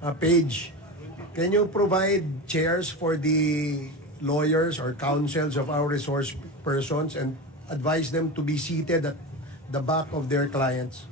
Paige, can you provide chairs for the lawyers or counsels of our resource persons and advise them to be seated at the back of their clients?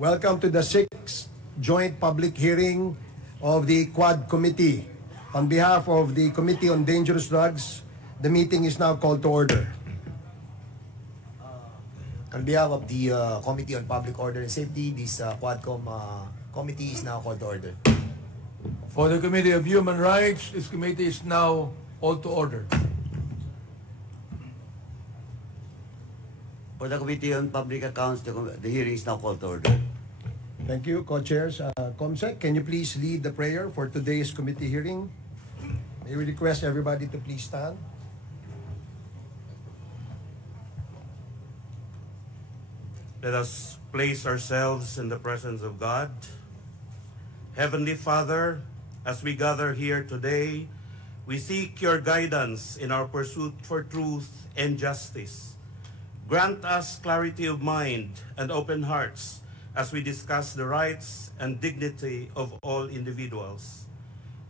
Welcome to the 6th joint public hearing of the Quad Committee. On behalf of the Committee on Dangerous Drugs, the meeting is now called to order. On behalf of the Committee on Public Order and Safety, this Quadcom committee is now called to order. For the Committee of Human Rights, this committee is now called to order. For the Committee on Public Accounts, the hearing is now called to order. Thank you, co-chairs. Comsec, can you please lead the prayer for today's committee hearing? May we request everybody to please stand. Let us place ourselves in the presence of God. Heavenly Father, as we gather here today, we seek your guidance in our pursuit for truth and justice. Grant us clarity of mind and open hearts as we discuss the rights and dignity of all individuals.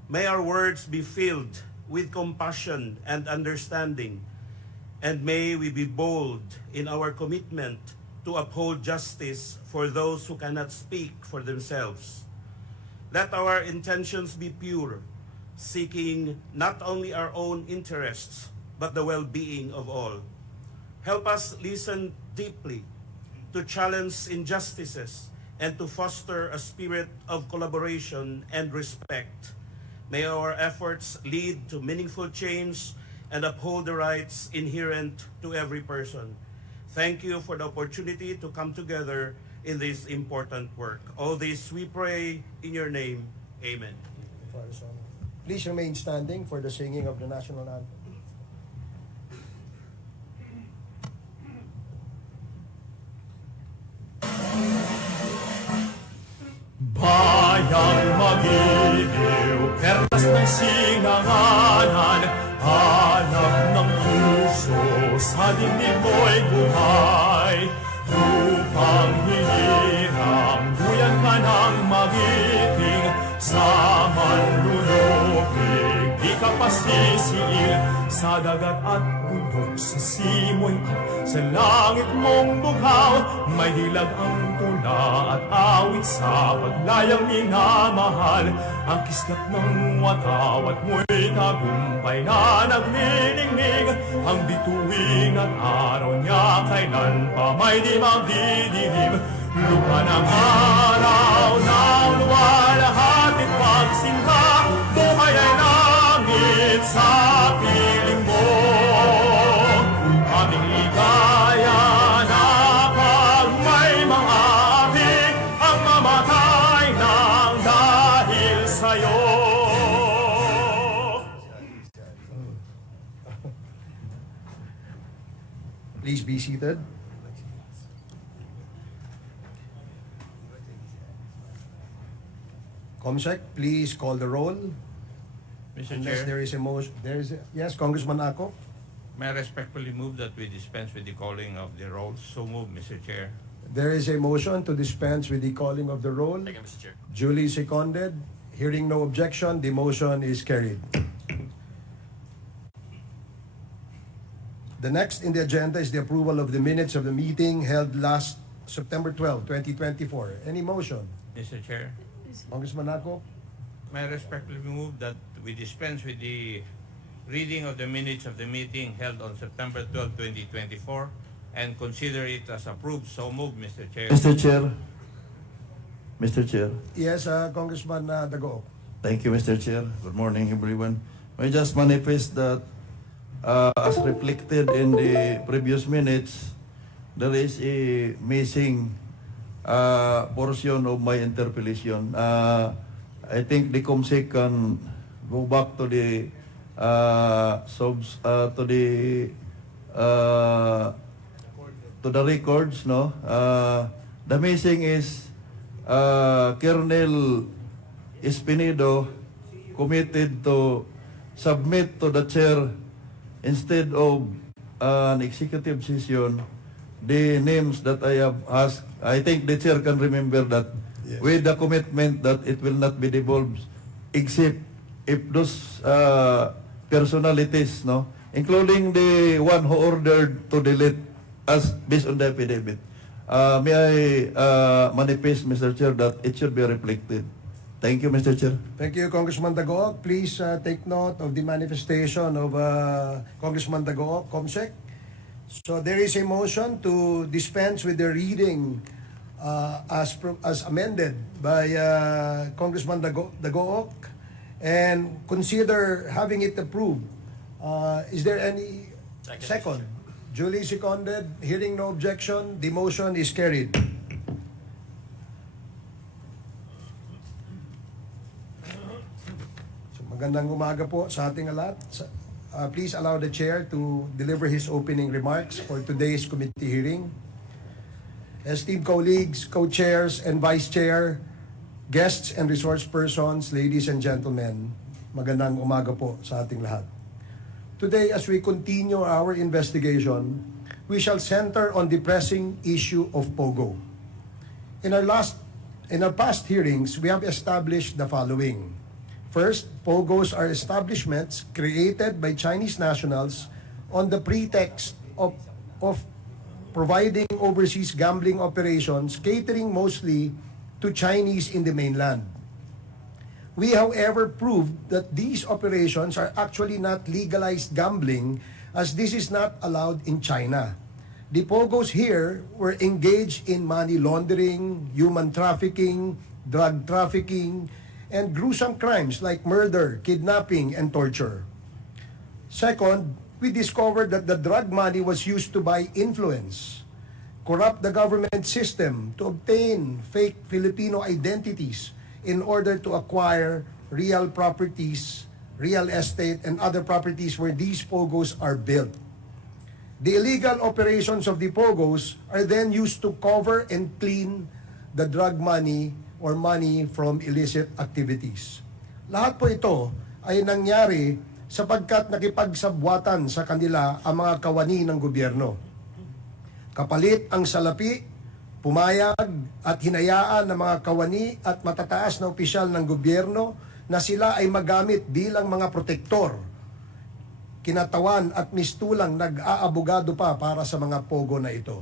May our words be filled with compassion and understanding, and may we be bold in our commitment to uphold justice for those who cannot speak for themselves. Let our intentions be pure, seeking not only our own interests, but the well-being of all. Help us listen deeply, to challenge injustices, and to foster a spirit of collaboration and respect. May our efforts lead to meaningful change and uphold the rights inherent to every person. Thank you for the opportunity to come together in this important work. All this we pray in your name. Amen. Please remain standing for the singing of the national anthem. Bayang magiliw, perlas ng sinanganan, hanap ng puso, sa dibdib mo'y buhay. Upang hinirang, duyan ka ng magiting, sa manlulupig, di ka pasisiil, sa dagat at bundok, sa simoy at sa langit mong bughaw, may dilag ang tula at awit sa paglayang minamahal. Ang kislap ng watawat mo'y tagumpay na nagniningning, ang bituin at araw niya kailan pa may di magdidilim. Lupa ng araw ng luwalhating pagsinta, buhay ay langit sa piling mo. Aming ligaya na pag may mga api, ang mamatay ng dahil sa'yo. Please be seated. Comsec, please call the roll. Mr. Unless Chair, there is a motion. Yes, Congressman Ako. may I respectfully move that we dispense with the calling of the roll. So move, Mr. Chair. There is a motion to dispense with the calling of the roll. Thank you, Mr. Chair. Duly seconded. Hearing no objection, the motion is carried. The next in the agenda is the approval of the minutes of the meeting held last September 12, 2024. Any motion? Mr. Chair, Congressman Ako? may I respectfully move that we dispense with the reading of the minutes of the meeting held on September 12, 2024 and consider it as approved. So move, Mr. Chair. Mr. Chair. Mr. Chair. Yes, Congressman Dago. Thank you, Mr. Chair. Good morning, everyone. I just manifest that as reflected in the previous minutes, there is a missing portion of my interpolation. I think the COMSEC can go back to the records, no? The missing is Colonel Espinedo committed to submit to the chair instead of an executive session the names that I have asked. I think the chair can remember that, yes, with the commitment that it will not be devolved except if those personalities, no, including the one who ordered to delete as based on the affidavit, may I manifest, Mr. Chair, that it should be reflected. Thank you, Mr. Chair. Thank you, Congressman Dagoog. Please take note of the manifestation of Congressman Dagoog, Comsec. So there is a motion to dispense with the reading as amended by Congressman Dagoog and consider having it approved. Is there any second? Duly seconded. Hearing no objection, the motion is carried. So magandang umaga po sa ating lahat. Please allow the chair to deliver his opening remarks for today's committee hearing. Esteemed colleagues, co-chairs, and vice chair, guests and resource persons, ladies and gentlemen, magandang umaga po sa ating lahat. Today, as we continue our investigation, we shall center on the pressing issue of POGO. In our past hearings, we have established the following. First, POGOs are establishments created by Chinese nationals on the pretext of providing overseas gambling operations catering mostly to Chinese in the mainland. We, however, proved that these operations are actually not legalized gambling as this is not allowed in China. The POGOs here were engaged in money laundering, human trafficking, drug trafficking, and gruesome crimes like murder, kidnapping, and torture. Second, we discovered that the drug money was used to buy influence, corrupt the government system to obtain fake Filipino identities in order to acquire real properties, real estate, and other properties where these POGOs are built. The illegal operations of the POGOs are then used to cover and clean the drug money or money from illicit activities. Lahat po ito ay nangyari sapagkat nakipagsabwatan sa kanila ang mga kawani ng gobyerno. Kapalit ang salapi, pumayag at hinayaan ng mga kawani at matataas na opisyal ng gobyerno na sila ay magamit bilang mga protektor, kinatawan at mistulang nag-aabogado pa para sa mga POGO na ito.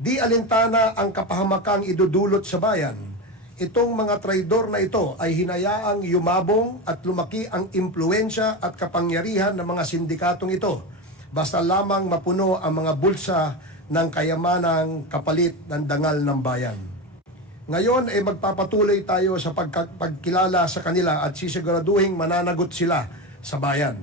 Di alintana ang kapahamakang idudulot sa bayan, itong mga traidor na ito ay hinayaang yumabong at lumaki ang impluensya at kapangyarihan ng mga sindikatong ito, basta lamang mapuno ang mga bulsa ng kayamanang kapalit ng dangal ng bayan. Ngayon ay magpapatuloy tayo sa pagkilala sa kanila at sisiguraduhing mananagot sila sa bayan.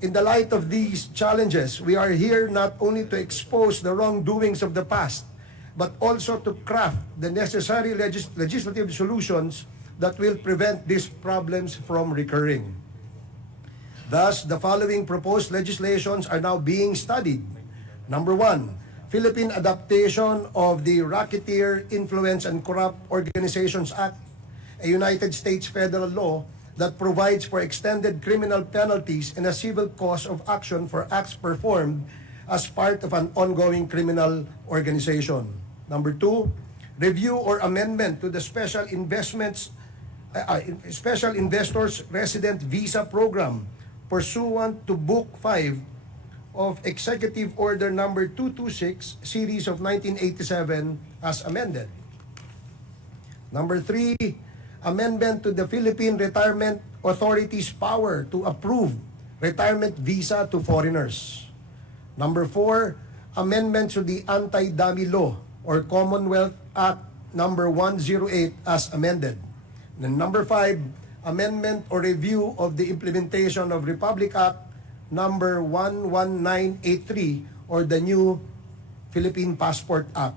In the light of these challenges, we are here not only to expose the wrongdoings of the past, but also to craft the necessary legislative solutions that will prevent these problems from recurring. Thus, the following proposed legislations are now being studied. Number 1, Philippine adaptation of the Racketeer, Influence, and Corrupt Organizations Act, a United States federal law that provides for extended criminal penalties and a civil cause of action for acts performed as part of an ongoing criminal organization. Number 2, review or amendment to the Special Investors Resident Visa Program pursuant to Book 5 of Executive Order Number 226, Series of 1987, as amended. Number 3, amendment to the Philippine Retirement Authority's power to approve retirement visa to foreigners. Number 4, amendment to the Anti-Dummy Law or Commonwealth Act Number 108 as amended. And number 5, amendment or review of the implementation of Republic Act Number 11983 or the new Philippine Passport Act.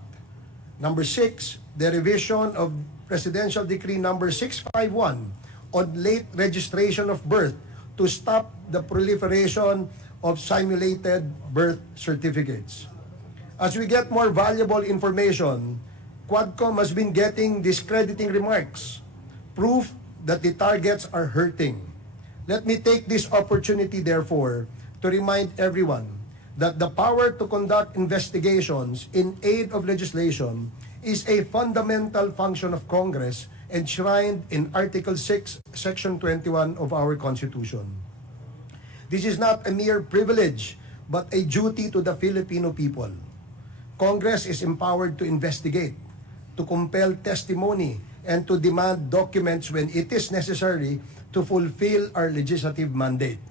Number 6, the revision of Presidential Decree Number 651 on late registration of birth to stop the proliferation of simulated birth certificates. As we get more valuable information, Quadcom has been getting discrediting remarks, proof that the targets are hurting. Let me take this opportunity, therefore, to remind everyone that the power to conduct investigations in aid of legislation is a fundamental function of Congress enshrined in Article 6, Section 21 of our Constitution. This is not a mere privilege, but a duty to the Filipino people. Congress is empowered to investigate, to compel testimony, and to demand documents when it is necessary to fulfill our legislative mandate.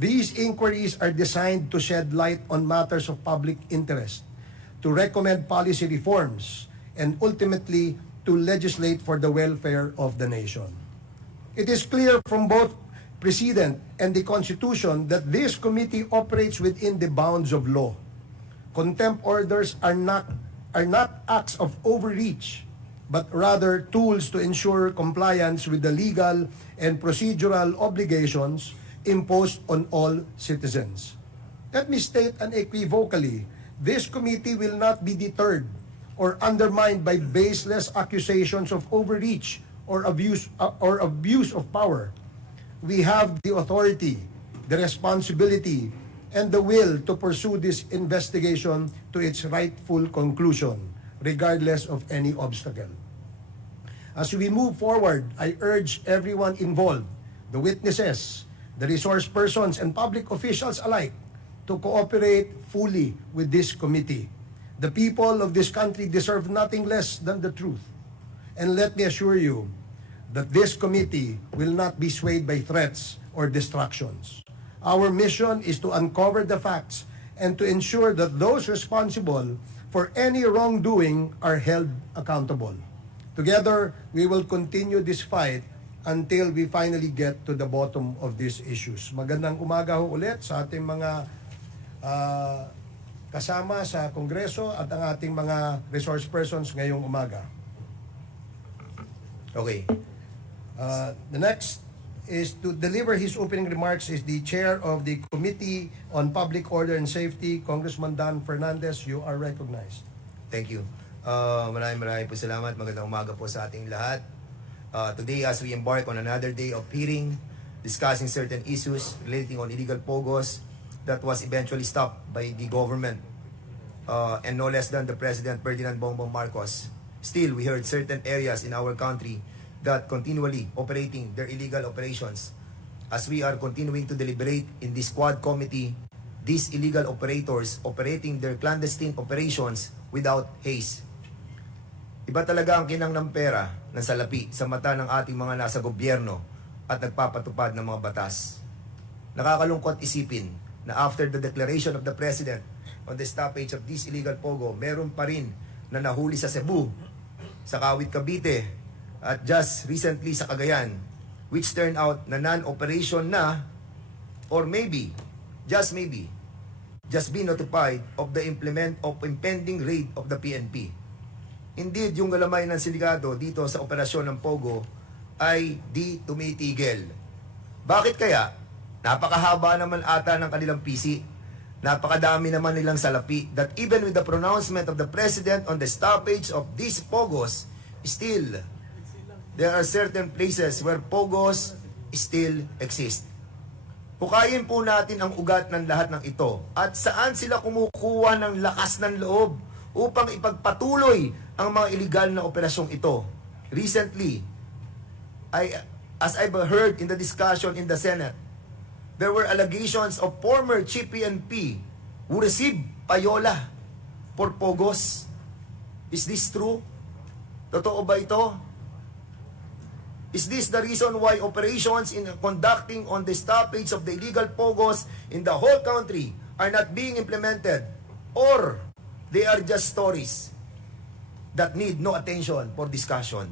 These inquiries are designed to shed light on matters of public interest, to recommend policy reforms, and ultimately to legislate for the welfare of the nation. It is clear from both Precedent and the Constitution that this committee operates within the bounds of law. Contempt orders are not acts of overreach, but rather tools to ensure compliance with the legal and procedural obligations imposed on all citizens. Let me state unequivocally, this committee will not be deterred or undermined by baseless accusations of overreach or abuse of power. We have the authority, the responsibility, and the will to pursue this investigation to its rightful conclusion, regardless of any obstacle. As we move forward, I urge everyone involved, the witnesses, the resource persons, and public officials alike, to cooperate fully with this committee. The people of this country deserve nothing less than the truth. And let me assure you that this committee will not be swayed by threats or distractions. Our mission is to uncover the facts and to ensure that those responsible for any wrongdoing are held accountable. Together, we will continue this fight until we finally get to the bottom of these issues. Magandang umaga ho ulit sa ating mga kasama sa Kongreso at ang ating mga resource persons ngayong umaga. Okay. The next is to deliver his opening remarks is the Chair of the Committee on Public Order and Safety, Congressman Dan Fernandez. You are recognized. Thank you. Maraming po salamat. Magandang umaga po sa ating lahat. Today, as we embark on another day of hearing, discussing certain issues relating on illegal POGOs that was eventually stopped by the government, and no less than the President Ferdinand Bongbong Marcos. Still, we heard certain areas in our country that continually operating their illegal operations. As we are continuing to deliberate in this Quad Committee, these illegal operators operating their clandestine operations without haste. Iba talaga ang kinang ng pera ng salapi sa mata ng ating mga nasa gobyerno at nagpapatupad ng mga batas. Nakakalungkot isipin na after the declaration of the President on the stoppage of this illegal POGO, meron pa rin na nahuli sa Cebu, sa Kawit, Cavite, at just recently sa Cagayan, which turned out na non-operation na, or maybe, just be notified of the impending raid of the PNP. Indeed, yung galamay ng sindikato dito sa operasyon ng POGO ay di tumitigil. Bakit kaya? Napakahaba naman ata ng kanilang PC. Napakadami naman nilang salapi that even with the pronouncement of the President on the stoppage of these POGOs, still, there are certain places where POGOs still exist. Hukayin po natin ang ugat ng lahat ng ito at saan sila kumukuha ng lakas ng loob upang ipagpatuloy ang mga illegal na operasyong ito. Recently, as I've heard in the discussion in the Senate, there were allegations of former Chief PNP who received payola for POGOs. Is this true? Totoo ba ito? Is this the reason why operations in conducting on the stoppage of the illegal POGOs in the whole country are not being implemented? Or they are just stories that need no attention for discussion?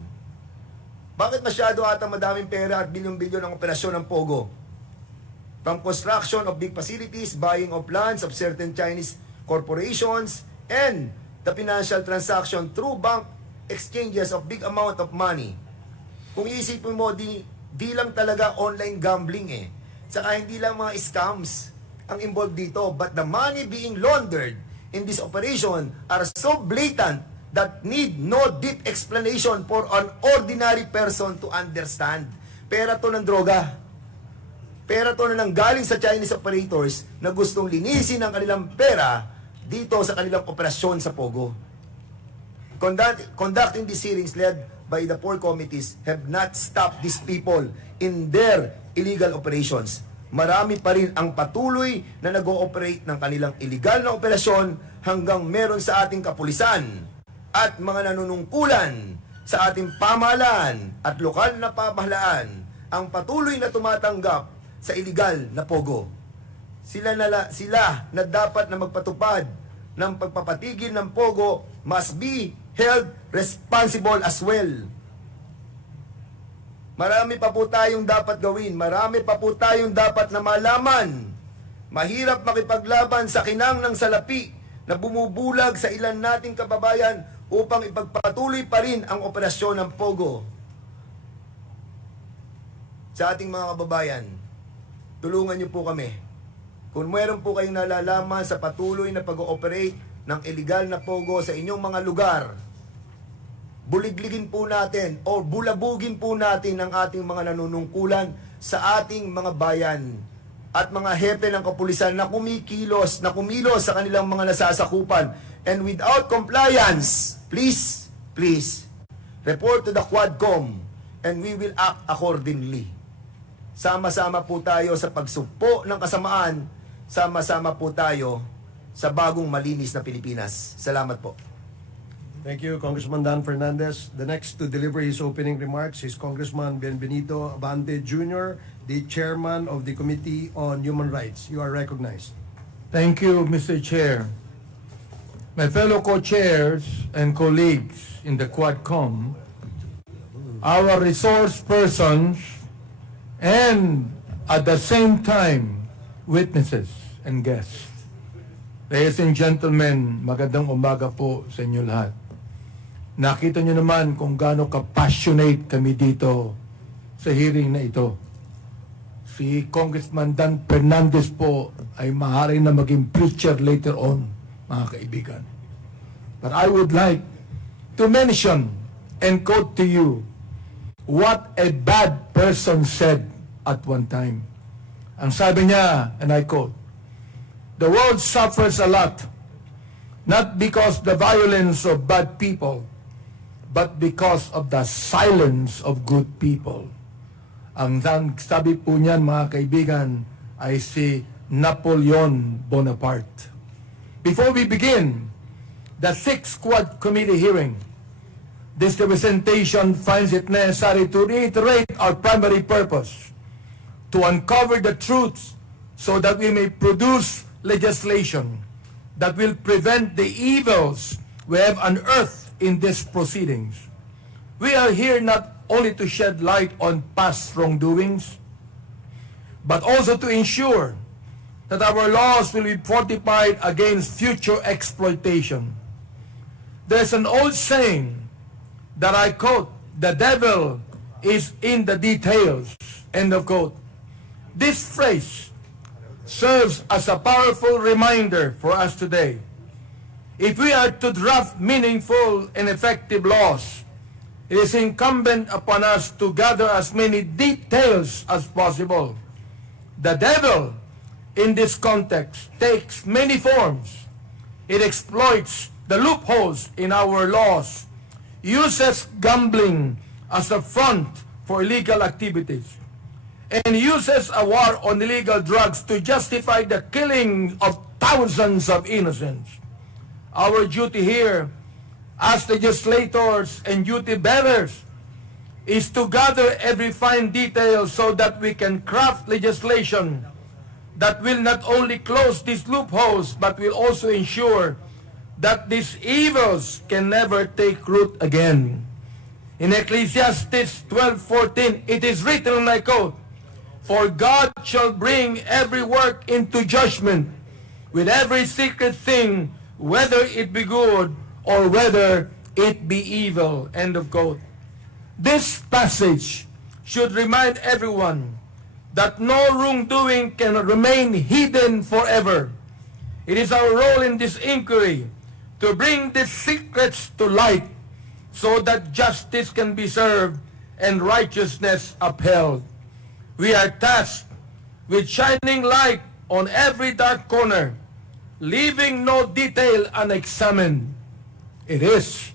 Bakit masyado ata madaming pera at bilyon-bilyon ang operasyon ng POGO? From construction of big facilities, buying of lands of certain Chinese corporations, and the financial transaction through bank exchanges of big amount of money. Kung iisipin mo, di lang talaga online gambling eh. Saka hindi lang mga scams ang involved dito, but the money being laundered in this operation are so blatant that need no deep explanation for an ordinary person to understand. Pera to ng droga. Pera to na nanggaling sa Chinese operators na gustong linisin ang kanilang pera dito sa kanilang operasyon sa POGO. Conducting these hearings led by the four committees have not stopped these people in their illegal operations. marami pa rin ang patuloy na nag-ooperate ng kanilang iligal na operasyon hanggang meron sa ating kapulisan at mga nanunungkulan sa ating pamahalaan at lokal na pamahalaan ang patuloy na tumatanggap sa iligal na POGO. Sila na dapat na magpatupad ng pagpapatigil ng POGO must be held responsible as well. Marami pa po tayong dapat gawin. Marami pa po tayong dapat na malaman. Mahirap makipaglaban sa kinang ng salapi na bumubulag sa ilan nating kababayan upang ipagpatuloy pa rin ang operasyon ng POGO. Sa ating mga kababayan, tulungan niyo po kami. Kung meron po kayong nalalaman sa patuloy na pag-ooperate ng illegal na POGO sa inyong mga lugar, buligligin po natin o bulabugin po natin ang ating mga nanunungkulan sa ating mga bayan at mga hepe ng kapulisan na kumilos sa kanilang mga nasasakupan. And without compliance, please, report to the Quadcom and we will act accordingly. Sama-sama po tayo sa pagsugpo ng kasamaan, sama-sama po tayo sa bagong malinis na Pilipinas. Salamat po. Thank you, Congressman Dan Fernandez. The next to deliver his opening remarks is Congressman Benbenito Abante Jr., the chairman of the Committee on Human Rights. You are recognized. Thank you, Mr. Chair. My fellow co-chairs and colleagues in the Quadcom, our resource persons, and at the same time, witnesses and guests. Ladies and gentlemen, magandang umaga po sa inyo lahat. Nakita nyo naman kung gaano ka-passionate kami dito sa hearing na ito. Si Congressman Dan Fernandez po ay maaari na maging preacher later on, mga kaibigan. But I would like to mention and quote to you what a bad person said at one time. Ang sabi niya, and I quote, "The world suffers a lot, not because the violence of bad people, but because of the silence of good people." Ang sabi po niyan, mga kaibigan, ay si Napoleon Bonaparte. Before we begin the 6th Quad Committee hearing, this representation finds it necessary to reiterate our primary purpose, to uncover the truths so that we may produce legislation that will prevent the evils we have unearthed in these proceedings. We are here not only to shed light on past wrongdoings, but also to ensure that our laws will be fortified against future exploitation. There's an old saying that I quote, "The devil is in the details," end of quote. This phrase serves as a powerful reminder for us today. If we are to draft meaningful and effective laws, it is incumbent upon us to gather as many details as possible. The devil, in this context, takes many forms. It exploits the loopholes in our laws, uses gambling as a front for illegal activities, and uses a war on illegal drugs to justify the killing of thousands of innocents. Our duty here as legislators and duty bearers is to gather every fine detail so that we can craft legislation that will not only close these loopholes but will also ensure that these evils can never take root again. In Ecclesiastes 12:14, it is written, and I quote, "For God shall bring every work into judgment with every secret thing, whether it be good or whether it be evil." End of quote. This passage should remind everyone that no wrongdoing can remain hidden forever. It is our role in this inquiry to bring these secrets to light so that justice can be served and righteousness upheld. We are tasked with shining light on every dark corner, leaving no detail unexamined. It is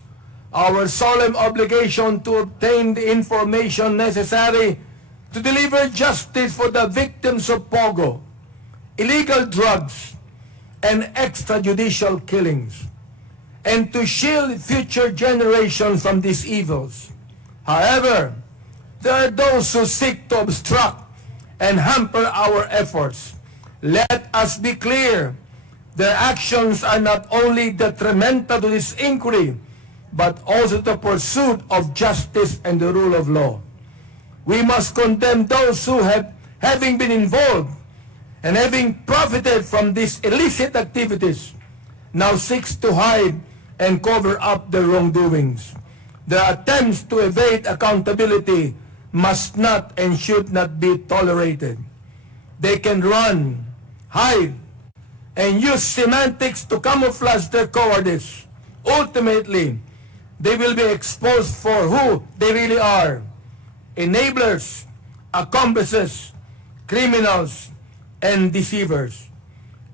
our solemn obligation to obtain the information necessary to deliver justice for the victims of POGO, illegal drugs, and extrajudicial killings, and to shield future generations from these evils. However, there are those who seek to obstruct and hamper our efforts. Let us be clear, their actions are not only detrimental to this inquiry, but also the pursuit of justice and the rule of law. We must condemn those who having been involved and having profited from these illicit activities, now seeks to hide and cover up their wrongdoings. Their attempts to evade accountability must not and should not be tolerated. They can run, hide, and use semantics to camouflage their cowardice. Ultimately, they will be exposed for who they really are: enablers, accomplices, criminals, and deceivers.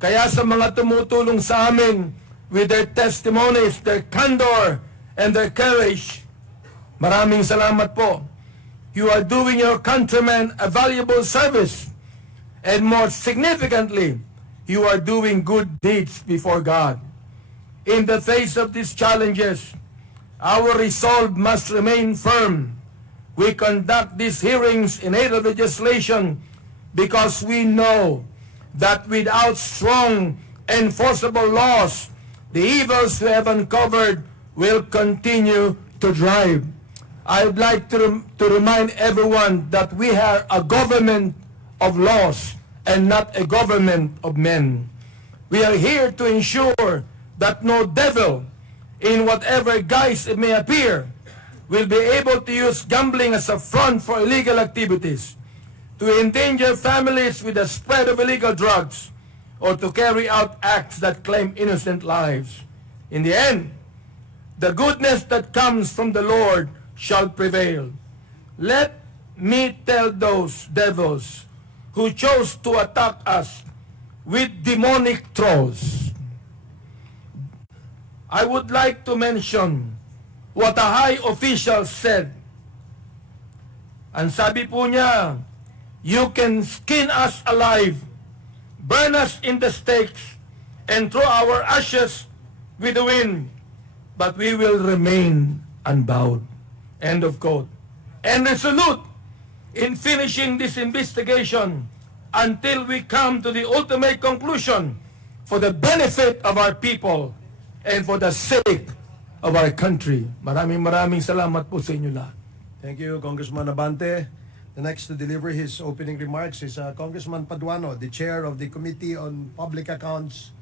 Kaya sa mga tumutulong sa amin with their testimonies, their candor, and their courage, maraming salamat po. You are doing your countrymen a valuable service, and more significantly, you are doing good deeds before God. In the face of these challenges, our resolve must remain firm. We conduct these hearings in aid of legislation because we know that without strong enforceable laws, the evils we have uncovered will continue to drive. I would like to remind everyone that we are a government of laws and not a government of men. We are here to ensure that no devil, in whatever guise it may appear, will be able to use gambling as a front for illegal activities, to endanger families with the spread of illegal drugs, or to carry out acts that claim innocent lives. In the end, the goodness that comes from the Lord shall prevail. Let me tell those devils who chose to attack us with demonic trolls. I would like to mention what a high official said. Ang sabi po niya, you can skin us alive, burn us in the stakes, and throw our ashes with the wind, but we will remain unbowed. End of quote. And resolute in finishing this investigation until we come to the ultimate conclusion for the benefit of our people and for the sake of our country. Maraming salamat po sa inyo lahat. Thank you, Congressman Abante. The next to deliver his opening remarks is Congressman Paduano, the chair of the Committee on Public Accounts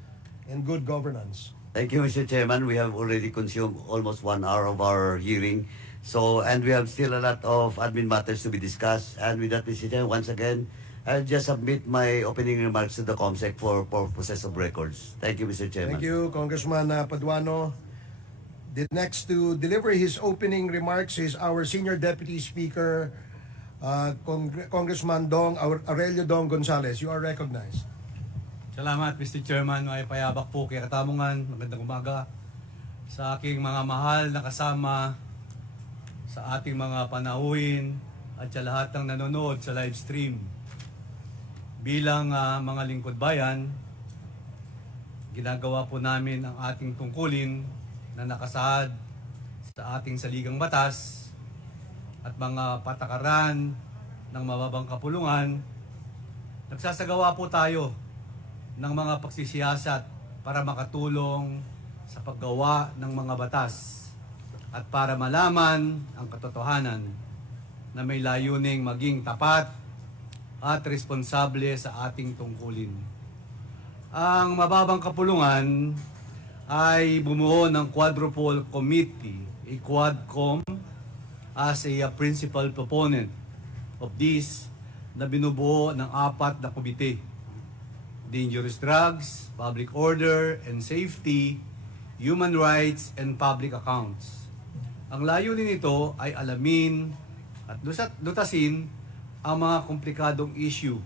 and Good Governance. Thank you, Mr. Chairman. We have already consumed almost 1 hour of our hearing. And we have still a lot of admin matters to be discussed. And with that, Mr. Chairman, once again, I'll just submit my opening remarks to the COMSEC for purposes of records. Thank you, Mr. Chairman. Thank you, Congressman Paduano. The next to deliver his opening remarks is our Senior Deputy Speaker, Congressman Aurelio Gonzales. You are recognized. Salamat, Mr. Chairman. May payabak po kay Katamungan. Magandang umaga sa aking mga mahal na kasama, sa ating mga panauhin, at sa lahat ng nanonood sa live stream. Bilang mga lingkod bayan, ginagawa po namin ang ating tungkulin na nakasaad sa ating saligang batas at mga patakaran ng mababang kapulungan. Nagsasagawa po tayo ng mga pagsisiyasat para makatulong sa paggawa ng mga batas at para malaman ang katotohanan na may layuning maging tapat at responsable sa ating tungkulin. Ang mababang kapulungan ay bumuo ng quadruple committee, a quadcom, as a principal proponent of this na binubuo ng 4 na komite: dangerous drugs, public order and safety, human rights, and public accounts. Ang layunin nito ay alamin at lutasin ang mga komplikadong issue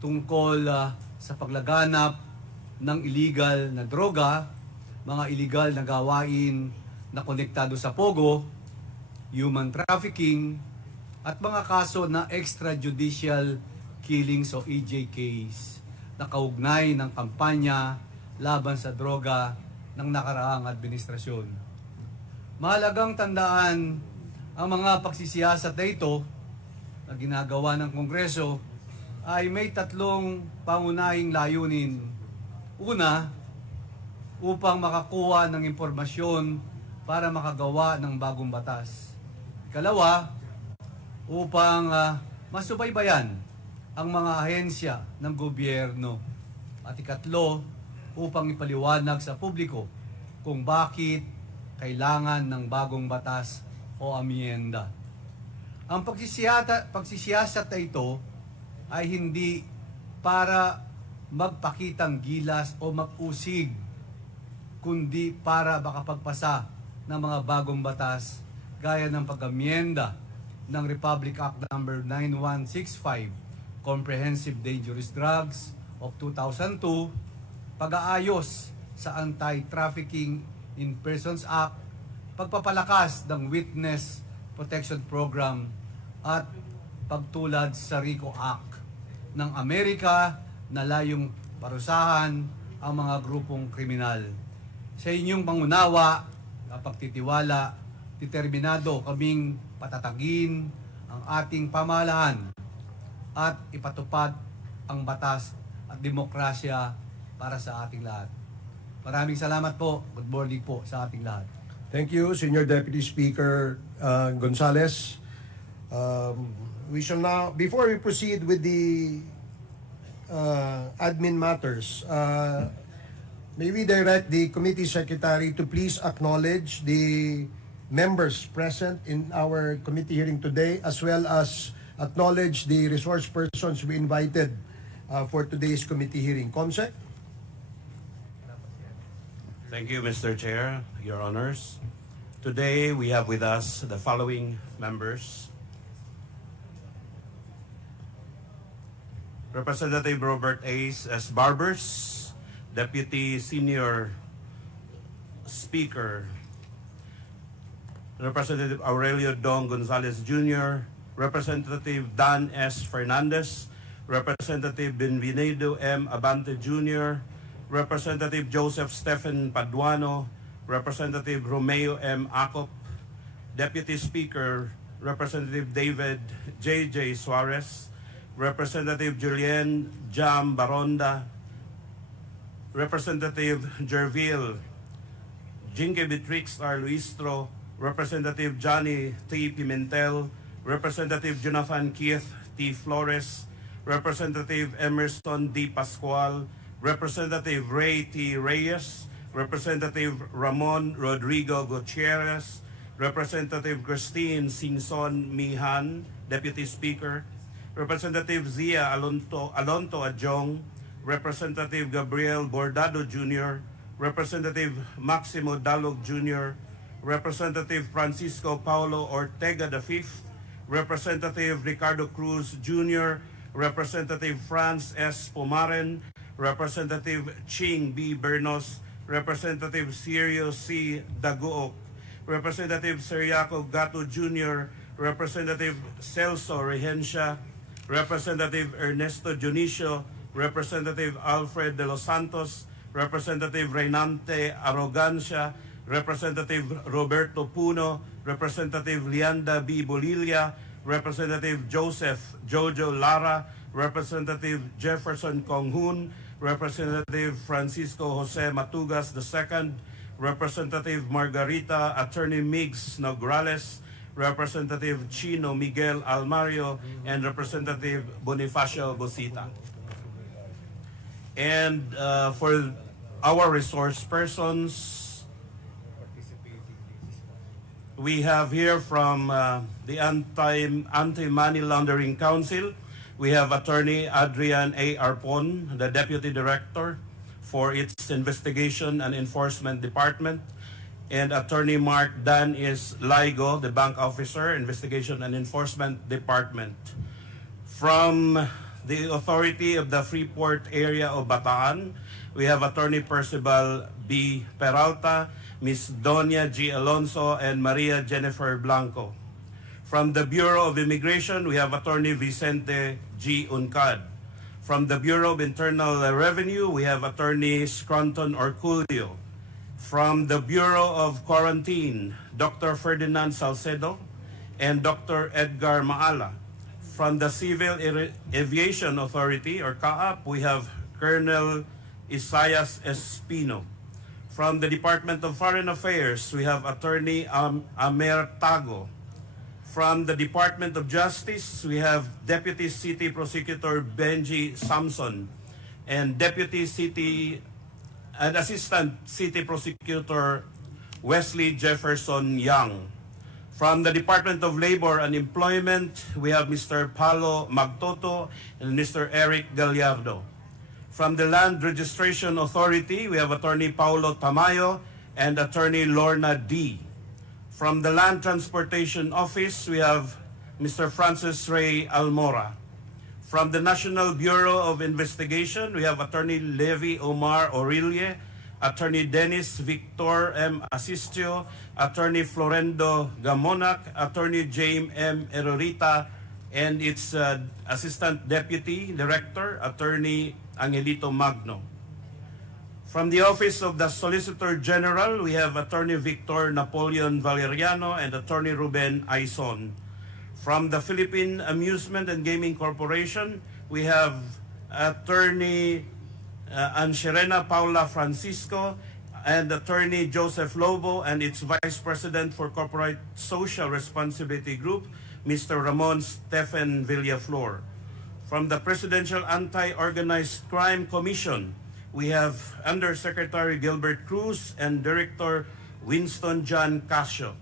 tungkol sa paglaganap ng illegal na droga, mga illegal na gawain na konektado sa POGO, human trafficking, at mga kaso na extrajudicial killings o EJKs na kaugnay ng kampanya laban sa droga ng nakaraang administrasyon. Mahalagang tandaan ang mga pagsisiyasat na ito na ginagawa ng Kongreso ay may tatlong pangunahing layunin. Una, upang makakuha ng impormasyon para makagawa ng bagong batas. Ikalawa, upang masubaybayan ang mga ahensya ng gobyerno. At ikatlo, upang ipaliwanag sa publiko kung bakit kailangan ng bagong batas o amyenda. Ang pagsisiyasat na ito ay hindi para magpakitang gilas o mag-usig, kundi para makapagpasa ng mga bagong batas gaya ng pag-amyenda ng Republic Act No. 9165, Comprehensive Dangerous Drugs of 2002, pag-aayos sa Anti-Trafficking in Persons Act, pagpapalakas ng Witness Protection Program at pagtulad sa RICO Act ng Amerika na layong parusahan ang mga grupong kriminal. Sa inyong pangunawa, pagtitiwala, determinado kaming patatagin ang ating pamahalaan at ipatupad ang batas at demokrasya para sa ating lahat. Maraming salamat po. Good morning po sa ating lahat. Thank you, Senior Deputy Speaker Gonzales. We shall now, before we proceed with the admin matters, may we direct the committee secretary to please acknowledge the members present in our committee hearing today, as well as acknowledge the resource persons we invited for today's committee hearing. Comsec? Thank you, Mr. Chair, Your Honors. Today, we have with us the following members. Representative Robert Ace S. Barbers, Deputy Senior Speaker. Representative Aurelio Dong Gonzales Jr., Representative Dan S. Fernandez, Representative Benvenido M. Abante Jr., Representative Joseph Stephen Paduano, Representative Romeo M. Acop, Deputy Speaker Representative David J.J. Suarez, Representative Julien Jam Baronda, Representative Jerville Jinke Beatrix R. Luistro, Representative Johnny T. Pimentel, Representative Jonathan Keith T. Flores, Representative Emerson D. Pascual, Representative Ray T. Reyes, Representative Ramon Rodrigo Gutierrez, Representative Christine Sinson Mihan, Deputy Speaker, Representative Zia Alonto Adjong, Representative Gabriel Bordado Jr., Representative Maximo Dalog Jr., Representative Francisco Paulo Ortega V, Representative Ricardo Cruz Jr., Representative Franz S. Pomaren, Representative Ching B. Bernos, Representative Sirio C. Daguok, Representative Seriaco Gato Jr., Representative Celso Regencia, Representative Ernesto Dionisio, Representative Alfred de los Santos, Representative Reynante Arrogancia, Representative Roberto Puno, Representative Lianda B. Bolilla, Representative Joseph Jojo Lara, Representative Jefferson Khonghun, Representative Francisco Jose Matugas II, Representative Margarita Attorney Migs Nograles, Representative Chino Miguel Almario, and Representative Bonifacio Bosita. And for our resource persons, we have here from the Anti-Money Laundering Council, we have Attorney Adrian A. Arpon, the Deputy Director for its Investigation and Enforcement Department, and Attorney Mark Dan is Laigo, the Bank Officer, Investigation and Enforcement Department. From the Authority of the Freeport Area of Bataan, we have Attorney Percival B. Peralta, Ms. Donia G. Alonso, and Maria Jennifer Blanco. From the Bureau of Immigration, we have Attorney Vicente G. Uncad. From the Bureau of Internal Revenue, we have Attorney Scranton Orculio. From the Bureau of Quarantine, Dr. Ferdinand Salcedo and Dr. Edgar Maala. From the Civil Aviation Authority, or CAAP, we have Colonel Isaias Espino. From the Department of Foreign Affairs, we have Attorney Amer Tago. From the Department of Justice, we have Deputy City Prosecutor Benji Samson and Assistant City Prosecutor Wesley Jefferson Young. From the Department of Labor and Employment, we have Mr. Paulo Magtoto and Mr. Eric Gallardo. From the Land Registration Authority, we have Attorney Paulo Tamayo and Attorney Lorna D. From the Land Transportation Office, we have Mr. Francis Ray Almora. From the National Bureau of Investigation, we have Attorney Levi Omar Aurelio, Attorney Dennis Victor M. Asistio, Attorney Florendo Gamonac, Attorney James M. Erorita, and its Assistant Deputy Director, Attorney Angelito Magno. From the Office of the Solicitor General, we have Attorney Victor Napoleon Valeriano and Attorney Ruben Aison. From the Philippine Amusement and Gaming Corporation, we have Attorney Ancherena Paula Francisco and Attorney Joseph Lobo and its Vice President for Corporate Social Responsibility Group, Mr. Ramon Stephen Villaflor. From the Presidential Anti-Organized Crime Commission, we have Undersecretary Gilbert Cruz and Director Winston John Casio.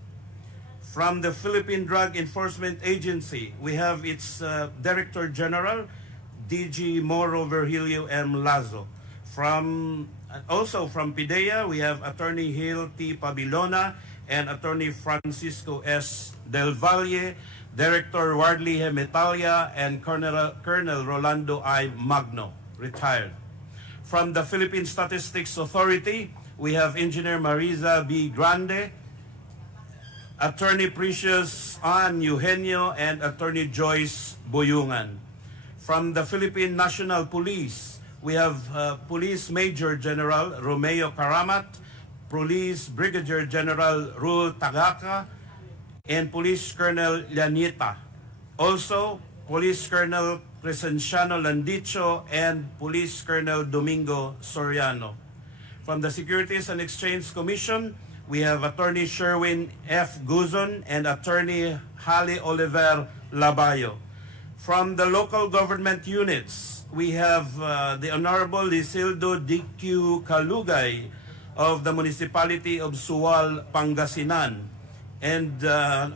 From the Philippine Drug Enforcement Agency, we have its Director General, DG Moro Virgilio M. Lazo. Also from PIDEA, we have Attorney Hil T. Pabilona and Attorney Francisco S. Del Valle, Director Wardley Hemetalia, and Colonel Rolando I. Magno, retired. From the Philippine Statistics Authority, we have Engineer Marisa B. Grande, Attorney Precious Ann Eugenio, and Attorney Joyce Boyungan. From the Philippine National Police, we have Police Major General Romeo Karamat, Police Brigadier General Raul Tagaka, and Police Colonel Llanita. Also, Police Colonel Crescenciano Landicho and Police Colonel Domingo Soriano. From the Securities and Exchange Commission, we have Attorney Sherwin F. Guzon and Attorney Hali Oliver Labayo. From the local government units, we have the Honorable Lisildo D.Q. Kalugay of the Municipality of Sual, Pangasinan, and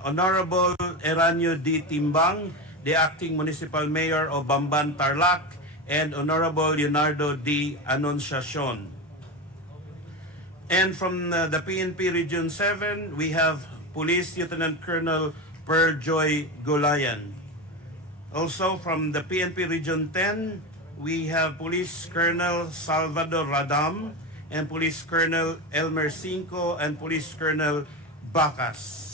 Honorable Eranio D. Timbang, the Acting Municipal Mayor of Bamban, Tarlac, and Honorable Leonardo D. Anunciacion. And from the PNP Region 7, we have Police Lieutenant Colonel Perjoy Gulayan. Also from the PNP Region 10, we have Police Colonel Salvador Radam and Police Colonel Elmer Cinco and Police Colonel Bacas.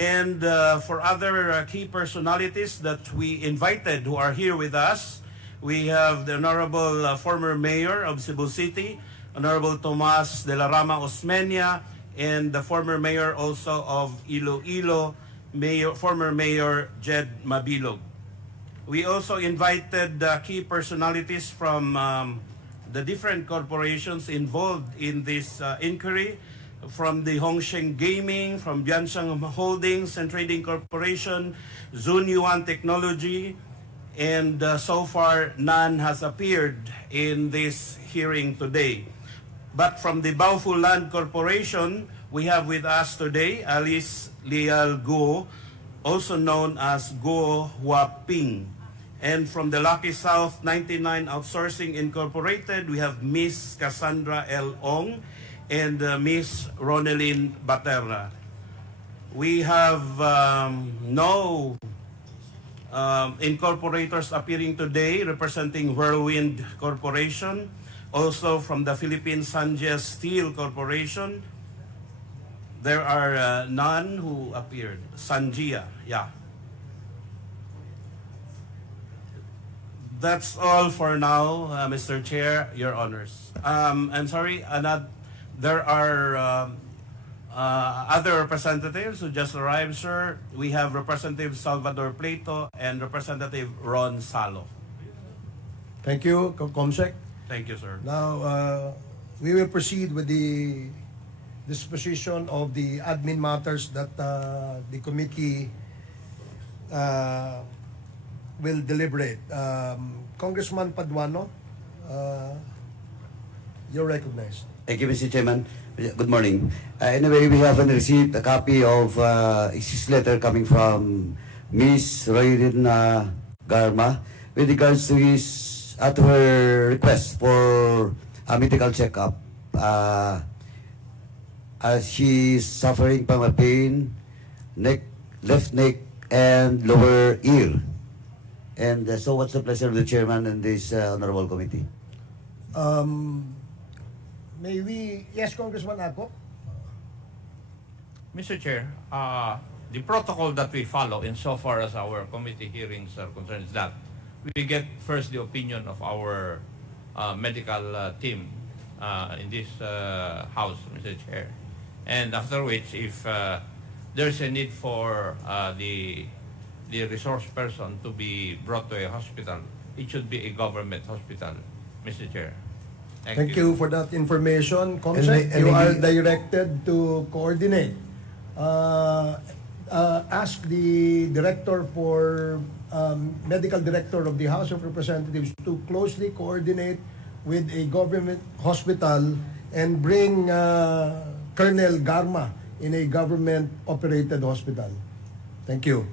And for other key personalities that we invited who are here with us, we have the Honorable former Mayor of Cebu City, Honorable Tomas de la Rama Osmena, and the former Mayor also of Iloilo, former Mayor Jed Mabilog. We also invited key personalities from the different corporations involved in this inquiry, from the Hongsheng Gaming, from Bianchang Holdings and Trading Corporation, Zunyuan Technology, and so far none has appeared in this hearing today. But from the Baofu Land Corporation, we have with us today Alice Lial Guo, also known as Guo Huaping. And from the Lucky South 99 Outsourcing Incorporated, we have Miss Cassandra L. Ong and Miss Ronelyn Baterra. We have no incorporators appearing today representing Whirlwind Corporation, also from the Philippine Sanjay Steel Corporation, There are none who appeared. Sanjia, yeah. That's all for now, Mr. Chair, Your Honors. I'm sorry, there are other representatives who just arrived, sir. We have Representative Salvador Plato and Representative Ron Salo. Thank you, Comsec. Thank you, sir. Now, we will proceed with the disposition of the admin matters that the committee will deliberate. Congressman Paduano, you're recognized. Thank you, Mr. Chairman. Good morning. Anyway, we haven't received a copy of his letter coming from Ms. Raylin Garma with regards to to her request for a medical checkup. As she is suffering from a pain, left neck, and lower ear. And so what's the pleasure of the chairman and this honorable committee? May we, yes, Congressman Ako? Mr. Chair, the protocol that we follow insofar as our committee hearings are concerned is that we get first the opinion of our medical team in this House, Mr. Chair. And after which, if there's a need for the resource person to be brought to a hospital, it should be a government hospital, Mr. Chair. Thank you for that information. Comsec, And you are maybe- directed to coordinate. Ask the director for medical director of the House of Representatives to closely coordinate with a government hospital and bring Colonel Garma in a government-operated hospital. Thank you.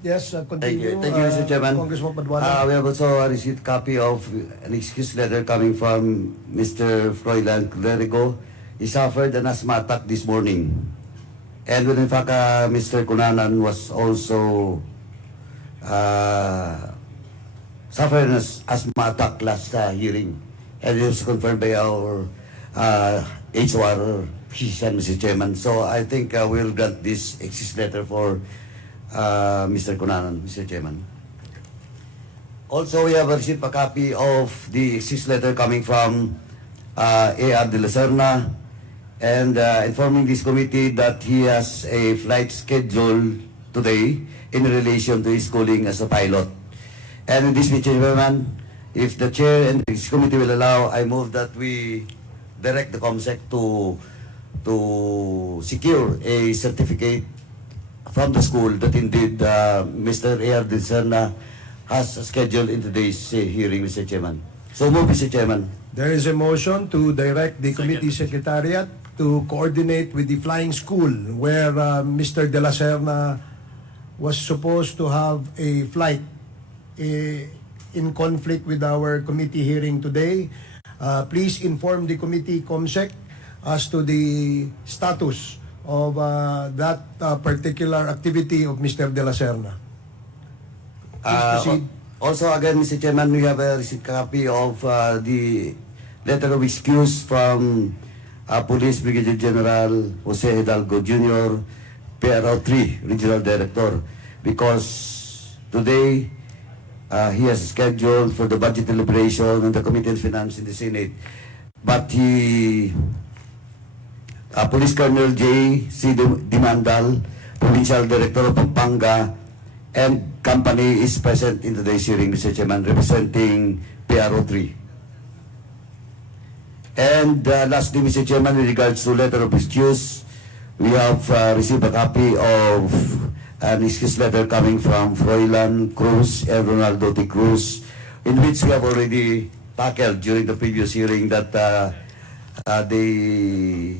Yes, continue. Thank you, Mr. Chairman. Congressman Paduano. We have also received copy of an excuse letter coming from Mr. Froilan Clerigo. He suffered an asthma attack this morning. And when in fact, Mr. Cunanan was also suffered an asthma attack last hearing. And it was confirmed by our HR physician, Mr. Chairman. So I think we'll grant this excuse letter for Mr. Cunanan, Mr. Chairman. Also, we have received a copy of the excuse letter coming from A.R. de la Serna and informing this committee that he has a flight schedule today in relation to his schooling as a pilot. And in this, Mr. Chairman, if the chair and this committee will allow, I move that we direct the COMSEC to secure a certificate from the school that indeed Mr. A.R. de la Serna has scheduled in today's hearing, Mr. Chairman. So move, Mr. Chairman. There is a motion to direct the committee secretariat to coordinate with the flying school where Mr. De La Serna was supposed to have a flight in conflict with our committee hearing today. Please inform the committee COMSEC as to the status of that particular activity of Mr. De La Serna. Please proceed. Also, again, Mr. Chairman, we have a received copy of the letter of excuse from Police Brigadier General Jose Hidalgo Jr., PRO 3 Regional Director, because today he has scheduled for the budget deliberation and the Committee on Finance in the Senate. But Police Colonel J.C. Dimandal, Provincial Director of Pampanga, and company is present in today's hearing, Mr. Chairman, representing PRO 3. And lastly, Mr. Chairman, with regards to letter of excuse, we have received a copy of an excuse letter coming from Froilan Cruz and Ronaldo T. Cruz, in which we have already tackled during the previous hearing that they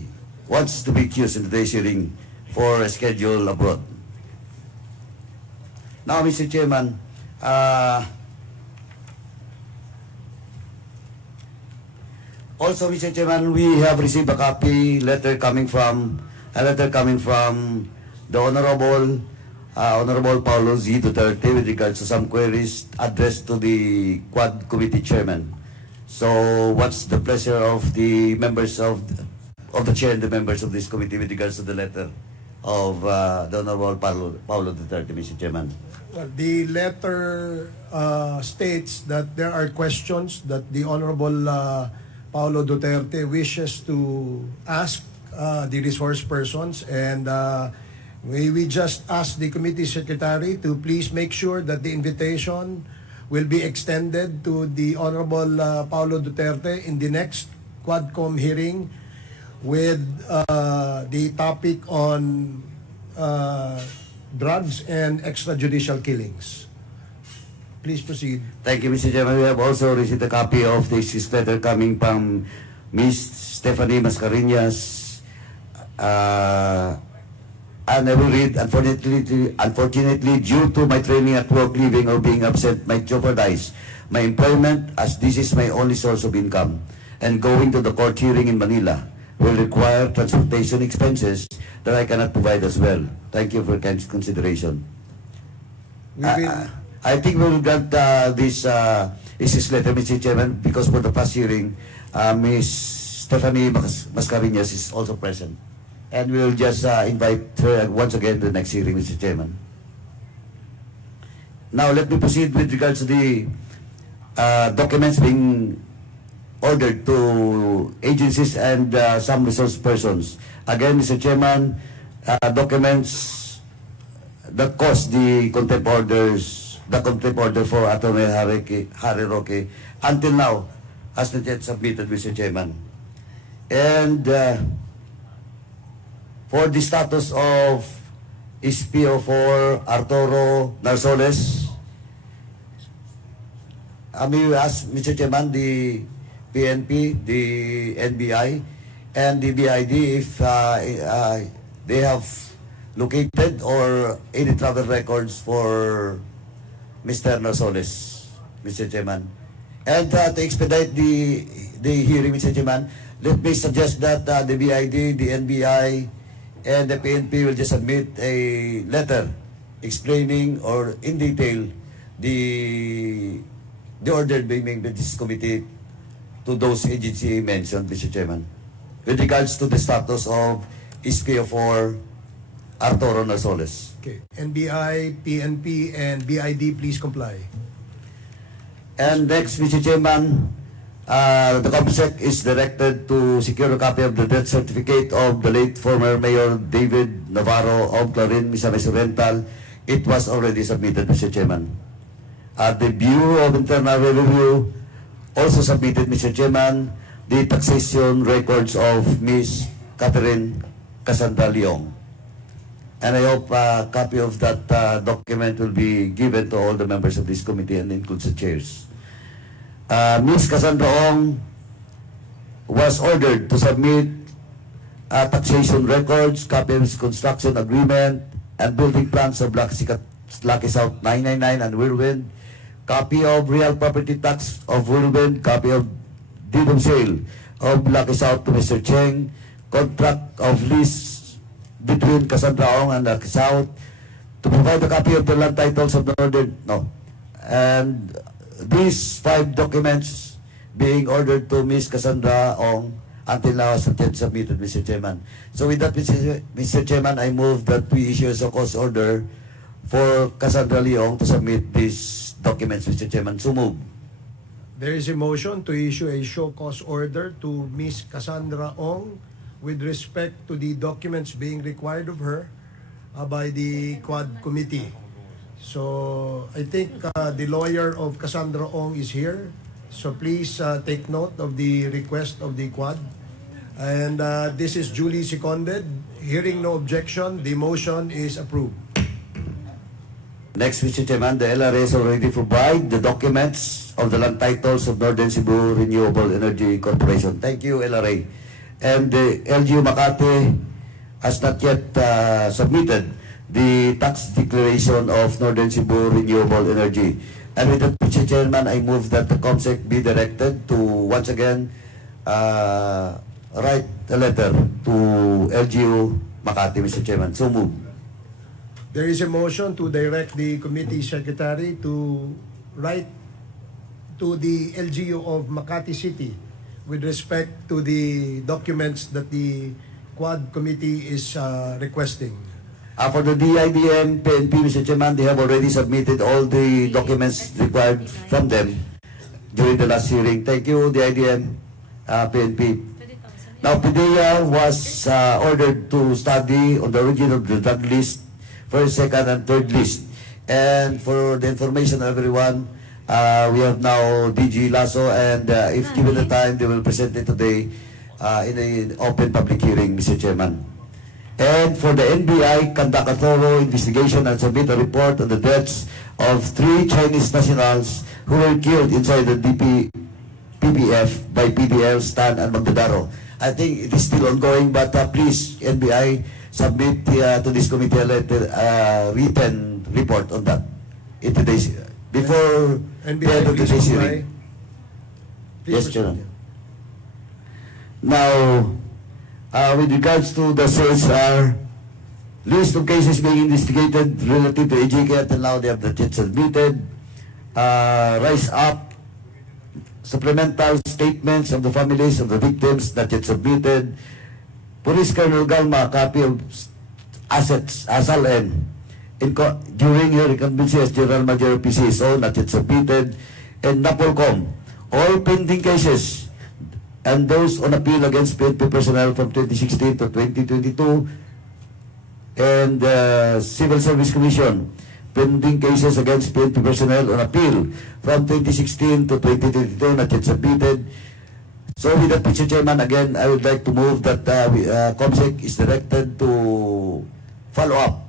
wants to be accused in today's hearing for a schedule abroad. Now, Mr. Chairman, also, Mr. Chairman, we have received a letter coming from the Honorable Paulo Z. Duterte with regards to some queries addressed to the Quad Committee Chairman. So, what's the pleasure of the members of of the chair and the members of this committee with regards to the letter of the Honorable Paulo Duterte, Mr. Chairman. Well, the letter states that there are questions that the Honorable Paulo Duterte wishes to ask the resource persons, and we just ask the committee secretary to please make sure that the invitation will be extended to the Honorable Paulo Duterte in the next Quadcom hearing with the topic on drugs and extrajudicial killings. Please proceed. Thank you, Mr. Chairman. We have also received a copy of this letter coming from Ms. Stephanie Mascareñas. And I will read, unfortunately, due to my training at work, leaving or being absent might jeopardize my employment, as this is my only source of income, and going to the court hearing in Manila will require transportation expenses that I cannot provide as well. Thank you for kind consideration. I think we will get this letter, Mr. Chairman, because for the past hearing, Ms. Stephanie Mascareñas is also present. And we will just invite her once again to the next hearing, Mr. Chairman. Now, let me proceed with regards to the documents being ordered to agencies and some resource persons. Again, Mr. Chairman, documents that caused the contempt order for Atty. Harry Roque until now has not yet submitted, Mr. Chairman. And for the status of SPO4 Arturo Narsoles, may we ask, Mr. Chairman, the PNP, the NBI, and the BID if they have located or any travel records for Mr. Narsoles, Mr. Chairman. And to expedite the hearing, Mr. Chairman, let me suggest that the BID, the NBI, and the PNP will just submit a letter explaining or in detail the order being made by this committee to those agencies mentioned, Mr. Chairman, with regards to the status of SPO4 Arturo Narsoles. Okay. NBI, PNP, and BID, please comply. And next, Mr. Chairman, the COMSEC is directed to secure a copy of the death certificate of the late former Mayor David Navarro of Clarin, Misamis Oriental. It was already submitted, Mr. Chairman. The Bureau of Internal Revenue also submitted, Mr. Chairman, the taxation records of Ms. Catherine Cassandra Leong. And I hope a copy of that document will be given to all the members of this committee and includes the chairs. Ms. Cassandra Ong was ordered to submit taxation records, copy of construction agreement, and building plans of Lucky South 999 and Whirlwind, copy of real property tax of Whirlwind, copy of deed of sale of Lucky South to Mr. Cheng, contract of lease between Cassandra Ong and Lucky South, to provide a copy of the land titles of the Northern, and these 5 documents being ordered to Ms. Cassandra Ong until now has not yet submitted, Mr. Chairman. So with that, Mr. Chairman, I move that we issue a so-cause order for Cassandra Leong to submit these documents, Mr. Chairman. So move. There is a motion to issue a show cause order to Ms. Cassandra Ong with respect to the documents being required of her by the Quad Committee. So I think the lawyer of Cassandra Ong is here. So please take note of the request of the Quad. And this is duly seconded. Hearing no objection, the motion is approved. Next, Mr. Chairman, the LRS already provide the documents of the land titles of Northern Cebu Renewable Energy Corporation. Thank you, LRA. And the LGU Makati has not yet submitted the tax declaration of Northern Cebu Renewable Energy. And with that, Mr. Chairman, I move that the COMSEC be directed to once again write a letter to LGU Makati, Mr. Chairman. So move. There is a motion to direct the committee secretary to write to the LGU of Makati City with respect to the documents that the Quad Committee is requesting? For the DIDM, PNP, Mr. Chairman, they have already submitted all the documents required from them during the last hearing. Thank you, DIDM, PNP. Now, PDEA was ordered to study on the origin of the drug list, first, second, and third list. And for the information of everyone, we have now DG Lasso, and if given the time, they will present it today in an open public hearing, Mr. Chairman. And for the NBI, conduct a thorough investigation and submit a report on the deaths of 3 Chinese nationals who were killed inside the PPF by PDL, Stan, and Magdadaro. I think it is still ongoing, but please, NBI, submit to this committee a written report on that in today's, before the end of please today's comply. hearing. Please Yes, proceed. Chairman. Now, with regards to the CSR, list of cases being investigated relative to AJK until now, they have not yet submitted. Rise up, supplemental statements of the families of the victims not yet submitted. Police Colonel Galma, copy of assets, ASAL-N, during her incumbency as General Manager of PCSO, not yet submitted. And NAPOLCOM, all pending cases, and those on appeal against PNP personnel from 2016 to 2022, and Civil Service Commission, pending cases against PNP personnel on appeal from 2016 to 2022, not yet submitted. So with that, Mr. Chairman, again, I would like to move that COMSEC is directed to follow up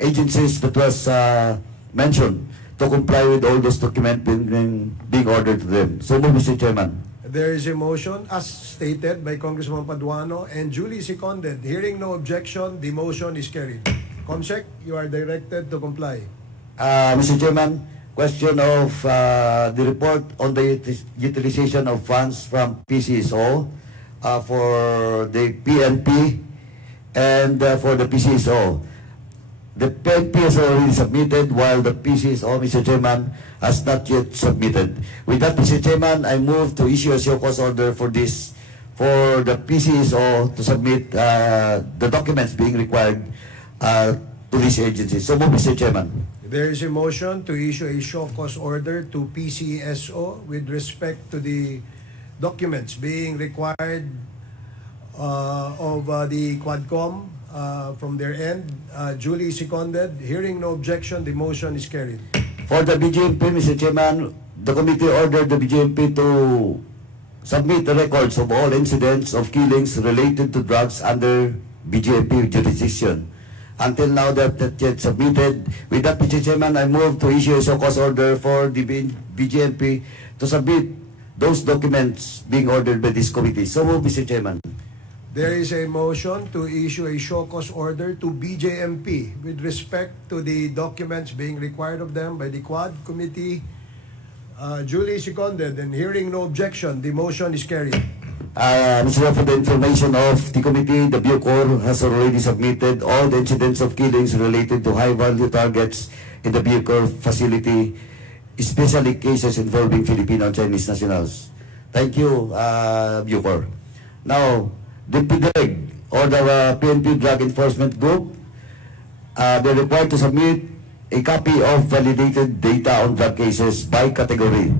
agencies that was mentioned to comply with all those documents being ordered to them. So move, Mr. Chairman. There is a motion, as stated by Congressman Paduano, and duly seconded. Hearing no objection, the motion is carried. Comsec, you are directed to comply. Mr. Chairman, question of the report on the utilization of funds from PCSO for the PNP and for the PCSO. The PNP has already submitted, while the PCSO, Mr. Chairman, has not yet submitted. With that, Mr. Chairman, I move to issue a show cause order for this, for the PCSO to submit the documents being required to this agency. So move, Mr. Chairman. There is a motion to issue a show cause order to PCSO with respect to the documents being required of the Quadcom from their end. Duly seconded. Hearing no objection, the motion is carried. For the BGMP, Mr. Chairman, the committee ordered the BGMP to submit the records of all incidents of killings related to drugs under BGMP jurisdiction. Until now, that yet submitted. With that, Mr. Chairman, I move to issue a show cause order for the BGMP to submit those documents being ordered by this committee. So move, Mr. Chairman. There is a motion to issue a show cause order to BJMP with respect to the documents being required of them by the Quad Committee. Duly seconded, and hearing no objection, the motion is carried. Mr. Chairman, for the information of the committee, the Bucor has already submitted all the incidents of killings related to high-value targets in the Bucor facility, especially cases involving Filipino and Chinese nationals. Thank you, Bucor. Now, the PDEG, or the PNP Drug Enforcement Group, they're required to submit a copy of validated data on drug cases by category.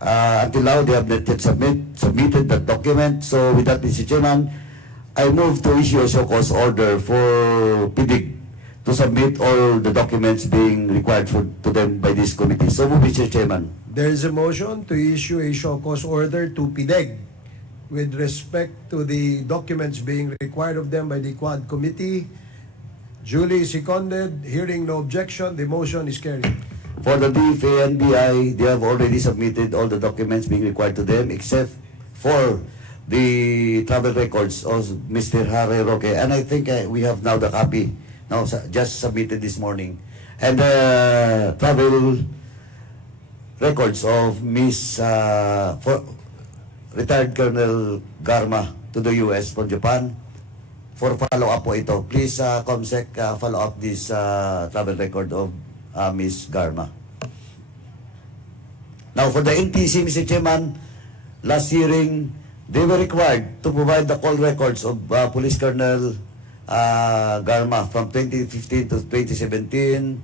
Until now, they have not yet submitted that document. So with that, Mr. Chairman, I move to issue a show cause order for PDEG to submit all the documents being required to them by this committee. So move, Mr. Chairman. There is a motion to issue a show cause order to PDEG with respect to the documents being required of them by the Quad Committee. Duly seconded. Hearing no objection, the motion is carried. For the DFA and BI, they have already submitted all the documents being required to them except for the travel records of Mr. Harry Roque. And I think we have now the copy, now just submitted this morning. And the travel records of Miss retired Colonel Garma to the US from Japan. For follow-up po ito. Please, COMSEC, follow up this travel record of Miss Garma. Now, Now, for the NTC, Mr. Chairman, last hearing, they were required to provide the call records of Police Colonel Garma from 2015 to 2017.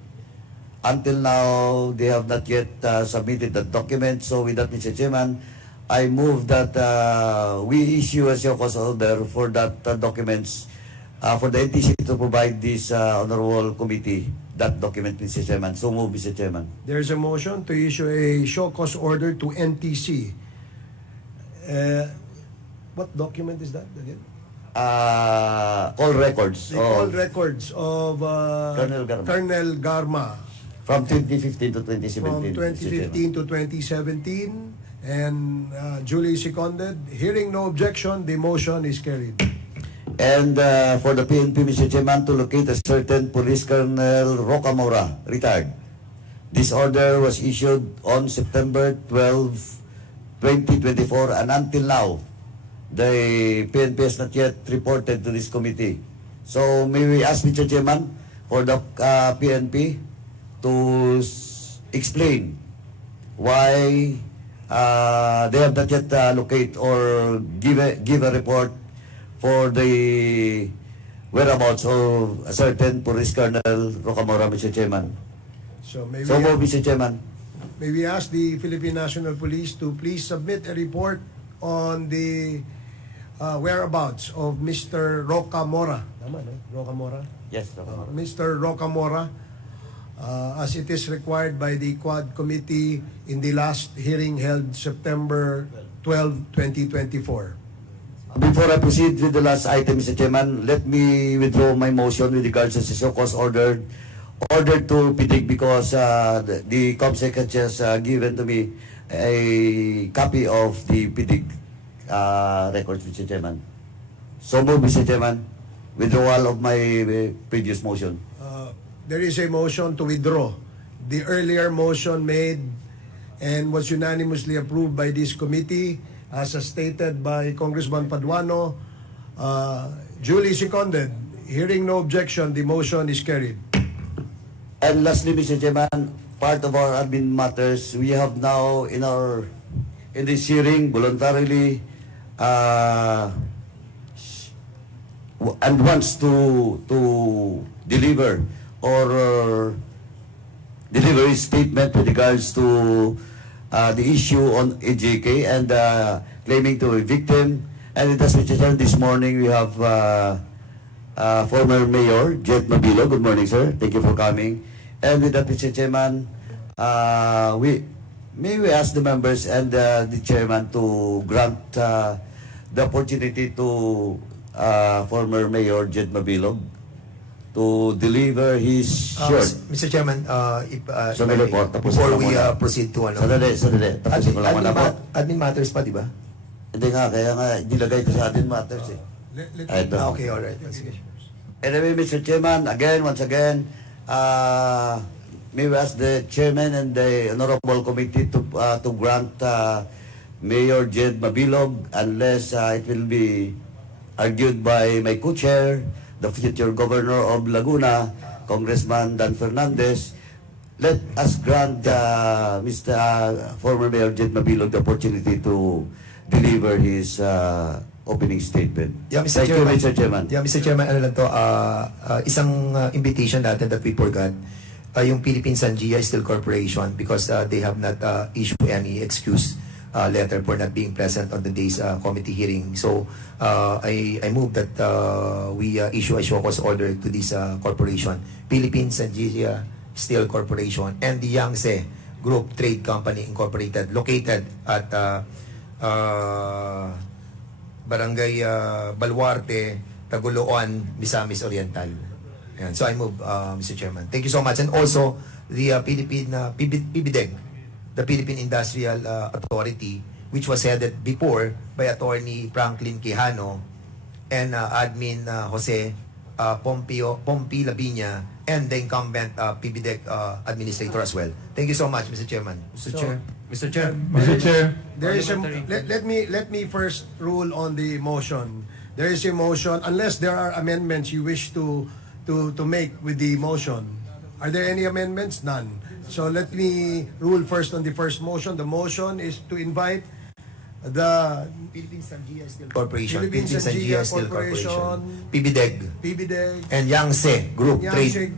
Until now, they have not yet submitted that document. So with that, Mr. Chairman, I move that we issue a show cause order for that documents for the NTC to provide this honorable committee that document, Mr. Chairman. So move, Mr. Chairman. There's a motion to issue a show cause order to NTC. What document is that again? Call records. The call records of Colonel Garma From 2015 to 2017. from Mr. Chairman. 2015 to 2017 and duly seconded. Hearing no objection, the motion is carried. And for the PNP, Mr. Chairman, to locate a certain Police Colonel Rocamora, retired. This order was issued on September 12, 2024, and until now, the PNP has not yet reported to this committee. So may we ask, Mr. Chairman, for the PNP to explain why they have not yet locate or give a report for the whereabouts of a certain Police Colonel Rocamora, Mr. Chairman. So So move, Mr. Chairman. may we ask the Philippine National Police to please submit a report on the whereabouts of Mr. Rocamora. Tama, no? Rocamora? Yes, Rocamora. Mr. Rocamora, as it is required by the Quad Committee in the last hearing held September 12, 2024. Before I proceed with the last item, Mr. Chairman, let me withdraw my motion with regards to the show cause order to PDIG because the COMSEC has just given to me a copy of the PDIG records, Mr. Chairman. So move, Mr. Chairman. Withdrawal of my previous motion. There is a motion to withdraw the earlier motion made and was unanimously approved by this committee as stated by Congressman Paduano. Duly seconded. Hearing no objection, the motion is carried. And lastly, Mr. Chairman, part of our admin matters, we have now in this hearing voluntarily and wants to deliver or deliver his statement with regards to the issue on AJK and claiming to a victim. And it has, Mr. Chairman, this morning we have former Mayor Jet Mabilog. Good morning, sir. Thank you for coming. And with that, Mr. Chairman, may we ask the members and the chairman to grant the opportunity to former Mayor Jet Mabilog to deliver his short. Mr. Chairman, So may report, tapos before na we muna. proceed to Sadali. Tapusin ko lang muna po. admin matters pa, di ba? Hindi nga, kaya nga, nilagay ito sa atin matters eh. Ito. Okay, alright. Sige. Anyway, Mr. Chairman, once again, may we ask the chairman and the honorable committee to grant Mayor Jed Mabilog unless it will be argued by my co-chair, the future governor of Laguna, Congressman Dan Fernandez. Let us grant Mr. Former Mayor Jed Mabilog the opportunity to deliver his opening statement. Yeah, Mr. Thank Chairman. you, Mr. Chairman. Yeah, Mr. Chairman, ano lang to, isang invitation natin that we forgot, yung Philippine Sangia Steel Corporation because they have not issued any excuse letter for not being present on the day's committee hearing. So, I move that we issue a show cause order to this corporation, Philippine Sangia Steel Corporation and the Yangtze Group Trade Company Incorporated, located at Barangay Baluarte, Taguluan, Misamis Oriental. Ayan. So I move, Mr. Chairman. Thank you so much. And also, the Philippine PBDEG, the Philippine Industrial Authority, which was headed before by Attorney Franklin Quijano and Admin Jose Pompi Labiña and the incumbent PBDEG administrator as well. Thank you so much, Mr. Chairman. So, Mr. Chair. Mr. Chair. There is let me first rule on the motion. There is a motion unless there are amendments you wish to make with the motion. Are there any amendments? None. So let me rule first on the first motion. The motion is to invite the Philippine Sangia Steel Corporation, Philippine Sangia Steel Corporation, PBDEG, PBDEG, and Yangtze Group Yangtze,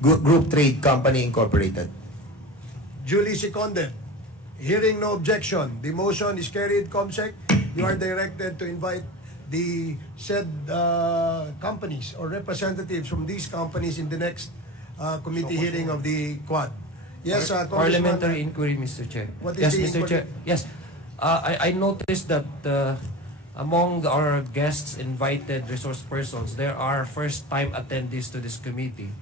Group Trade Company Incorporated. duly seconded. Hearing no objection, the motion is carried. Comsec, you are directed to invite the said companies or representatives from these companies in the next committee hearing of the Quad. Yes, Congressman. Parliamentary inquiry, Mr. Chair. What is Yes, the Mr. inquiry? Chair. Yes. I noticed that among our guests invited resource persons, there are first-time attendees to this committee.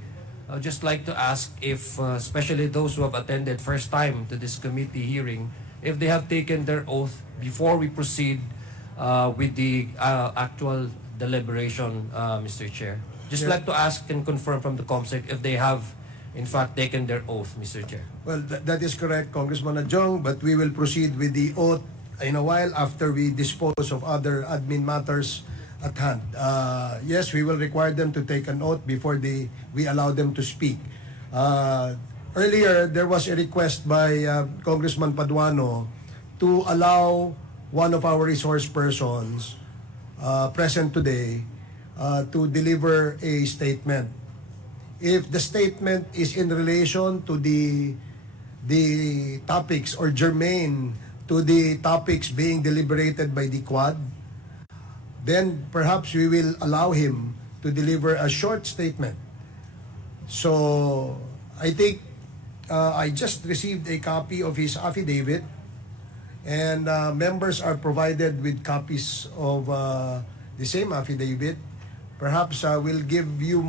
I'd just like to ask if, especially those who have attended first time to this committee hearing, if they have taken their oath before we proceed with the actual deliberation, Mr. Chair. Just Yeah. like to ask and confirm from the COMSEC if they have, in fact, taken their oath, Mr. Chair. Well, that is correct, Congressman Adjong, but we will proceed with the oath in a while after we dispose of other admin matters at hand. Yes, we will require them to take an oath before we allow them to speak. Earlier, there was a request by Congressman Paduano to allow one of our resource persons present today to deliver a statement. If the statement is in relation to the topics or germane to the topics being deliberated by the Quad, then perhaps we will allow him to deliver a short statement. So I think I just received a copy of his affidavit, and members are provided with copies of the same affidavit. Perhaps we'll give you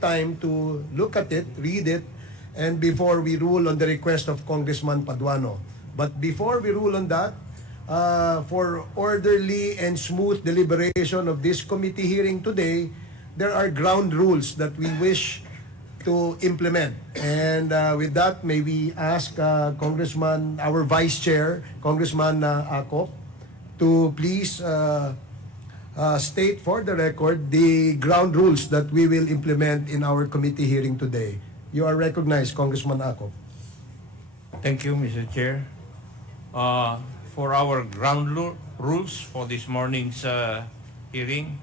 time to look at it, read it, and before we rule on the request of Congressman Paduano. But before we rule on that, for orderly and smooth deliberation of this committee hearing today, there are ground rules that we wish to implement. And with that, may we ask Congressman, our Vice Chair, Congressman Acop, to please state for the record the ground rules that we will implement in our committee hearing today. You are recognized, Congressman Acop. Thank you, Mr. Chair. For our ground rules for this morning's hearing,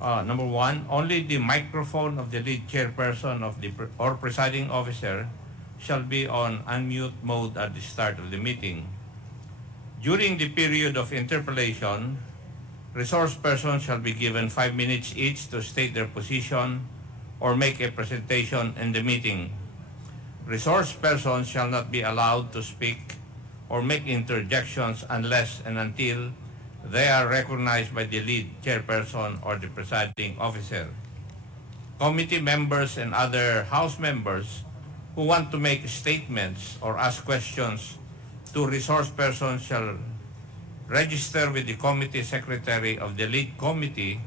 number one, only the microphone of the lead chairperson of or presiding officer shall be on unmute mode at the start of the meeting. During the period of interpolation, resource persons shall be given 5 minutes each to state their position or make a presentation in the meeting. Resource persons shall not be allowed to speak or make interjections unless and until they are recognized by the lead chairperson or the presiding officer. Committee members and other House members who want to make statements or ask questions to resource persons shall register with the committee secretary of the lead committee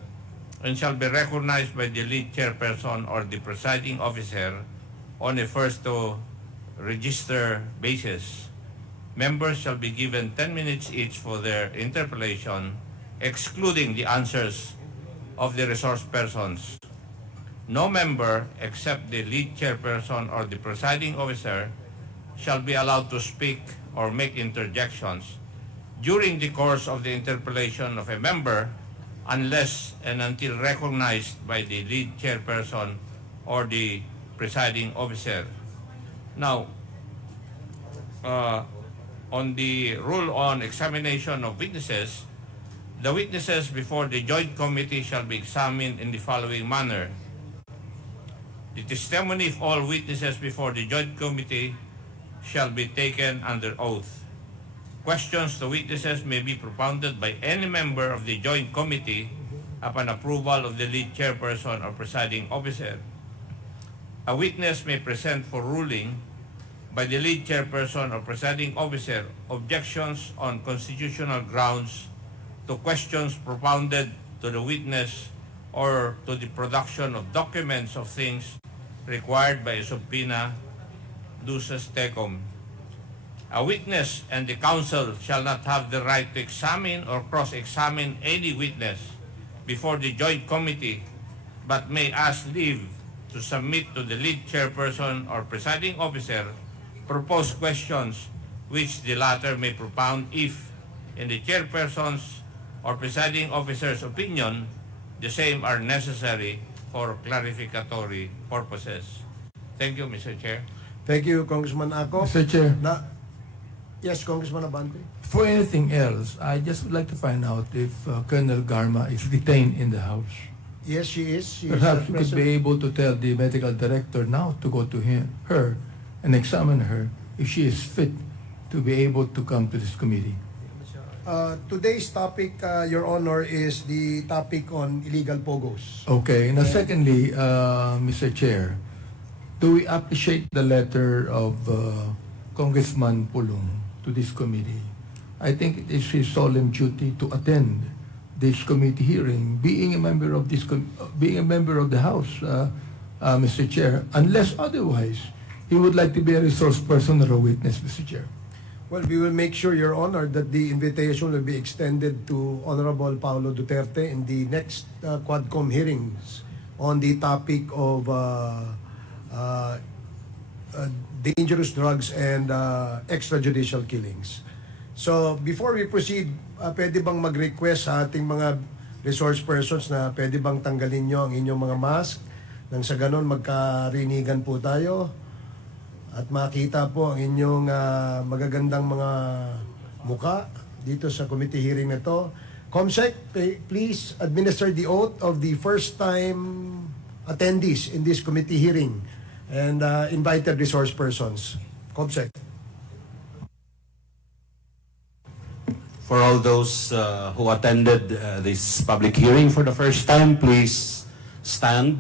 and shall be recognized by the lead chairperson or the presiding officer on a first to register basis. Members shall be given 10 minutes each for their interpellation, excluding the answers of the resource persons. No member, except the lead chairperson or the presiding officer, shall be allowed to speak or make interjections during the course of the interpellation of a member unless and until recognized by the lead chairperson or the presiding officer. Now, on the rule on examination of witnesses, the witnesses before the joint committee shall be examined in the following manner. The testimony of all witnesses before the joint committee shall be taken under oath. Questions to witnesses may be propounded by any member of the joint committee upon approval of the lead chairperson or presiding officer. A witness may present for ruling by the lead chairperson or presiding officer objections on constitutional grounds to questions propounded to the witness or to the production of documents of things required by a subpoena duces tecum. A witness and the counsel shall not have the right to examine or cross-examine any witness before the joint committee, but may ask leave to submit to the lead chairperson or presiding officer proposed questions which the latter may propound if, in the chairperson's or presiding officer's opinion, the same are necessary for clarificatory purposes. Thank you, Mr. Chair. Thank you, Congressman Ako. Mr. Chair, Yes, Congressman Abante. for anything else, I just would like to find out if Colonel Garma is detained in the House. Yes, she is. She Perhaps is you could be able to tell the medical director now to go to her and examine her if she is fit to be able to come to this committee. Today's topic, Your Honor, is the topic on illegal POGOs. Okay. Now, secondly, Mr. Chair, do we appreciate the letter of Congressman Pulong to this committee? I think it is his solemn duty to attend this committee hearing, being a member of the House, Mr. Chair, unless otherwise he would like to be a resource person or a witness, Mr. Chair. Well, we will make sure, Your Honor, that the invitation will be extended to Honorable Paulo Duterte in the next Quadcom hearings on the topic of dangerous drugs and extrajudicial killings. So, before we proceed, pwede bang mag-request sa ating mga resource persons na pwede bang tanggalin nyo ang inyong mga mask nang sa ganon magkarinigan po tayo at makita po ang inyong magagandang mga muka dito sa committee hearing na to. Comsec, please administer the oath of the first-time attendees in this committee hearing and invited resource persons. Comsec. For all those who attended this public hearing for the first time, please stand.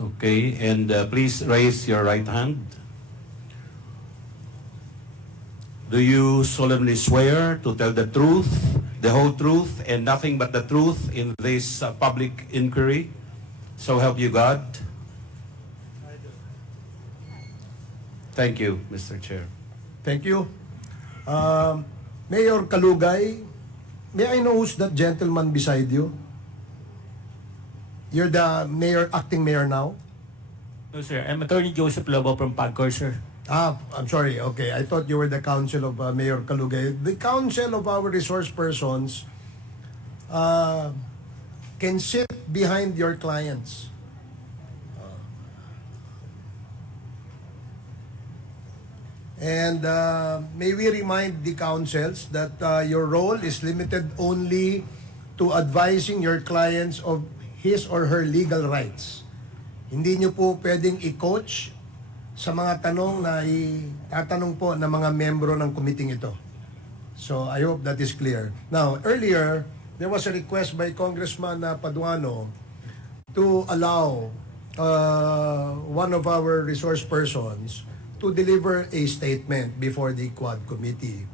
Okay, and please raise your right hand. Do you solemnly swear to tell the truth, the whole truth, and nothing but the truth in this public inquiry? So help you God. Thank you, Mr. Chair. Thank you. Mayor Kalugay, may I know who's that gentleman beside you? You're the mayor, acting mayor now? No, sir. I'm Attorney Joseph Lobo from PAGCOR, sir. I'm sorry. Okay, I thought you were the counsel of Mayor Kalugay. The counsel of our resource persons can sit behind your clients. And may we remind the counsels that your role is limited only to advising your clients of his or her legal rights. Hindi nyo po pwedeng i-coach sa mga tanong na itatanong po ng mga membro ng committee ito. So I hope that is clear. Now, earlier, there was a request by Congressman Paduano to allow one of our resource persons to deliver a statement before the Quad Committee.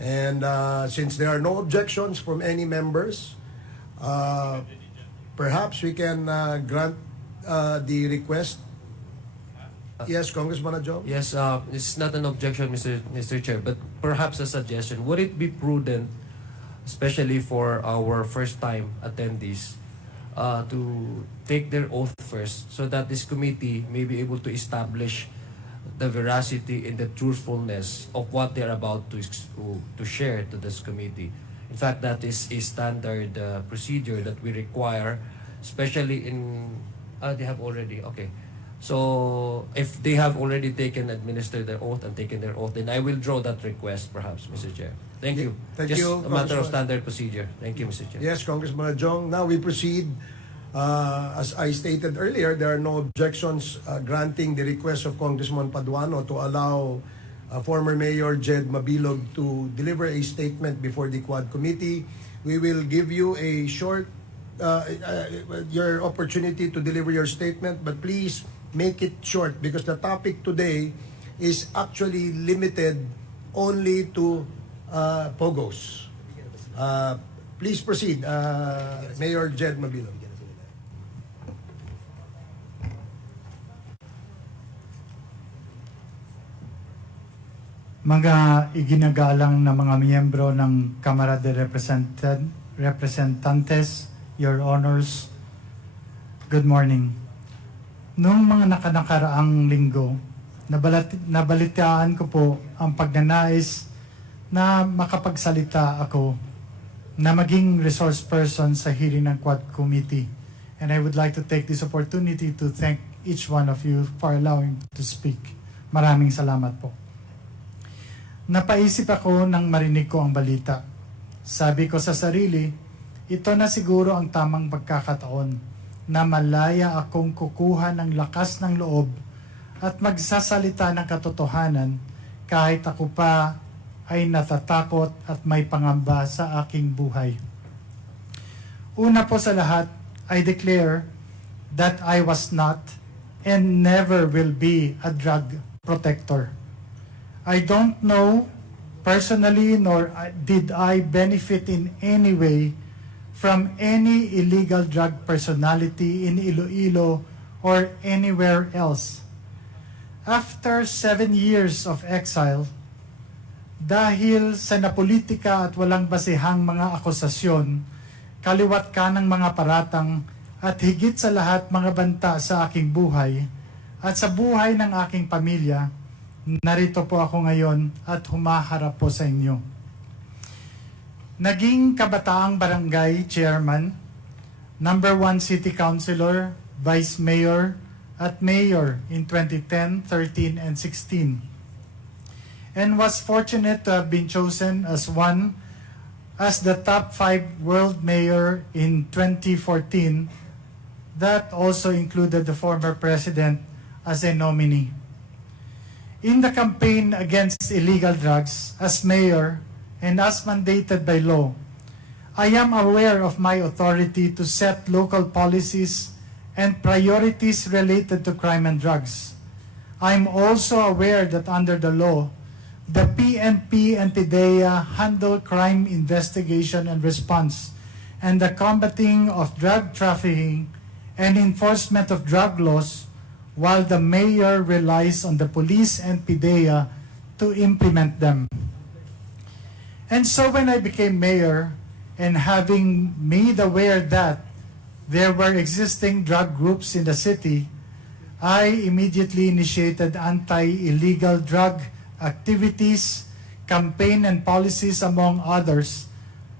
And since there are no objections from any members, perhaps we can grant the request. Yes, Congressman Adjong? Yes, it's not an objection, Mr. Chair, but perhaps a suggestion. Would it be prudent, especially for our first-time attendees, to take their oath first so that this committee may be able to establish the veracity and the truthfulness of what they're about to share to this committee? In fact, that is a standard procedure that we require, especially in... they have already, okay. So, if they have already administered their oath and taken their oath, then I will draw that request, perhaps, Mr. Chair. Thank you. Thank Just you, a matter of Congressman. standard procedure. Thank you, Mr. Chair. Yes, Congressman Adjong. Now we proceed. As I stated earlier, there are no objections granting the request of Congressman Paduano to allow former Mayor Jed Mabilog to deliver a statement before the Quad Committee. We will give you a short, your opportunity to deliver your statement, but please make it short because the topic today is actually limited only to POGOs. Please proceed, Mayor Jed Mabilog. mga iginagalang na mga miyembro ng Kamara de Representantes, Your Honors, good morning. Noong mga nakaraang linggo, nabalitaan ko po ang pagnanais na makapagsalita ako na maging resource person sa hearing ng Quad Committee. And I would like to take this opportunity to thank each one of you for allowing me to speak. Maraming salamat po. Napaisip ako nang marinig ko ang balita. Sabi ko sa sarili, ito na siguro ang tamang pagkakataon na malaya akong kukuha ng lakas ng loob at magsasalita ng katotohanan kahit ako pa ay natatakot at may pangamba sa aking buhay. Una po sa lahat, I declare that I was not and never will be a drug protector. I don't know personally nor did I benefit in any way from any illegal drug personality in Iloilo or anywhere else. After 7 years of exile, dahil sa napolitika at walang basehang mga akusasyon, kaliwat ka ng mga paratang at higit sa lahat mga banta sa aking buhay at sa buhay ng aking pamilya, narito po ako ngayon at humaharap po sa inyo. Naging kabataang barangay chairman, number 1 city councilor, vice mayor, at mayor in 2010, 13, and 16. And was fortunate to have been chosen as the top 5 world mayor in 2014. That also included the former president as a nominee. In the campaign against illegal drugs, as mayor and as mandated by law, I am aware of my authority to set local policies and priorities related to crime and drugs. I'm also aware that under the law, the PNP and PDEA handle crime investigation and response and the combating of drug trafficking and enforcement of drug laws, while the mayor relies on the police and PDEA to implement them. And so when I became mayor, and having made aware that there were existing drug groups in the city, I immediately initiated anti-illegal drug activities, campaign and policies, among others,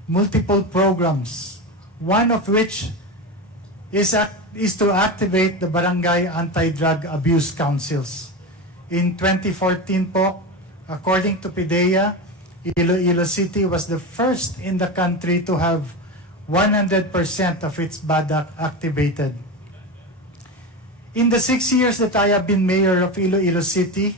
multiple programs, one of which is to activate the Barangay Anti-Drug Abuse Councils. In 2014 po, according to PDEA, Iloilo City was the first in the country to have 100% of its BADAC activated. In the 6 years that I have been mayor of Iloilo City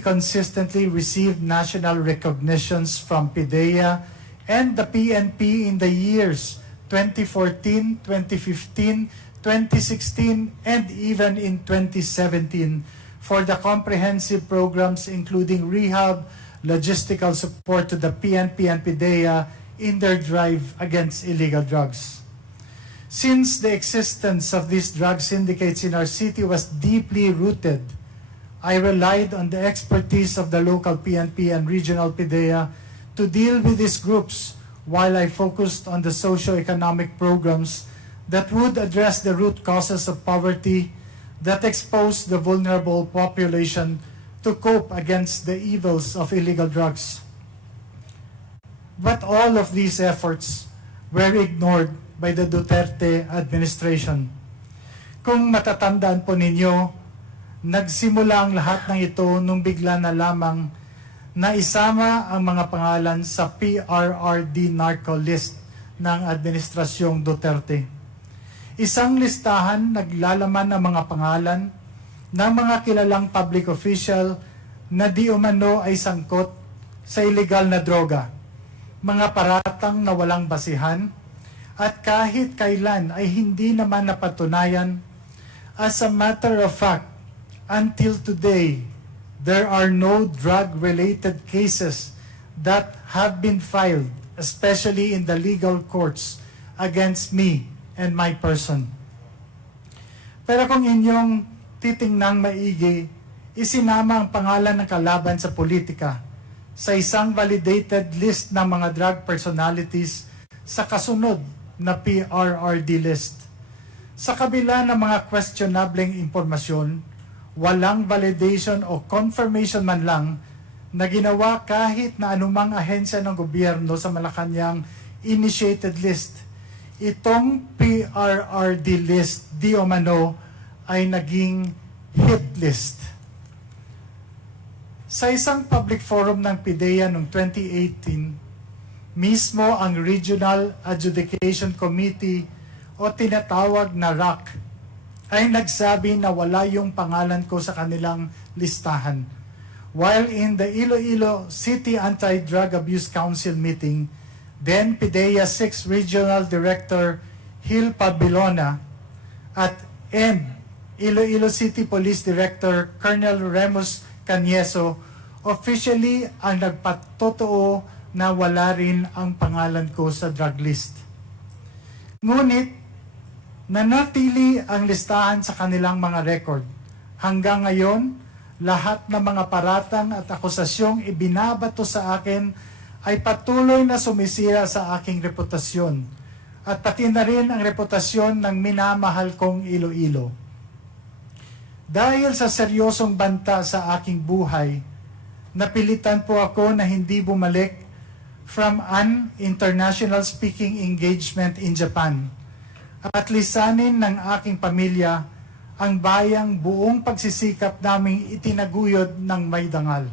consistently received national recognitions from PDEA and the PNP in the years 2014, 2015, 2016, and even in 2017 for the comprehensive programs including rehab, logistical support to the PNP and PDEA in their drive against illegal drugs. Since the existence of these drug syndicates in our city was deeply rooted, I relied on the expertise of the local PNP and regional PDEA to deal with these groups while I focused on the socio-economic programs that would address the root causes of poverty that expose the vulnerable population to cope against the evils of illegal drugs. But all of these efforts were ignored by the Duterte administration. Kung matatandaan po ninyo, nagsimula ang lahat ng ito nung bigla na lamang na isama ang mga pangalan sa PRRD narco list ng Administrasyong Duterte. Isang listahan naglalaman ng mga pangalan ng mga kilalang public official na di umano ay sangkot sa illegal na droga, mga paratang na walang basihan, at kahit kailan ay hindi naman napatunayan. As a matter of fact, until today, there are no drug-related cases that have been filed, especially in the legal courts, against me and my person. Pero kung inyong titingnang maigi, isinama ang pangalan ng kalaban sa politika sa isang validated list ng mga drug personalities sa kasunod na PRRD list. Sa kabila ng mga questionableng impormasyon, walang validation o confirmation man lang na ginawa kahit na anumang ahensya ng gobyerno sa Malacanang initiated list. Itong PRRD list di umano ay naging hit list. Sa isang public forum ng PIDEA noong 2018, mismo ang Regional Adjudication Committee o tinatawag na RAC ay nagsabi na wala yung pangalan ko sa kanilang listahan. While in the Iloilo City Anti-Drug Abuse Council meeting, then PIDEA 6 Regional Director Hil Pabilona and Iloilo City Police Director Colonel Remus Canieso officially ang nagpatotoo na wala rin ang pangalan ko sa drug list. Ngunit, nanatili ang listahan sa kanilang mga record. Hanggang ngayon, lahat ng mga paratang at akusasyong ibinabato sa akin ay patuloy na sumisira sa aking reputasyon at pati na rin ang reputasyon ng minamahal kong Iloilo. Dahil sa seryosong banta sa aking buhay, napilitan po ako na hindi bumalik from an international speaking engagement in Japan at lisanin ng aking pamilya ang bayang buong pagsisikap naming itinaguyod ng may dangal.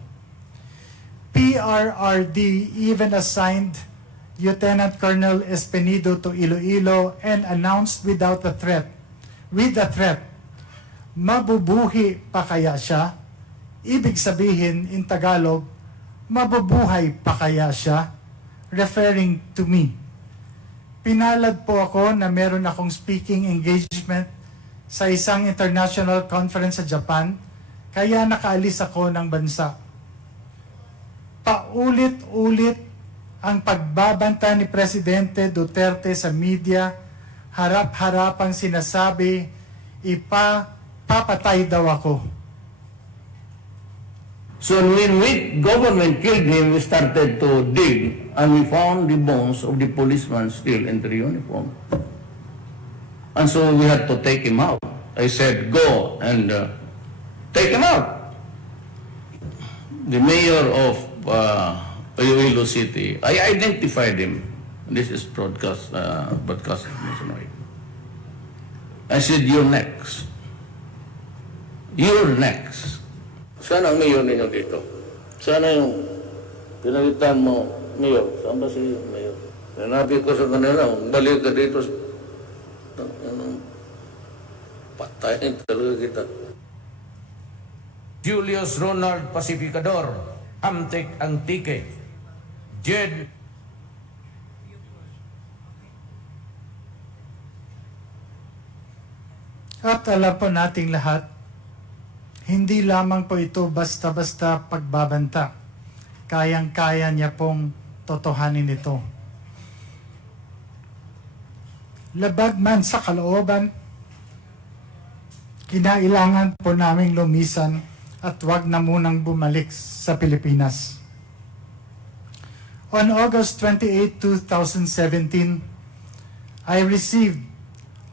PRRD even assigned Lieutenant Colonel Espenido to Iloilo and announced with a threat, mabubuhi pa kaya siya? Ibig sabihin in Tagalog, mabubuhay pa kaya siya? Referring to me. Pinalad po ako na meron akong speaking engagement sa isang international conference sa Japan, kaya nakaalis ako ng bansa. Paulit-ulit ang pagbabanta ni Presidente Duterte sa media, harap-harapang sinasabi, papatay daw ako. So when government killed him, we started to dig and we found the bones of the policeman still in the uniform. And so we had to take him out. I said, go and take him out. The mayor of Iloilo City, I identified him. This is broadcast. I said, you're next. You're next. Sana ang mayor ninyo dito? Sana yung pinalitan mo, mayor? Saan ba si mayor? Nanabi ko sa kanila, balik ka dito. Patayin talaga kita. Julius Ronald Pacificador, Amtek Antique, Jed At alam po nating lahat, hindi lamang po ito basta-basta pagbabanta. Kayang-kaya niya pong totohanin ito. Labag man sa kalooban, kinailangan po naming lumisan at wag na munang bumalik sa Pilipinas. On August 28, 2017, I received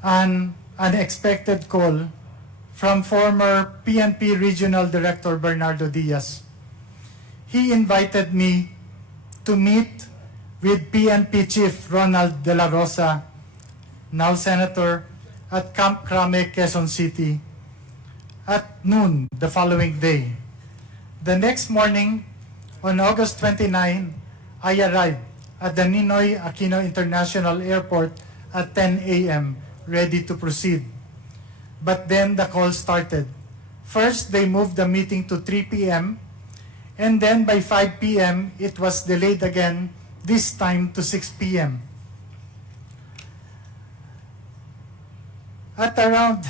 an unexpected call from former PNP Regional Director Bernardo Diaz. He invited me to meet with PNP Chief Ronald De La Rosa, now Senator, at Camp Crame, Quezon City, at noon the following day. The next morning, on August 29, I arrived at the Ninoy Aquino International Airport at 10 a.m., ready to proceed. But then the call started. First, they moved the meeting to 3 p.m., and then by 5 p.m., it was delayed again, this time to 6 p.m. At around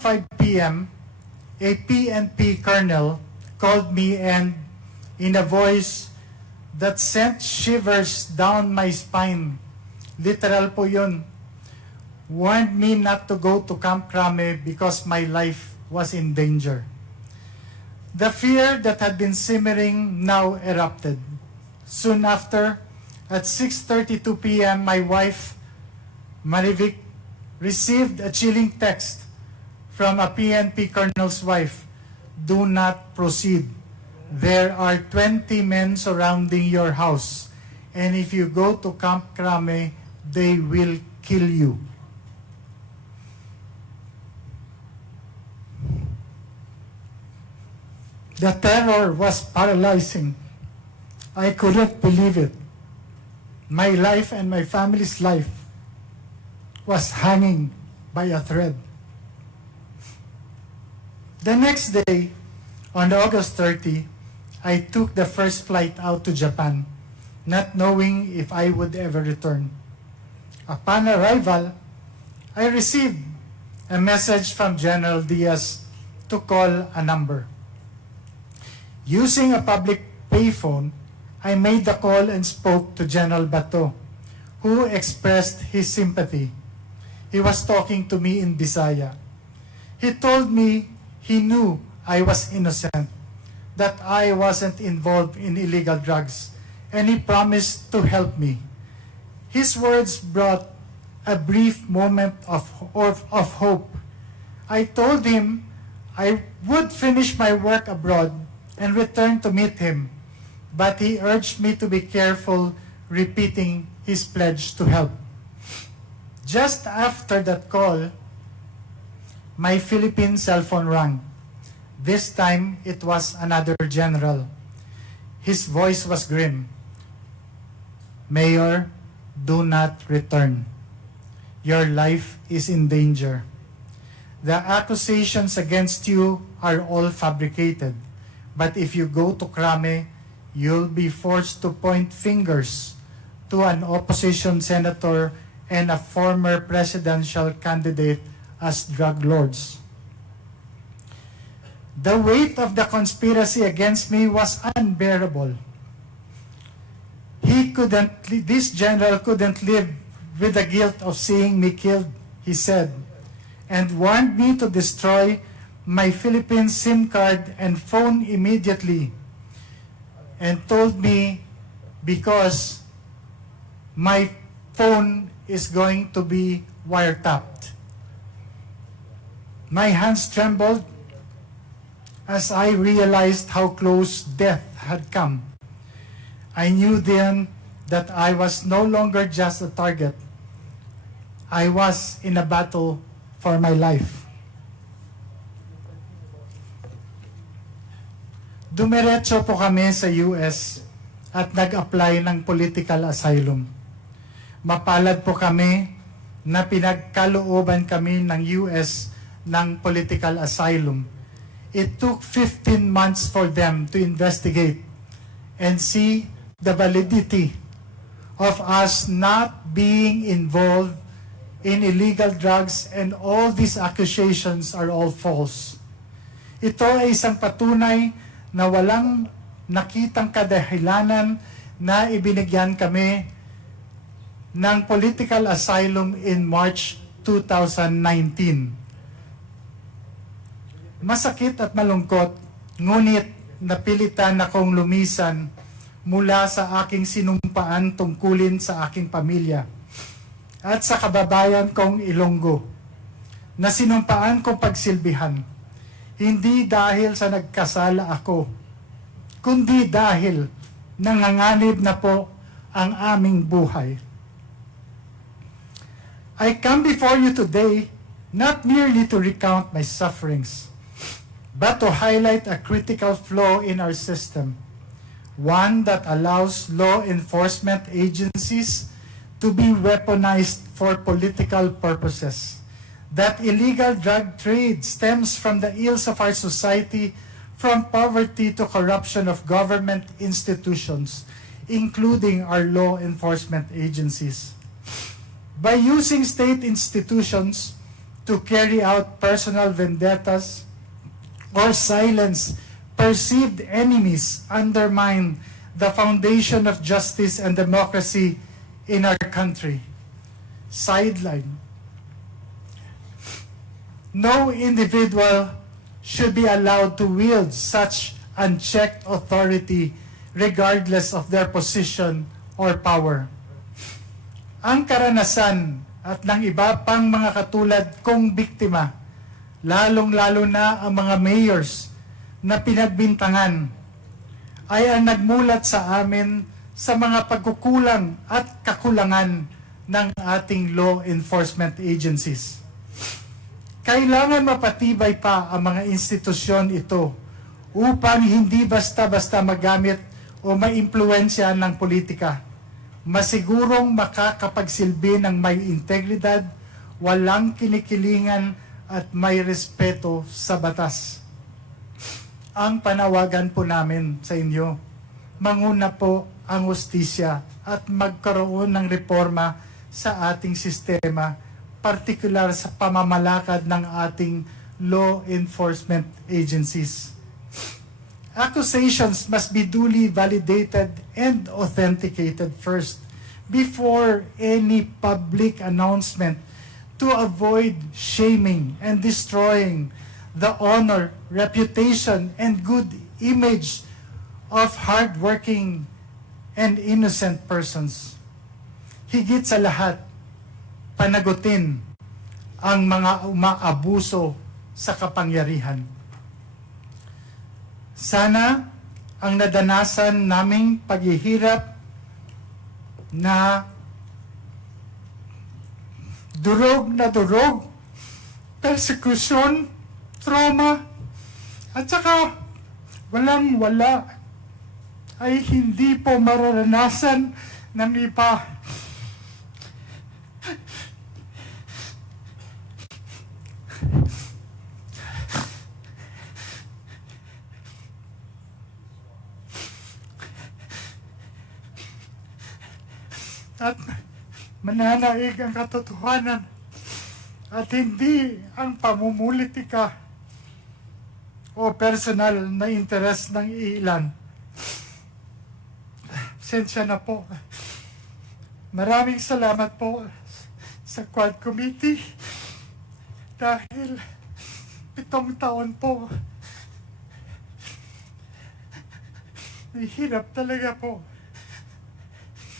5 p.m., a PNP colonel called me and, in a voice that sent shivers down my spine, literal po yun, warned me not to go to Camp Crame because my life was in danger. The fear that had been simmering now erupted. Soon after, at 6:32 p.m., my wife, Marivic, received a chilling text from a PNP colonel's wife. Do not proceed. There are 20 men surrounding your house, and if you go to Camp Crame, they will kill you. The terror was paralyzing. I couldn't believe it. My life and my family's life was hanging by a thread. The next day, on August 30, I took the first flight out to Japan, not knowing if I would ever return. Upon arrival, I received a message from General Diaz to call a number. Using a public payphone, I made the call and spoke to General Bato, who expressed his sympathy. He was talking to me in Bisaya. He told me he knew I was innocent, that I wasn't involved in illegal drugs, and he promised to help me. His words brought a brief moment of hope. I told him I would finish my work abroad and return to meet him, but he urged me to be careful, repeating his pledge to help. Just after that call, my Philippine cell phone rang. This time, it was another general. His voice was grim. Mayor, do not return. Your life is in danger. The accusations against you are all fabricated. But if you go to Crame, you'll be forced to point fingers to an opposition senator and a former presidential candidate as drug lords. The weight of the conspiracy against me was unbearable. This general couldn't live with the guilt of seeing me killed, he said, and warned me to destroy my Philippine SIM card and phone immediately, and told me because my phone is going to be wiretapped. My hands trembled as I realized how close death had come. I knew then that I was no longer just a target. I was in a battle for my life. Dumiretso po kami sa US at nag-apply ng political asylum. Mapalad po kami na pinagkalooban kami ng US ng political asylum. It took 15 months for them to investigate and see the validity of us not being involved in illegal drugs, and all these accusations are all false. Ito ay isang patunay na walang nakitang kadahilanan na ibinigyan kami ng political asylum in March 2019. Masakit at malungkot, ngunit napilitan akong lumisan mula sa aking sinumpaan tungkulin sa aking pamilya at sa kababayan kong Ilonggo, na sinumpaan kong pagsilbihan, hindi dahil sa nagkasala ako, kundi dahil nanganganib na po ang aming buhay. I come before you today not merely to recount my sufferings, but to highlight a critical flaw in our system, one that allows law enforcement agencies to be weaponized for political purposes. That illegal drug trade stems from the ills of our society, from poverty to corruption of government institutions, including our law enforcement agencies. By using state institutions to carry out personal vendettas or silence perceived enemies, undermine the foundation of justice and democracy in our country. Sideline No individual should be allowed to wield such unchecked authority regardless of their position or power. Ang karanasan at ng iba pang mga katulad kong biktima, lalong-lalo na ang mga mayors na pinagbintangan, ay ang nagmulat sa amin sa mga pagkukulang at kakulangan ng ating law enforcement agencies. Kailangan mapatibay pa ang mga institusyon ito upang hindi basta-basta magamit o maimpluwensya ng politika. Masigurong makakapagsilbi ng may integridad, walang kinikilingan at may respeto sa batas. Ang panawagan po namin sa inyo, manguna po ang hustisya at magkaroon ng reforma sa ating sistema, partikular sa pamamalakad ng ating law enforcement agencies. Accusations must be duly validated and authenticated first before any public announcement to avoid shaming and destroying the honor, reputation, and good image of hardworking and innocent persons. Higit sa lahat, panagutin ang mga umaabuso sa kapangyarihan. Sana ang nadanasan naming paghihirap na durog, persecution, trauma, at saka walang-wala ay hindi po mararanasan ng iba. At mananaig ang katotohanan at hindi ang pamumulitika o personal na interes ng ilan. Sensya na po. Maraming salamat po sa Quad Committee dahil 7 taon po. Nahihirap talaga po.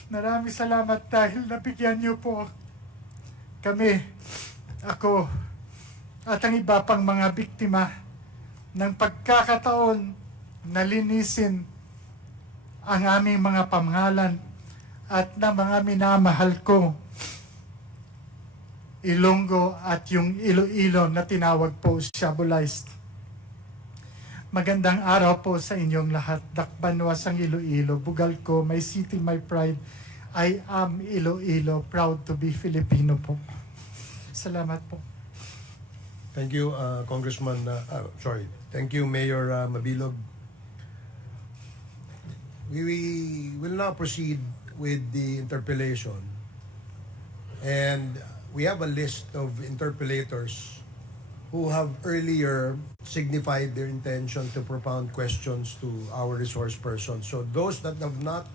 Maraming salamat dahil nabigyan niyo po kami, ako, at ang iba pang mga biktima ng pagkakataon na linisin ang aming mga pangalan at ng mga minamahal ko, Ilonggo at yung Iloilo na tinawag po shabulized. Magandang araw po sa inyong lahat. Dakbanwas ang Iloilo, bugal ko, my city, my pride. I am Iloilo, proud to be Filipino po. Salamat po. Thank you, Congressman, thank you, Mayor Mabilog. We will now proceed with the interpellation. And we have a list of interpellators who have earlier signified their intention to propound questions to our resource person. So those that have not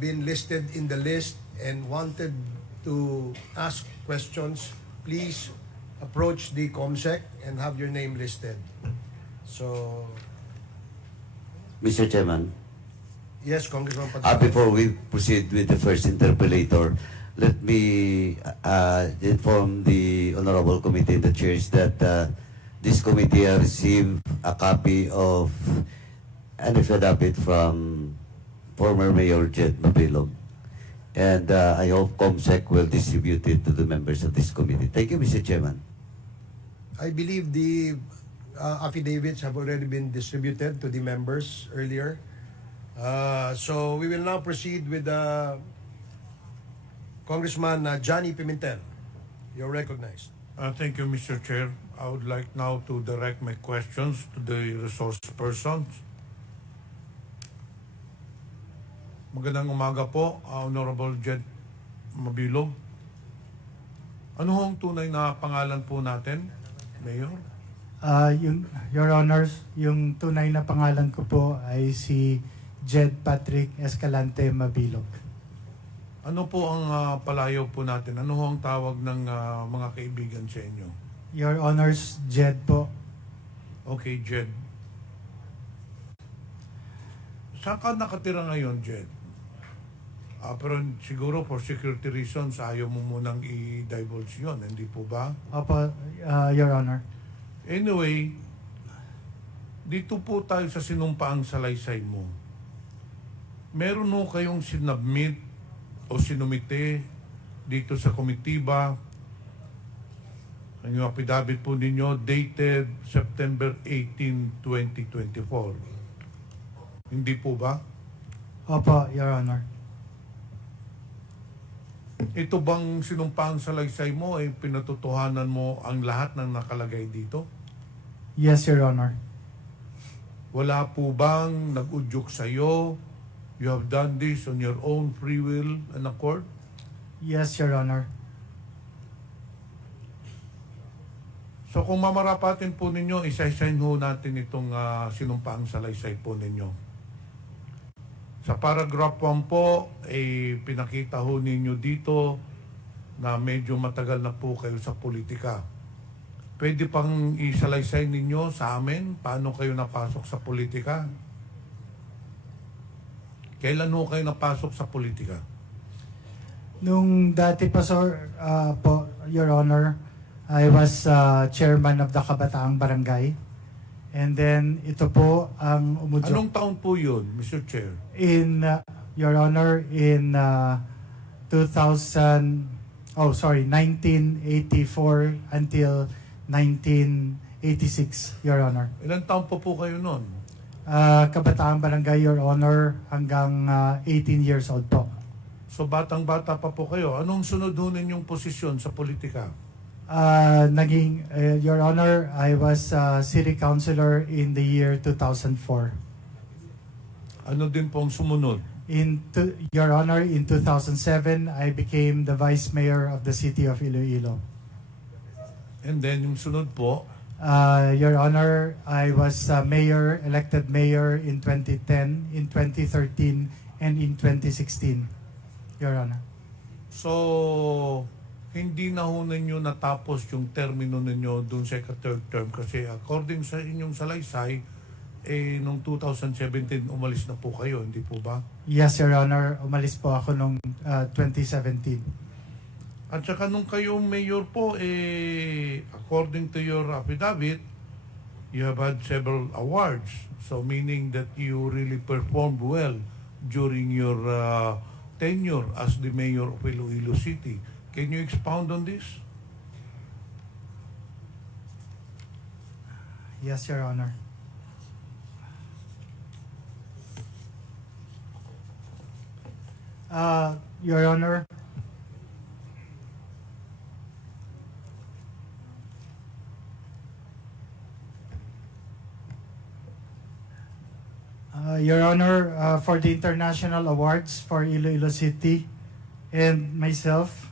been listed in the list and wanted to ask questions, please approach the COMSEC and have your name listed. So, Mr. Chairman, yes, Congressman Padilla. before we proceed with the first interpellator, let me inform the Honorable Committee and the chairs that this committee has received a copy of an affidavit from former Mayor Jed Mabilog. And I hope COMSEC will distribute it to the members of this committee. Thank you, Mr. Chairman. I believe the affidavits have already been distributed to the members earlier. So we will now proceed with Congressman Johnny Pimentel. You're recognized. Thank you, Mr. Chair. I would like now to direct my questions to the resource persons. Magandang umaga po, Honorable Jed Mabilog. Ano hong tunay na pangalan po natin, Mayor? Your Honors, yung tunay na pangalan ko po ay si Jed Patrick Escalante Mabilog. Ano po ang palayo po natin? Ano ho ang tawag ng mga kaibigan sa inyo? Your Honors, Jed po. Okay, Jed. Saan ka nakatira ngayon, Jed? Pero siguro for security reasons, ayaw mo munang i-divulge yun, hindi po ba? Opo, Your Honor. Anyway, dito po tayo sa sinumpaang salaysay mo. Meron mo kayong sinubmit o sinumite dito sa komitiba. Ang yung affidavit po ninyo dated September 18, 2024. Hindi po ba? Opo, Your Honor. Ito bang sinumpang salaysay mo ay pinatotohanan mo ang lahat ng nakalagay dito? Yes, Your Honor. Wala po bang nag-udyok sa'yo? You have done this on your own free will and accord? Yes, Your Honor. So kung mamarapatin po ninyo, isa-isahin ho natin itong sinumpaang salaysay po ninyo. Sa paragraph 1 po, pinakita ho ninyo dito na medyo matagal na po kayo sa politika. Pwede pang isalaysay ninyo sa amin paano kayo napasok sa politika? Kailan ho kayo napasok sa politika? Nung dati pa, sir, po, Your Honor, I was chairman of the Kabataang Barangay. And then, ito po ang umudyok. Anong taon po yun, Mr. Chair? In, Your Honor, in 1984 until 1986, Your Honor. Ilang taon po kayo noon? Kabataang Barangay, Your Honor, hanggang 18 years old po. So batang-bata pa po kayo. Anong sunod ho ninyong posisyon sa politika? Your Honor, I was city councilor in the year 2004. Ano din pong sumunod? Your Honor, in 2007, I became the vice mayor of the city of Iloilo. And then yung sunod po? Your Honor, I was elected mayor in 2010, in 2013, and in 2016, Your Honor. So, hindi na ho ninyo natapos yung termino ninyo dun sa third term kasi according sa inyong salaysay, nung 2017 umalis na po kayo, hindi po ba? Yes, Your Honor. Umalis po ako nung 2017. At saka nung kayo mayor po, according to your affidavit, you have had several awards. So meaning that you really performed well during your tenure as the mayor of Iloilo City. Can you expound on this? Yes, Your Honor. Your Honor, Your Honor, for the international awards for Iloilo City and myself,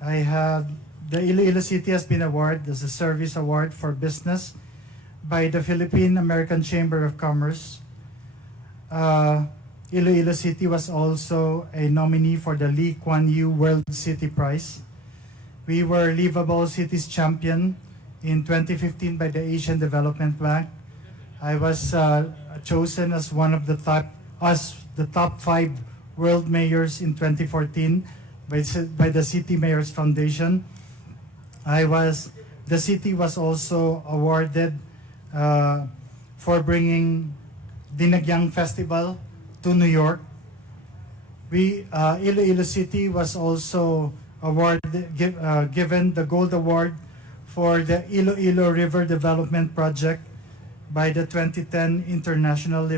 I have the Iloilo City has been awarded as a service award for business by the Philippine American Chamber of Commerce. Iloilo City was also a nominee for the Lee Kuan Yew World City Prize. We were Livable Cities Champion in 2015 by the Asian Development Bank. I was chosen as one of the top 5 world mayors in 2014 by the City Mayors Foundation. The city was also awarded for bringing Dinagyang Festival to New York. Iloilo City was also given the Gold Award for the Iloilo River Development Project by the 2010 International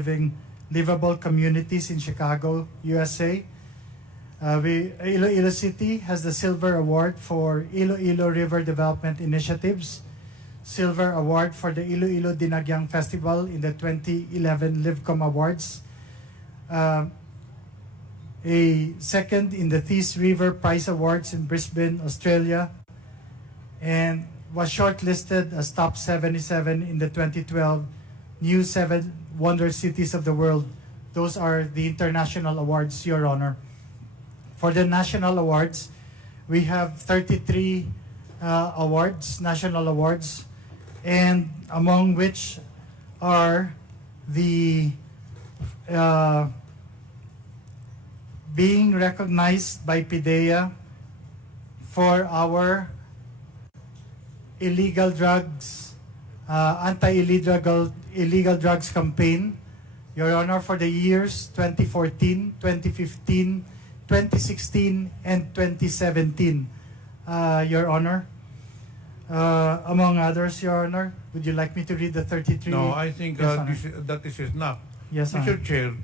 Livable Communities in Chicago, USA. Iloilo City has the Silver Award for Iloilo River Development Initiatives, Silver Award for the Iloilo Dinagyang Festival in the 2011 Livcom Awards, a second in the Thies River Prize Awards in Brisbane, Australia, and was shortlisted as top 77 in the 2012 New 7 Wonder Cities of the World. Those are the international awards, Your Honor. For the national awards, we have 33 awards, national awards, and among which are the being recognized by PIDEA for our illegal drugs, illegal drugs campaign, Your Honor, for the years 2014, 2015, 2016, and 2017, Your Honor. Among others, Your Honor, would you like me to read the 33? No, I think Yes, Honor. that is enough. Yes, Mr. Honor. Chair,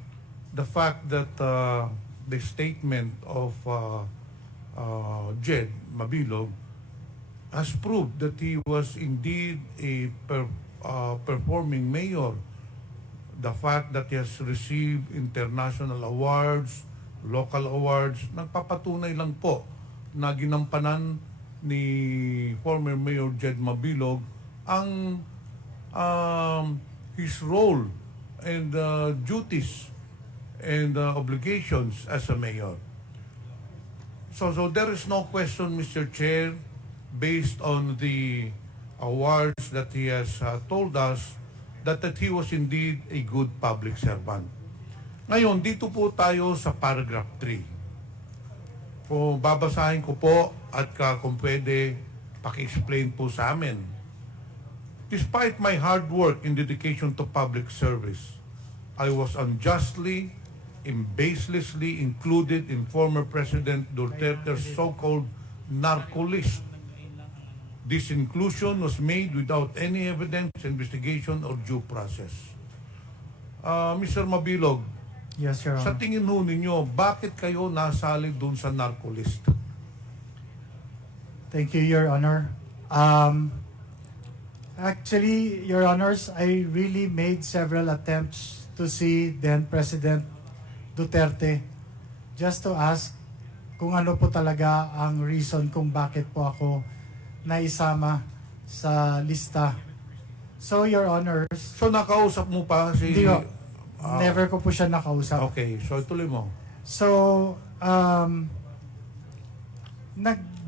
the fact that the statement of Jed Mabilog has proved that he was indeed a performing mayor. The fact that he has received international awards, local awards, nagpapatunay lang po na ginampanan ni former Mayor Jed Mabilog ang his role and duties and obligations as a mayor. So there is no question, Mr. Chair, based on the awards that he has told us that he was indeed a good public servant. Ngayon, dito po tayo sa paragraph 3. Kung babasahin ko po at kung pwede, paki-explain po sa amin. Despite my hard work and dedication to public service, I was unjustly and baselessly included in former President Duterte's so-called narco list. This inclusion was made without any evidence, investigation, or due process. Mr. Mabilog, Yes, Your sa Honor. tingin ho ninyo, bakit kayo nasali dun sa narco list? Thank you, Your Honor. Actually, Your Honors, I really made several attempts to see then President Duterte just to ask kung ano po talaga ang reason kung bakit po ako naisama sa lista. So, Your Honors, So nakausap mo pa si... hindi ko, never ko po siya nakausap. Okay, so tuloy mo. So,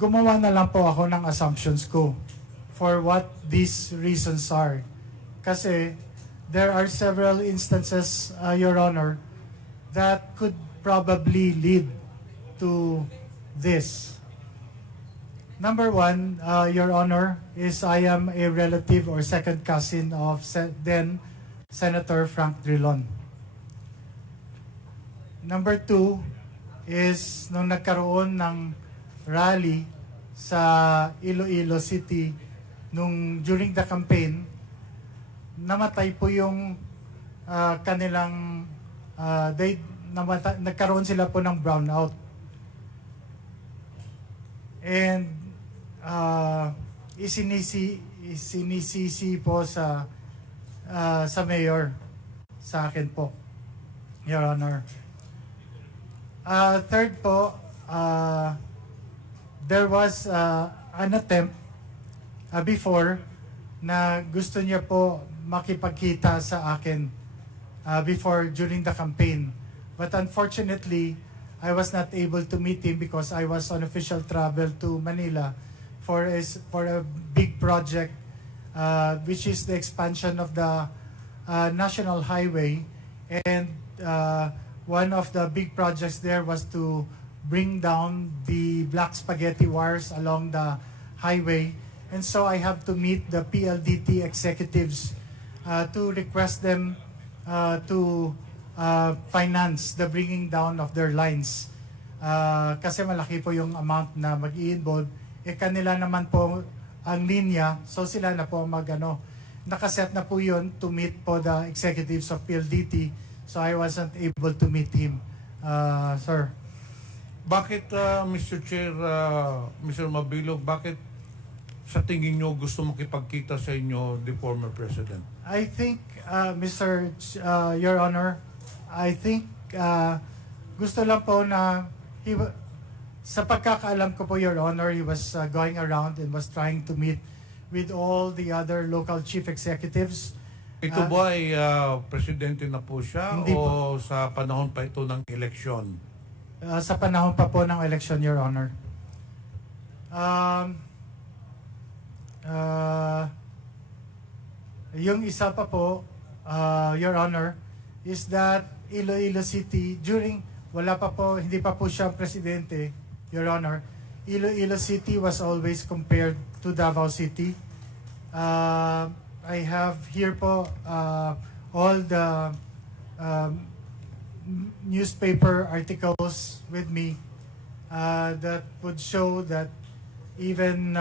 gumawa na lang po ako ng assumptions ko for what these reasons are. Kasi there are several instances, Your Honor, that could probably lead to this. Number one, Your Honor, is I am a relative or second cousin of then Senator Frank Drilon. Number two is nung nagkaroon ng rally sa Iloilo City during the campaign, namatay po yung kanilang nagkaroon sila po ng brownout. And isinisisi po sa mayor sa akin po, Your Honor. Third po, there was an attempt before na gusto niya po makipagkita sa akin during the campaign. But unfortunately, I was not able to meet him because I was on official travel to Manila for a big project, which is the expansion of the national highway. And one of the big projects there was to bring down the black spaghetti wires along the highway. And so I have to meet the PLDT executives to request them to finance the bringing down of their lines. Kasi malaki po yung amount na mag-i-involve. Kanila naman po ang linya, so sila na po nakaset na po yun to meet po the executives of PLDT. So I wasn't able to meet him, sir. Bakit, Mr. Chair, Mr. Mabilog, bakit sa tingin nyo gusto makipagkita sa inyo the former president? I think, Your Honor, I think gusto lang po na sa pagkakaalam ko po, Your Honor, he was going around and was trying to meet with all the other local chief executives. Ito ba ay presidente na po siya Hindi o sa panahon pa ito ng eleksyon? Sa panahon pa po ng election, Your Honor. Yung isa pa po, Your Honor, is that Iloilo City, hindi pa po siya presidente, Your Honor, Iloilo City was always compared to Davao City. I have here po all the newspaper articles with me that would show that even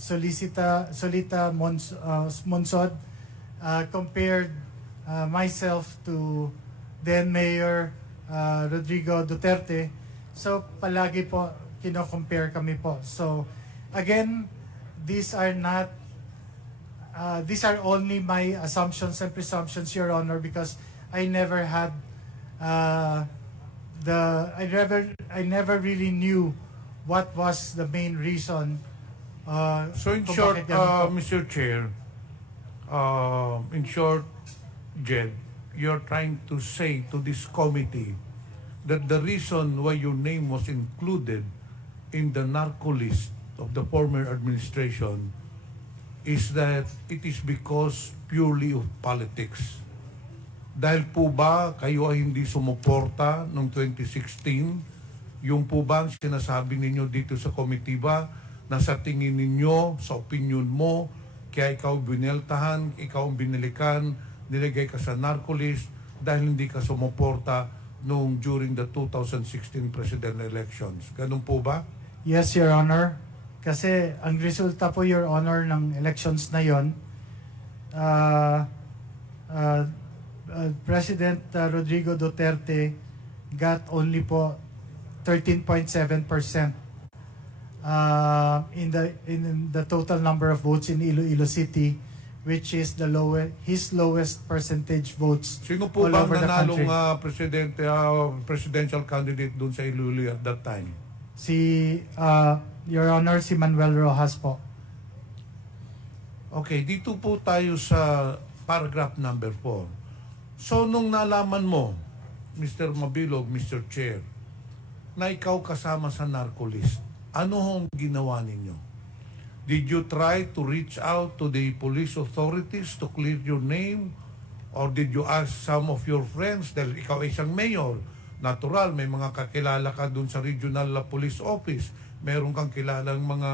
Solita Monsod compared myself to then Mayor Rodrigo Duterte. So palagi po kino-compare kami po. So again, these are only my assumptions and presumptions, Your Honor, because I never had I never really knew what was the main reason. So in kung short, bakit ganun po. Mr. Chair, in short, Jed, you're trying to say to this committee that the reason why your name was included in the narco list of the former administration is that it is because purely of politics. Dahil po ba kayo ay hindi sumuporta noong 2016? Yung po ba ang sinasabi ninyo dito sa komitiba na sa tingin ninyo, sa opinion mo, kaya ikaw bineltahan, ikaw ang binilikan, nilagay ka sa narco list dahil hindi ka sumuporta noong during the 2016 presidential elections. Ganun po ba? Yes, Your Honor. Kasi ang resulta po, Your Honor, ng elections na yon, President Rodrigo Duterte got only po 13.7% in the total number of votes in Iloilo City, which is his lowest percentage votes Sino po all ba over the nanalong country. presidential candidate doon sa Iloilo at that time? Your Honor, si Manuel Rojas po. Okay, dito po tayo sa paragraph number 4. So, nung nalaman mo, Mr. Mabilog, Mr. Chair, na ikaw kasama sa narco list, ano hong ginawa ninyo? Did you try to reach out to the police authorities to clear your name? Or did you ask some of your friends, dahil ikaw ay isang mayor, natural, may mga kakilala ka dun sa regional police office, meron kang kilalang mga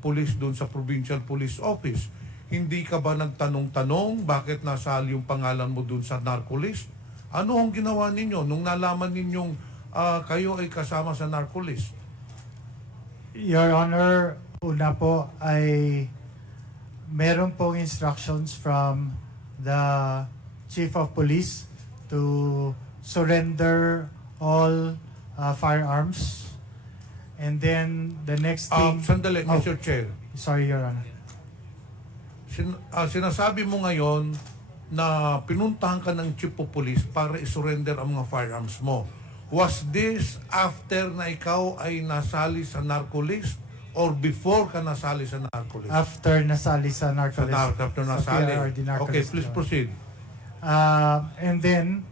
police dun sa provincial police office. Hindi ka ba nagtanong-tanong bakit nasali yung pangalan mo dun sa narco list? Ano ang ginawa ninyo nung nalaman ninyong kayo ay kasama sa narco list? Your Honor, una po ay meron pong instructions from the Chief of Police to surrender all firearms. And then the next thing... Sandali, Mr. Chair. Sorry, Your Honor. Sinasabi mo ngayon na pinuntahan ka ng Chief of Police para isurrender ang mga firearms mo. Was this after na ikaw ay nasali sa narco list or before ka nasali sa narco list? After nasali sa narco list. After nasali. PRRD narco Okay, list, please Your Honor. proceed. And then,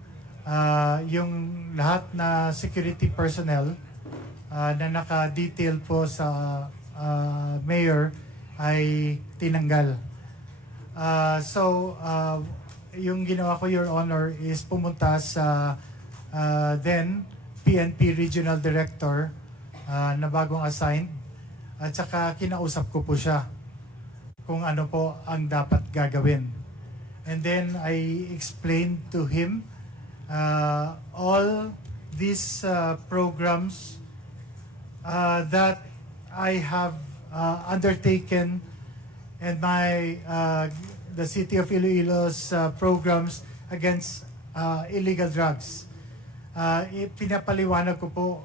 yung lahat na security personnel na naka-detail po sa mayor ay tinanggal. Yung ginawa ko, Your Honor, is pumunta sa then PNP Regional Director na bagong assigned at saka kinausap ko po siya kung ano po ang dapat gagawin. And then I explained to him all these programs that I have undertaken and the City of Iloilo's programs against illegal drugs. Pinapaliwanag ko po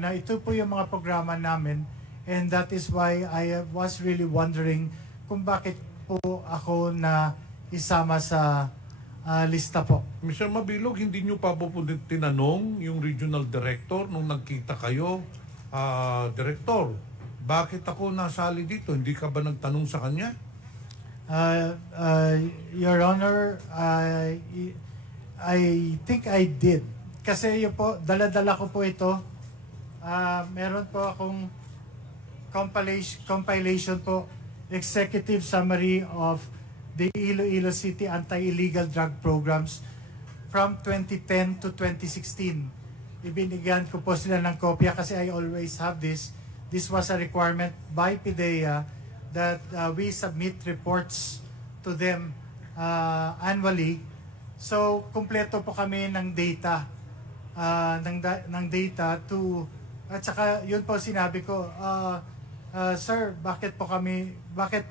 na ito po yung mga programa namin, and that is why I was really wondering kung bakit po ako na isama sa lista po. Mr. Mabilog, hindi nyo pa po tinanong yung regional director nung nagkita kayo, director, bakit ako nasali dito? Hindi ka ba nagtanong sa kanya? Your Honor, I think I did. Kasi yun po, dala-dala ko po ito. Meron po akong compilation po executive summary of the Iloilo City anti-illegal drug programs from 2010 to 2016. Ibinigyan ko po sila ng kopya kasi I always have this. This was a requirement by PIDEA that we submit reports to them annually. So, kumpleto po kami ng data ng data to at saka yun po sinabi ko, sir, bakit po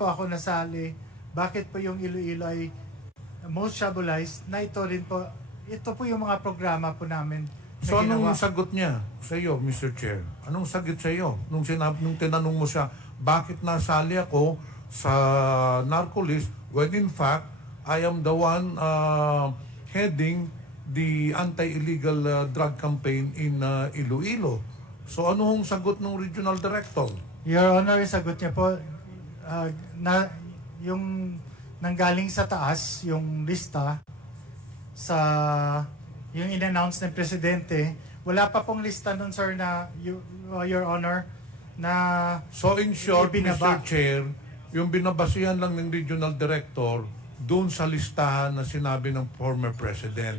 ako nasali? Bakit po yung Iloilo ay most shabulized? Na ito po yung mga programa po namin. So anong sagot niya sa iyo, Mr. Chair? Anong sagot sa iyo nung tinanong mo siya, bakit nasali ako sa narco list when in fact I am the one heading the anti-illegal drug campaign in Iloilo? So ano hong sagot ng regional director? Your Honor, sagot niya po na yung nanggaling sa taas, yung lista sa yung in-announce ng presidente, wala pa pong lista nun, sir, na Your Honor, na so in short, ibinaba. Mr. Chair, yung binabasihan lang ng regional director doon sa listahan na sinabi ng former president.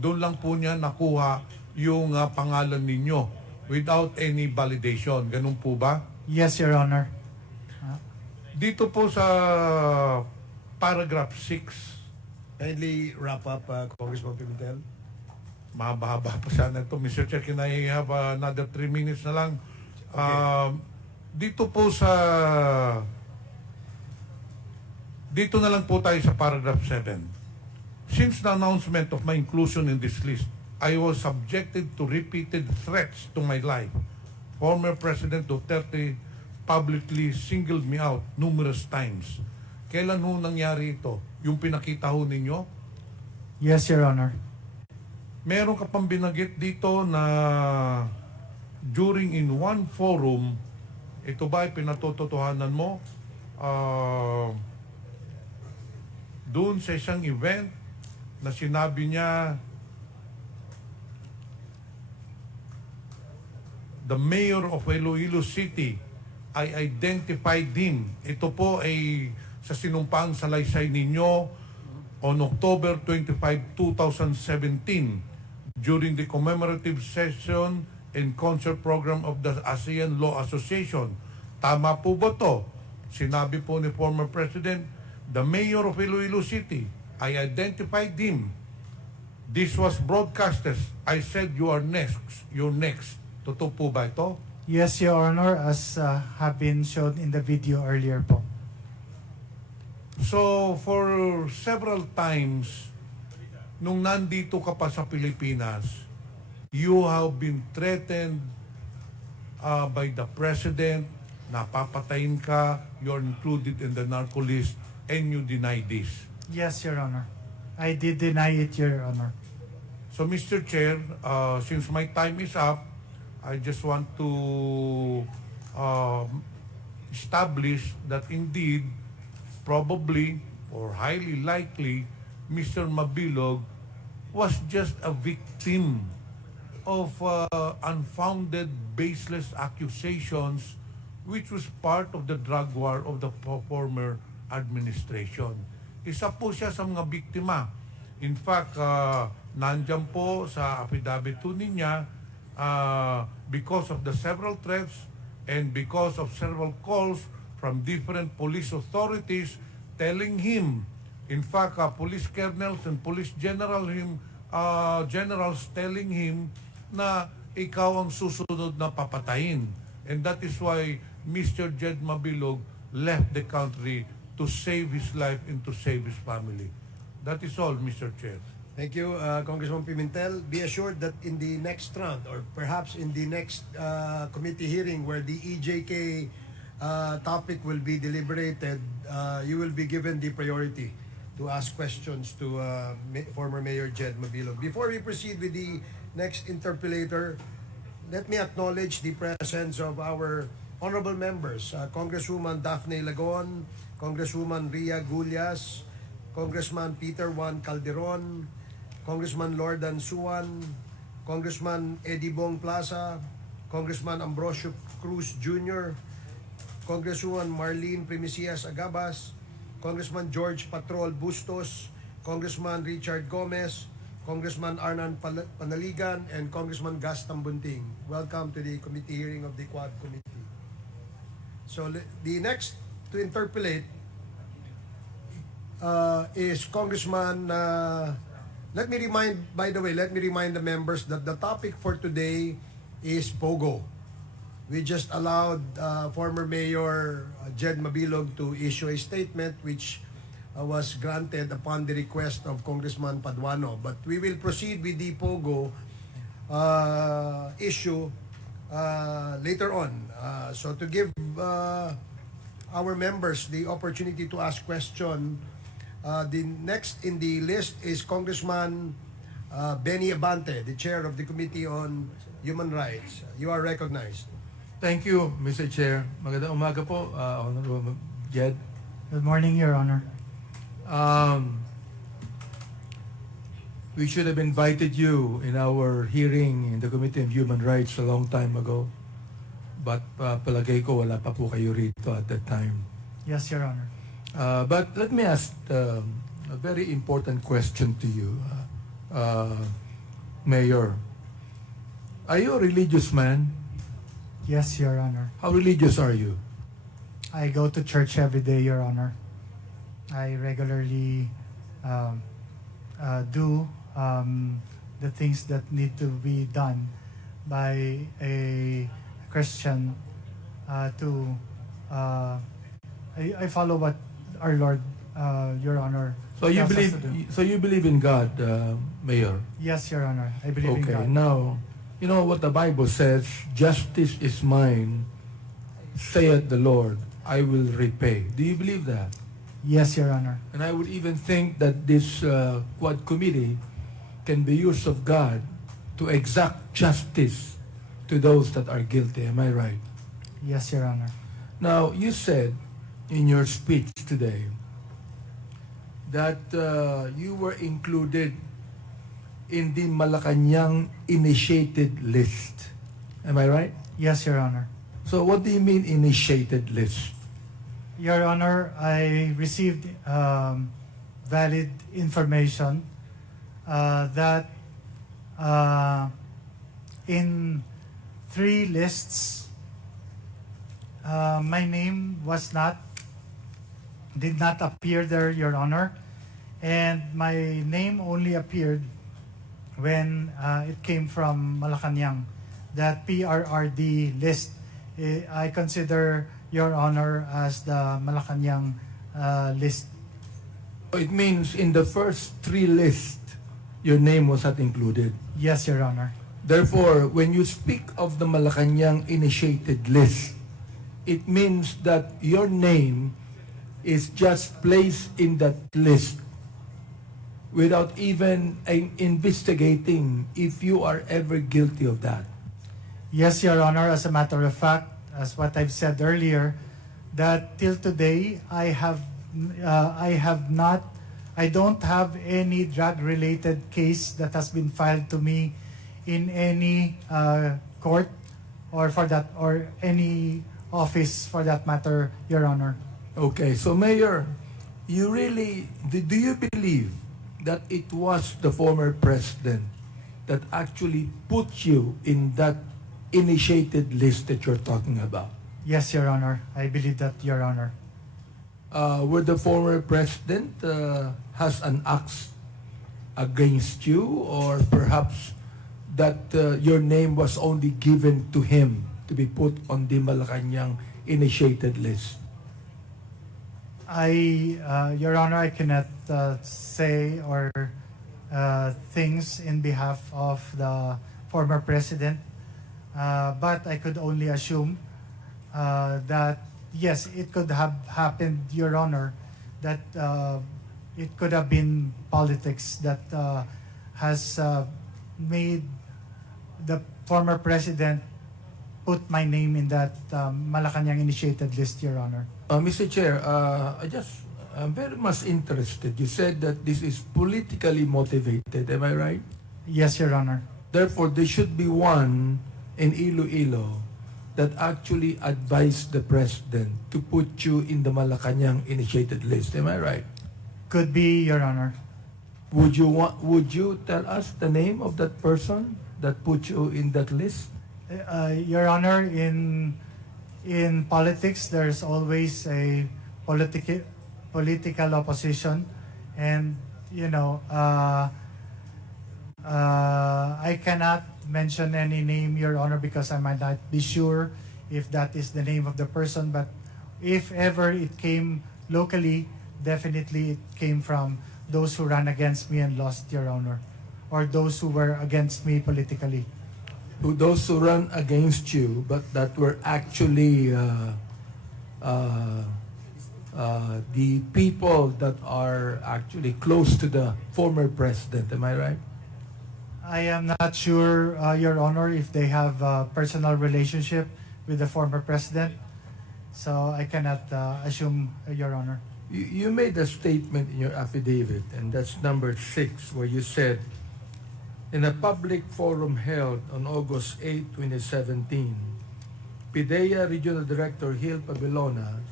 Doon lang po niya nakuha yung pangalan ninyo without any validation. Ganun po ba? Yes, Your Honor. Dito po sa paragraph 6, Kindly wrap up, Congressman Pimentel. mahaba pa sana ito. Mr. Chair, can I have another 3 minutes na lang? Dito po dito na lang po tayo sa paragraph 7. Since the announcement of my inclusion in this list, I was subjected to repeated threats to my life. Former President Duterte publicly singled me out numerous times. Kailan ho nangyari ito? Yung pinakita ho ninyo? Yes, Your Honor. Meron ka pang binanggit dito na during in one forum, ito ba ay pinatototohanan mo? Doon sa isang event na sinabi niya, the mayor of Iloilo City, I identified him. Ito po ay sa sinumpang salaysay ninyo on October 25, 2017 during the commemorative session and concert program of the ASEAN Law Association. Tama po ba to? Sinabi po ni former President, the mayor of Iloilo City, I identified him. This was broadcasted. I said, you are next. You're next. Totoo po ba ito? Yes, Your Honor, as have been shown in the video earlier po. So, for several times, nung nandito ka pa sa Pilipinas, you have been threatened by the President, napapatayin ka, you're included in the narco list, and you deny this. Yes, Your Honor. I did deny it, Your Honor. So, Mr. Chair, since my time is up, I just want to establish that indeed, probably or highly likely, Mr. Mabilog was just a victim of unfounded, baseless accusations which was part of the drug war of the former administration. Isa po siya sa mga biktima. In fact, nandyan po sa affidavit niya, because of the several threats and because of several calls from different police authorities telling him, in fact, police colonels and police generals telling him na ikaw ang susunod na papatayin. And that is why Mr. Jed Mabilog left the country to save his life and to save his family. That is all, Mr. Chair. Thank you, Congressman Pimentel. Be assured that in the next round, or perhaps in the next committee hearing where the EJK topic will be deliberated, you will be given the priority to ask questions to former Mayor Jed Mabilog. Before we proceed with the next interpellator, let me acknowledge the presence of our honorable members, Congresswoman Daphne Lagon, Congresswoman Ria Gullas, Congressman Peter Juan Calderon, Congressman Lordan Suan, Congressman Eddie Bong Plaza, Congressman Ambrosio Cruz Jr., Congresswoman Marlene Primicias Agabas, Congressman George Patrol Bustos, Congressman Richard Gomez, Congressman Arnan Panaligan, and Congressman Gas Tambunting. Welcome to the committee hearing of the Quad Committee. So the next to interpolate is Congressman, let me remind the members that the topic for today is POGO. We just allowed former Mayor Jed Mabilog to issue a statement which was granted upon the request of Congressman Paduano. But we will proceed with the POGO issue later on. So to give our members the opportunity to ask question, the next in the list is Congressman Benny Abante, the chair of the Committee on Human Rights. You are recognized. Thank you, Mr. Chair. Magandang umaga po, Honorable Jed. Good morning, Your Honor. We should have invited you in our hearing in the Committee on Human Rights a long time ago. But palagay ko wala pa po kayo rito at that time. Yes, Your Honor. But let me ask a very important question to you, Mayor. Are you a religious man? Yes, Your Honor. How religious are you? I go to church every day, Your Honor. I regularly do the things that need to be done by a Christian I follow what our Lord, Your Honor. So you tells us believe? to do. So you believe in God, Mayor? Yes, Your Honor. I believe in Okay. God. Now, you know what the Bible says: "Justice is mine, saith the Lord; I will repay." Do you believe that? Yes, Your Honor. And I would even think that this Quad Committee can be used of God to exact justice to those that are guilty. Am I right? Yes, Your Honor. Now, you said in your speech today that you were included in the Malacanang initiated list. Am I right? Yes, Your Honor. So what do you mean initiated list? Your Honor, I received valid information that in 3 lists, my name did not appear there, Your Honor, and my name only appeared when it came from Malacanang, that PRRD list. I consider Your Honor as the Malacanang list. It means in the first 3 lists, your name was not included. Yes, Your Honor. Therefore, when you speak of the Malacanang initiated list, it means that your name is just placed in that list without even investigating if you are ever guilty of that. Yes, Your Honor. As a matter of fact, as what I've said earlier, that till today I don't have any drug-related case that has been filed to me in any court or any office for that matter, Your Honor. Okay, so Mayor, do you believe that it was the former president that actually put you in that initiated list that you're talking about? Yes, Your Honor. I believe that, Your Honor. Were the former president has an axe against you, or perhaps that your name was only given to him to be put on the Malacanang initiated list? Your Honor, I cannot say or things in behalf of the former president, but I could only assume that yes, it could have happened, Your Honor, that it could have been politics that has made the former president put my name in that Malacanang initiated list, Your Honor. Mr. Chair, I'm very much interested. You said that this is politically motivated. Am I right? Yes, Your Honor. Therefore, there should be one in Iloilo that actually advised the president to put you in the Malacanang initiated list. Am I right? Could be, Your Honor. Would you tell us the name of that person that put you in that list? Your Honor, in politics, there's always a political opposition, and I cannot mention any name, Your Honor, because I might not be sure if that is the name of the person. But if ever it came locally, definitely it came from those who ran against me and lost, Your Honor, or those who were against me politically. Those who ran against you, but that were actually the people that are actually close to the former president. Am I right? I am not sure, Your Honor, if they have a personal relationship with the former president, so I cannot assume, Your Honor. You made a statement in your affidavit, and that's number 6, where you said, in a public forum held on August 8, 2017, PIDEA Regional Director Gil Pabilona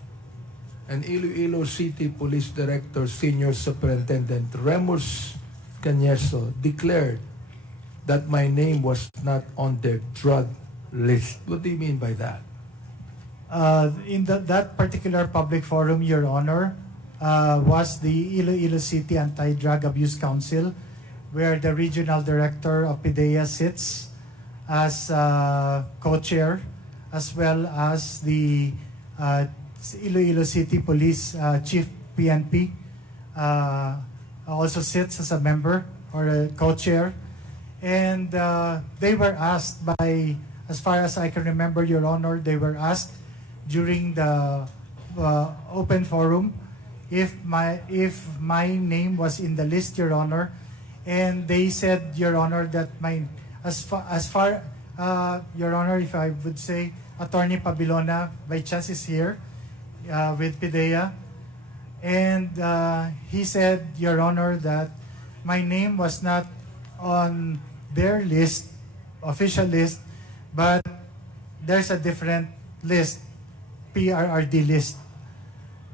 and Iloilo City Police Director Senior Superintendent Remus Cañeso declared that my name was not on their drug list. What do you mean by that? In that particular public forum, Your Honor, was the Iloilo City Anti-Drug Abuse Council, where the regional director of PIDEA sits as co-chair, as well as the Iloilo City Police Chief PNP also sits as a member or a co-chair. And they were asked by, as far as I can remember, Your Honor, they were asked during the open forum if my name was in the list, Your Honor, and they said, Your Honor, that as far Your Honor, if I would say, Attorney Pabilona by chance is here with PIDEA, and he said, Your Honor, that my name was not on their list, official list, but there's a different list, PRRD list.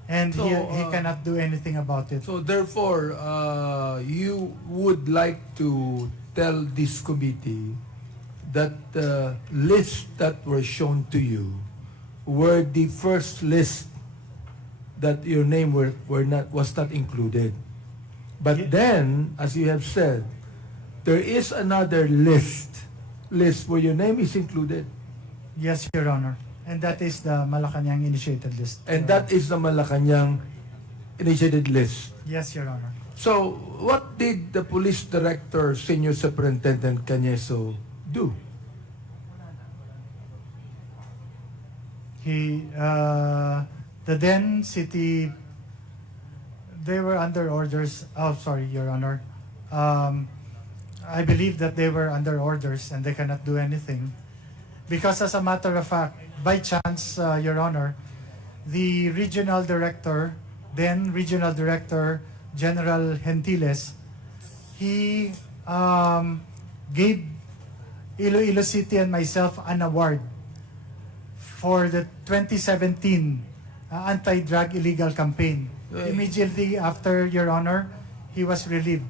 And So, he cannot do anything about it. So therefore, you would like to tell this committee that the lists that were shown to you were the first list that your name was not included. But then, as you have said, there is another list where your name is included. Yes, Your Honor. And that is the Malacanang initiated list. And that is the Malacanang initiated list. Yes, Your Honor. So, what did the police director, Senior Superintendent Cañeso, do? The then city, they were under orders. Oh, sorry, Your Honor. I believe that they were under orders and they cannot do anything. Because as a matter of fact, by chance, Your Honor, the regional director, then Regional Director General Gentiles, he gave Iloilo City and myself an award for the 2017 anti-drug illegal campaign. Immediately after, Your Honor, he was relieved.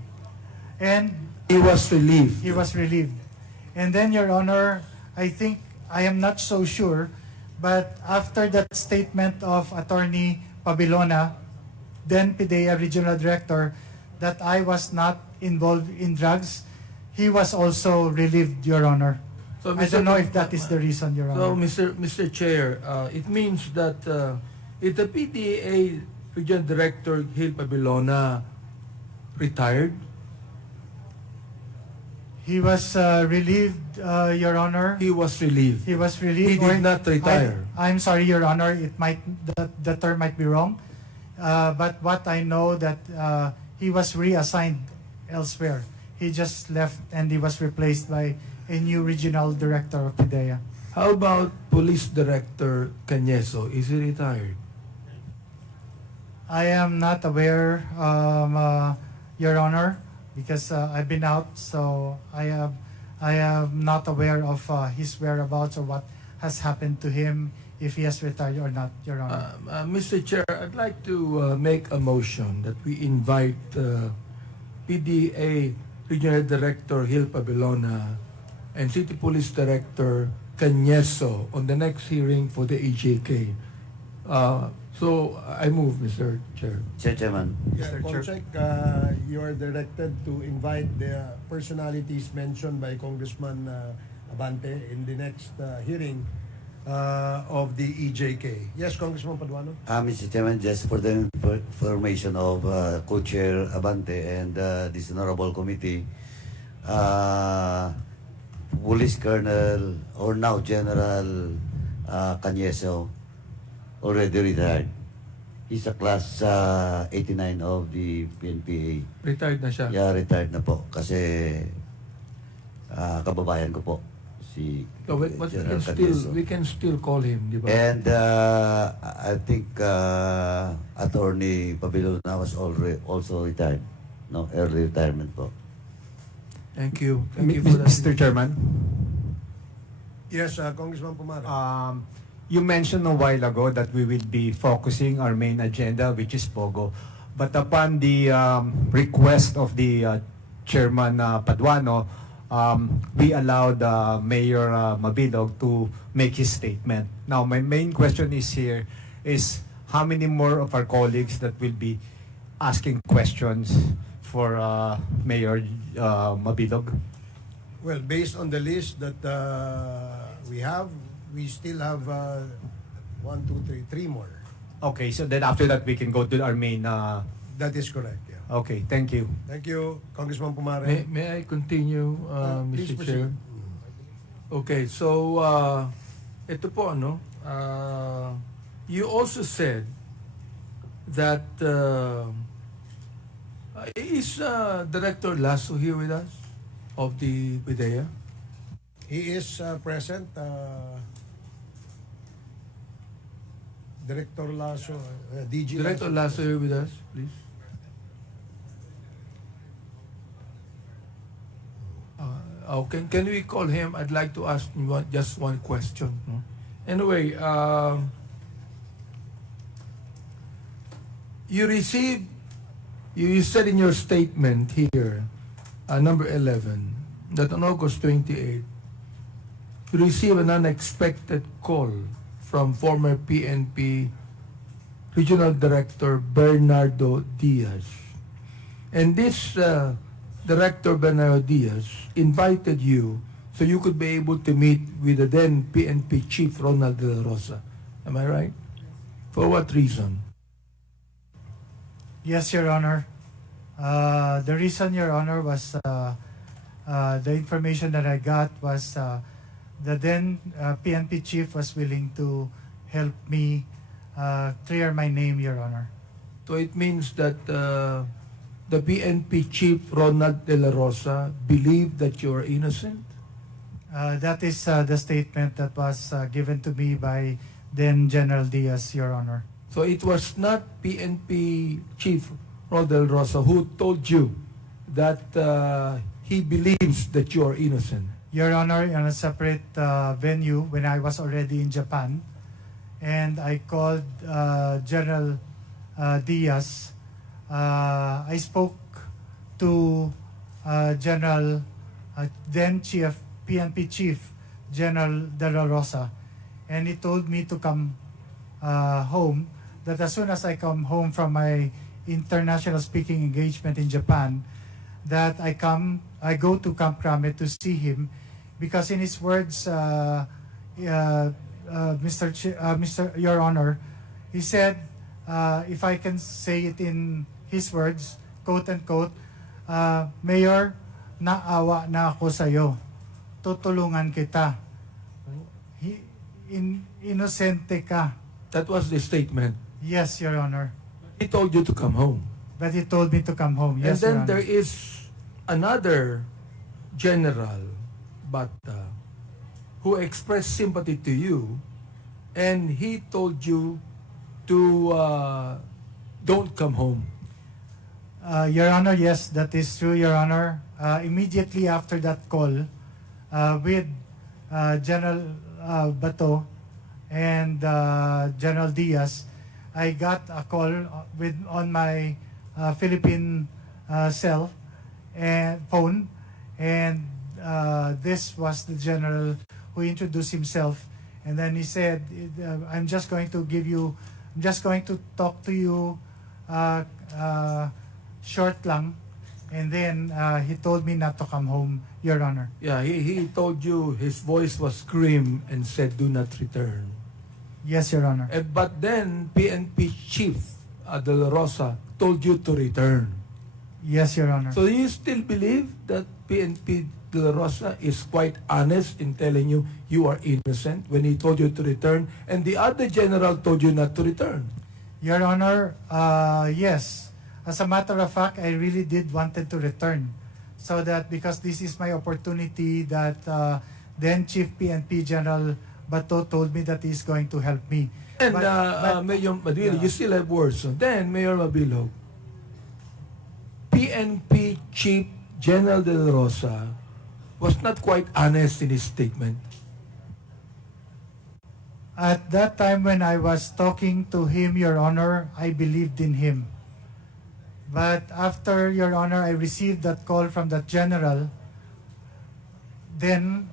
And He was relieved. he was relieved. And then, Your Honor, I am not so sure, but after that statement of Attorney Pabilona, then PIDEA Regional Director, that I was not involved in drugs, he was also relieved, Your Honor. So, I don't know if that is the reason, Your So, Honor. Mr. Chair, it means that if the PDA Regional Director Gil Pabilona retired, He was relieved, Your Honor. he was relieved. He was relieved. He did not retire. I'm sorry, Your Honor. The term might be wrong. But what I know that he was reassigned elsewhere. He just left and he was replaced by a new regional director of PIDEA. How about Police Director Cañeso? Is he retired? I am not aware, Your Honor, because I've been out, so I am not aware of his whereabouts or what has happened to him, if he has retired or not, Your Honor. Mr. Chair, I'd like to make a motion that we invite PDA Regional Director Gil Pabelona and City Police Director Cañeso on the next hearing for the EJK. So I move, Mr. Chair. Chairman. Yeah, Comsec, you are directed to invite the personalities mentioned by Congressman Abante in the next hearing of the EJK. Yes, Congressman Paduano? Mr. Chairman, just for the information of Co-Chair Abante and this honorable committee, Police Colonel or now General Cañeso already retired. He's a class 89 of the PNPA. Retired na siya. Yeah, retired na po kasi kababayan ko po si But General Cañeso. we can still call him, di ba? And I think Attorney Pabelona was also retired. No, early retirement po. Thank you. Thank you for that. Mr. Chairman, Yes, Congressman Pumara. you mentioned a while ago that we will be focusing our main agenda, which is POGO. But upon the request of the Chairman Paduano, we allowed Mayor Mabilog to make his statement. Now, my main question is here is how many more of our colleagues that will be asking questions for Mayor Mabilog? Well, based on the list that we have, we still have 1, 2, 3, 3 more. Okay, so then after that we can go to our main... That is correct, yeah. Okay, thank you. Thank you, Congressman Pumare. May I continue, Please Mr. Chair? Okay, so ito po, ano, you also said that is Director Lasso here with us of the PIDEA? He is present. Director Lasso, DG Director Lasso here with us, please. Can we call him? I'd like to ask him just one question. No? Anyway, you said in your statement here, number 11, that on August 28, you received an unexpected call from former PNP Regional Director Bernardo Diaz. And this Director Bernardo Diaz invited you so you could be able to meet with the then PNP Chief Ronald De La Rosa. Am I right? For what reason? Yes, Your Honor. The reason, Your Honor, was the information that I got was the then PNP chief was willing to help me clear my name, Your Honor. So it means that the PNP Chief Ronald De La Rosa believed that you are innocent? That is the statement that was given to me by then General Diaz, Your Honor. So it was not PNP Chief Ronald De La Rosa who told you that he believes that you are innocent? Your Honor, in a separate venue when I was already in Japan, and I called General Diaz. I spoke to General, then PNP Chief General De La Rosa, and he told me to come home, that as soon as I come home from my international speaking engagement in Japan, that I go to Camp Crame to see him, because in his words, Your Honor, he said, if I can say it in his words, quote unquote, Mayor, naawa na ako sa'yo. Tutulungan kita. Inosente ka. That was the statement. Yes, Your Honor. He told you to come home. But he told me to come home. Yes, and then Your Honor. there is another general, Bata, who expressed sympathy to you, and he told you to don't come home. Your Honor, yes, that is true, Your Honor. Immediately after that call with General Bato and General Diaz, I got a call on my Philippine cell and phone, and this was the general who introduced himself, and then he said, I'm just going to talk to you short lang, and then he told me not to come home, Your Honor. Yeah, he told you his voice was scream and said, do not return. Yes, Your Honor. But then PNP Chief De La Rosa told you to return. Yes, Your Honor. So you still believe that PNP De La Rosa is quite honest in telling you you are innocent when he told you to return, and the other general told you not to return? Your Honor, yes. As a matter of fact, I really did wanted to return. So that because this is my opportunity that then Chief PNP General Bato told me that he's going to help me. And But- Mayor Mabilog, you still have words. So then, Mayor Mabilog, PNP Chief General De La Rosa was not quite honest in his statement. At that time when I was talking to him, Your Honor, I believed in him. But after, Your Honor, I received that call from that general, then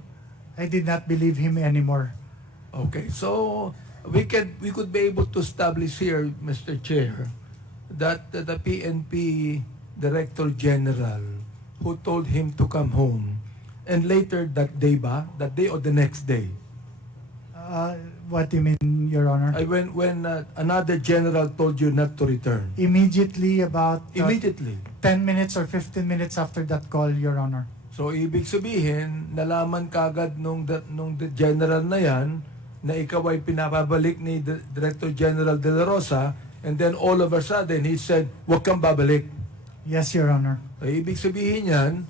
I did not believe him anymore. Okay, so we could be able to establish here, Mr. Chair, that the PNP Director General who told him to come home, and later that day or the next day? What do you mean, Your Honor? When another general told you not to return. Immediately about Immediately. 10 minutes or 15 minutes after that call, Your Honor. So ibig sabihin, nalaman kagad nung general na yan na ikaw ay pinapabalik ni Director General De La Rosa, and then all of a sudden he said, "Huwag kang babalik." Yes, Your Honor. Ibig sabihin yan,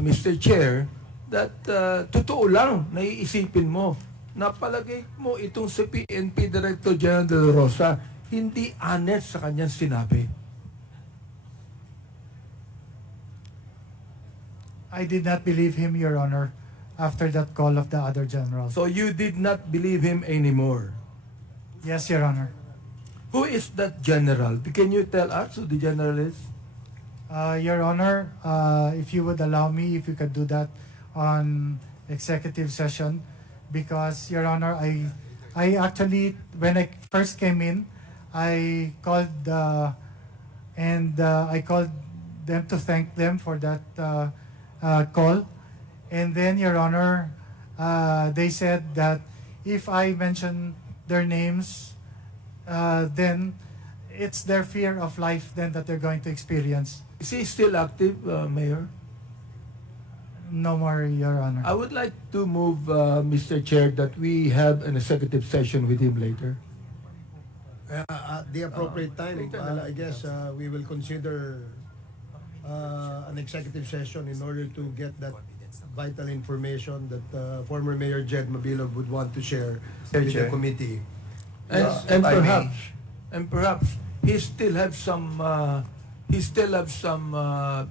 Mr. Chair, that totoo lang, naiisipin mo, napalagay mo itong si PNP Director General De La Rosa, hindi honest sa kanyang sinabi. I did not believe him, Your Honor, after that call of the other generals. So you did not believe him anymore. Yes, Your Honor. Who is that general? Can you tell us who the general is? Your Honor, if you would allow me, if you could do that on executive session, because, Your Honor, I actually, when I first came in, I called I called them to thank them for that call. And then, Your Honor, they said that if I mention their names, then it's their fear of life then that they're going to experience. Is he still active, Mayor? No more, Your Honor. I would like to move, Mr. Chair, that we have an executive session with him later. At the appropriate time, I guess we will consider an executive session in order to get that vital information that former Mayor Jed Mabilog would want to share with the committee. And perhaps he still have some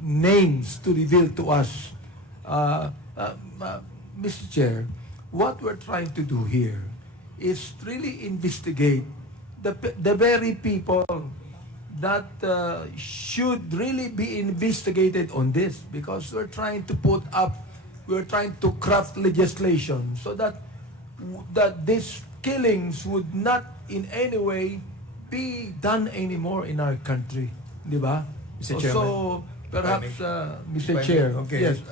names to reveal to us. Mr. Chair, what we're trying to do here is really investigate the very people that should really be investigated on this, because we're trying to craft legislation so that these killings would not in any way be done anymore in our country, di ba? Mr. Chairman, So perhaps, Mr. if I may, Chair, okay. yes.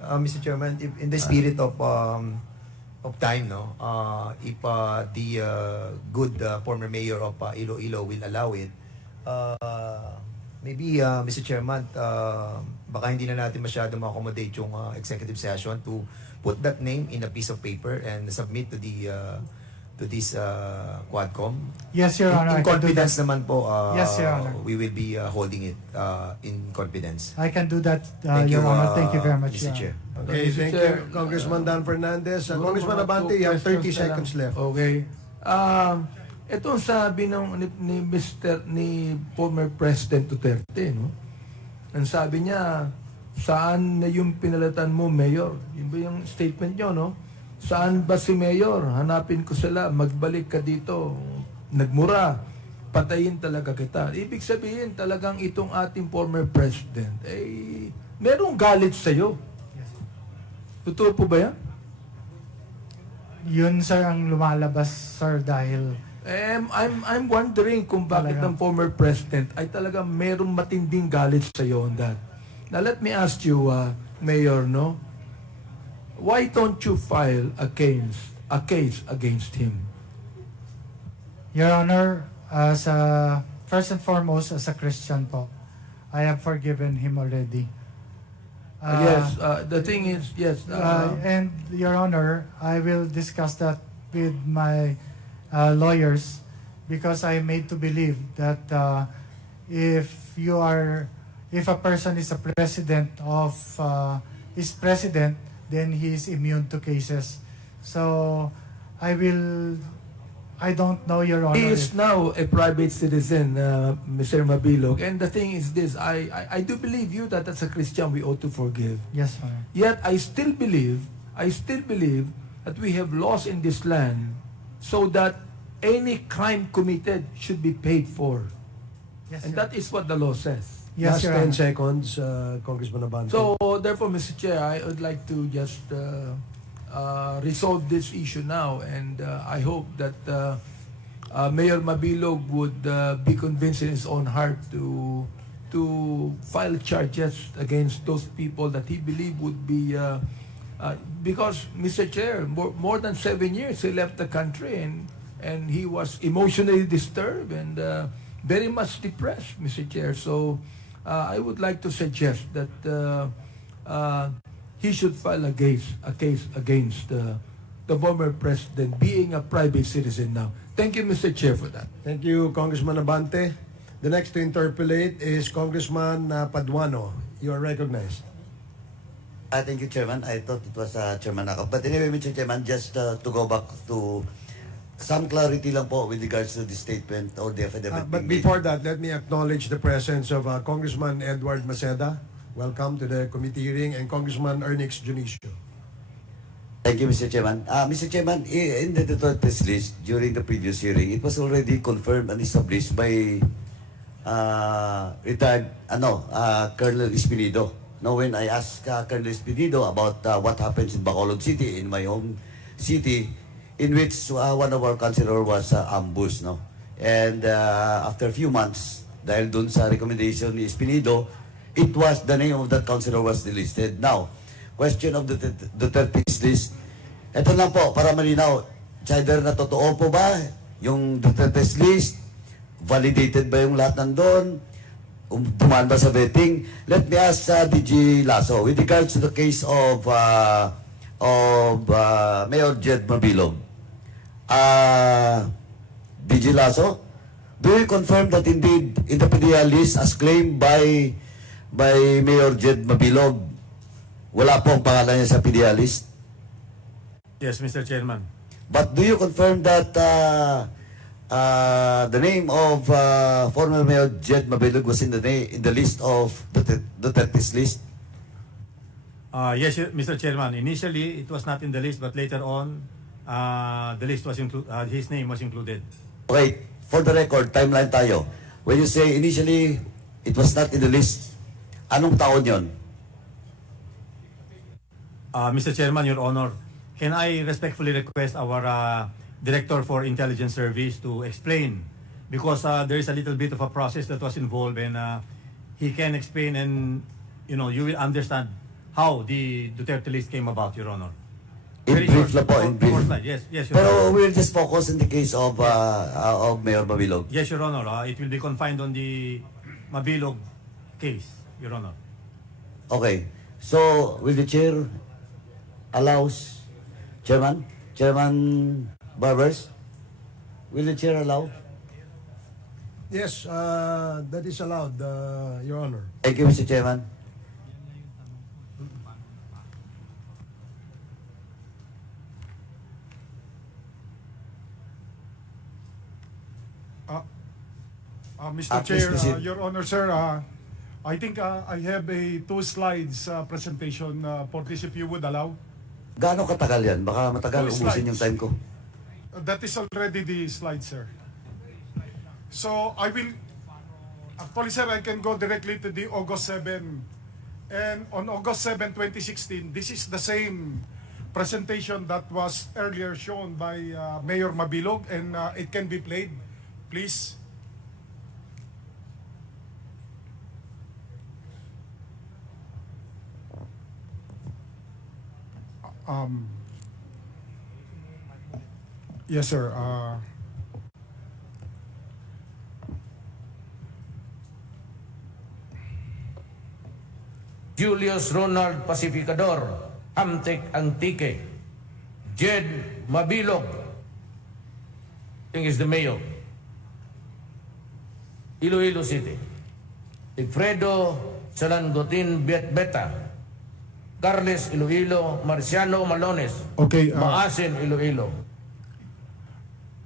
Mr. Chairman, if, in the spirit of time, no, if the good former mayor of Iloilo will allow it, maybe, Mr. Chairman, baka hindi na natin masyado ma-accommodate yung executive session to put that name in a piece of paper and submit to this Quadcom. Yes, Your Honor. In I can do confidence that. naman po, Yes, Your Honor. we will be holding it in confidence. I can do that, Thank Your you, Honor. Thank you very much, Mr. Your Chair. Honor. Okay, thank you, Congressman Dan Fernandez. Congressman Abante, you have 30 seconds left. Okay. Itong sabi ni former President Duterte, no? Ang sabi niya, saan na yung pinalatan mo, Mayor? Yun ba yung statement niyo, no? Saan ba si Mayor? Hanapin ko sila, magbalik ka dito. Nagmura, patayin talaga kita. Ibig sabihin talagang itong ating former president, merong galit sa'yo. Totoo po ba yan? Yun, sir, ang lumalabas, sir, dahil I'm wondering kung bakit ng former president ay talagang merong matinding galit sa'yo on that. Now let me ask you, Mayor, no? Why don't you file a case against him? Your Honor, first and foremost, as a Christian po, I have forgiven him already. The thing is, yes. And Your Honor, I will discuss that with my lawyers because I am made to believe that if a person is a president of then he is immune to cases. So I don't know, Your Honor. He is now a private citizen, Mr. Mabilog. And the thing is this, I do believe you that as a Christian we ought to forgive. Yes, Honor. Yet I still believe that we have laws in this land so that any crime committed should be paid for. Yes, And Your that is what the law says. Yes, Last Your 10 Honor. seconds, Congressman Abante. So therefore, Mr. Chair, I would like to just resolve this issue now, and I hope that Mayor Mabilog would be convinced in his own heart to file charges against those people that he believed would be because, Mr. Chair, more than 7 years he left the country, and he was emotionally disturbed and very much depressed, Mr. Chair. So I would like to suggest that he should file a case against the former president, being a private citizen now. Thank you, Mr. Chair, for that. Thank you, Congressman Abante. The next to interpolate is Congressman Paduano. You are recognized. Thank you, Chairman. I thought it was Chairman Nakap. But anyway, Mr. Chairman, just to go back to some clarity lang po with regards to the statement or the affidavit. But before that, let me acknowledge the presence of Congressman Edward Maceda. Welcome to the committee hearing, and Congressman Ernix Junicio. Thank you, Mr. Chairman. Mr. Chairman, in the Duterte's list during the previous hearing, it was already confirmed and established by retired Colonel Espinido. Now, when I asked Colonel Espinido about what happens in Bacolod City, in my home city, in which one of our councilor was ambushed, no? And after a few months, dahil dun sa recommendation ni Espinido, it was the name of that councilor was delisted. Now, question of the Duterte's list. Ito lang po, para malinaw, it's either na totoo po ba yung Duterte's list, validated ba yung lahat nandun, dumaan ba sa vetting. Let me ask DG Lasso, with regards to the case of Mayor Jed Mabilog. DG Lasso, do you confirm that indeed in the PDL list as claimed by Mayor Jed Mabilog, wala pong pangalan niya sa PDL list? Yes, Mr. Chairman. But do you confirm that the name of former Mayor Jed Mabilog was in the list of Duterte's list? Yes, Mr. Chairman. Initially, it was not in the list, but later on, the list was his name was included. Okay, for the record, timeline tayo. When you say initially, it was not in the list, anong taon yon? Mr. Chairman, Your Honor, can I respectfully request our Director for Intelligence Service to explain? Because there is a little bit of a process that was involved, and he can explain, and you will understand how the Duterte list came about, Your Honor. In brief lang po, in brief. Yes, Your Honor. Pero we'll just focus in the case of Mayor Mabilog. Yes, Your Honor. It will be confined on the Mabilog case, Your Honor. Okay, so will the chair allows Chairman Barbers, will the chair allow? Yes, that is allowed, Your Honor. Thank you, Mr. Chairman. Mr. Please Chair, proceed. Your Honor, sir, I think I have a 2 slides presentation for this, if you would allow. Gaano katagal yan? Baka matagal, Two ubusin yung slides. time ko. That is already the slide, sir. So I will, actually, sir, I can go directly to the August 7. And on August 7, 2016, this is the same presentation that was earlier shown by Mayor Mabilog, and it can be played, please. Yes, sir. Julius Ronald Pacificador, Amtek Antique, Jed Mabilog, I think is the mayor, Iloilo City, Ifredo Salangotin Beta, Carles Iloilo, Marciano Malones, Okay. Maasin Iloilo.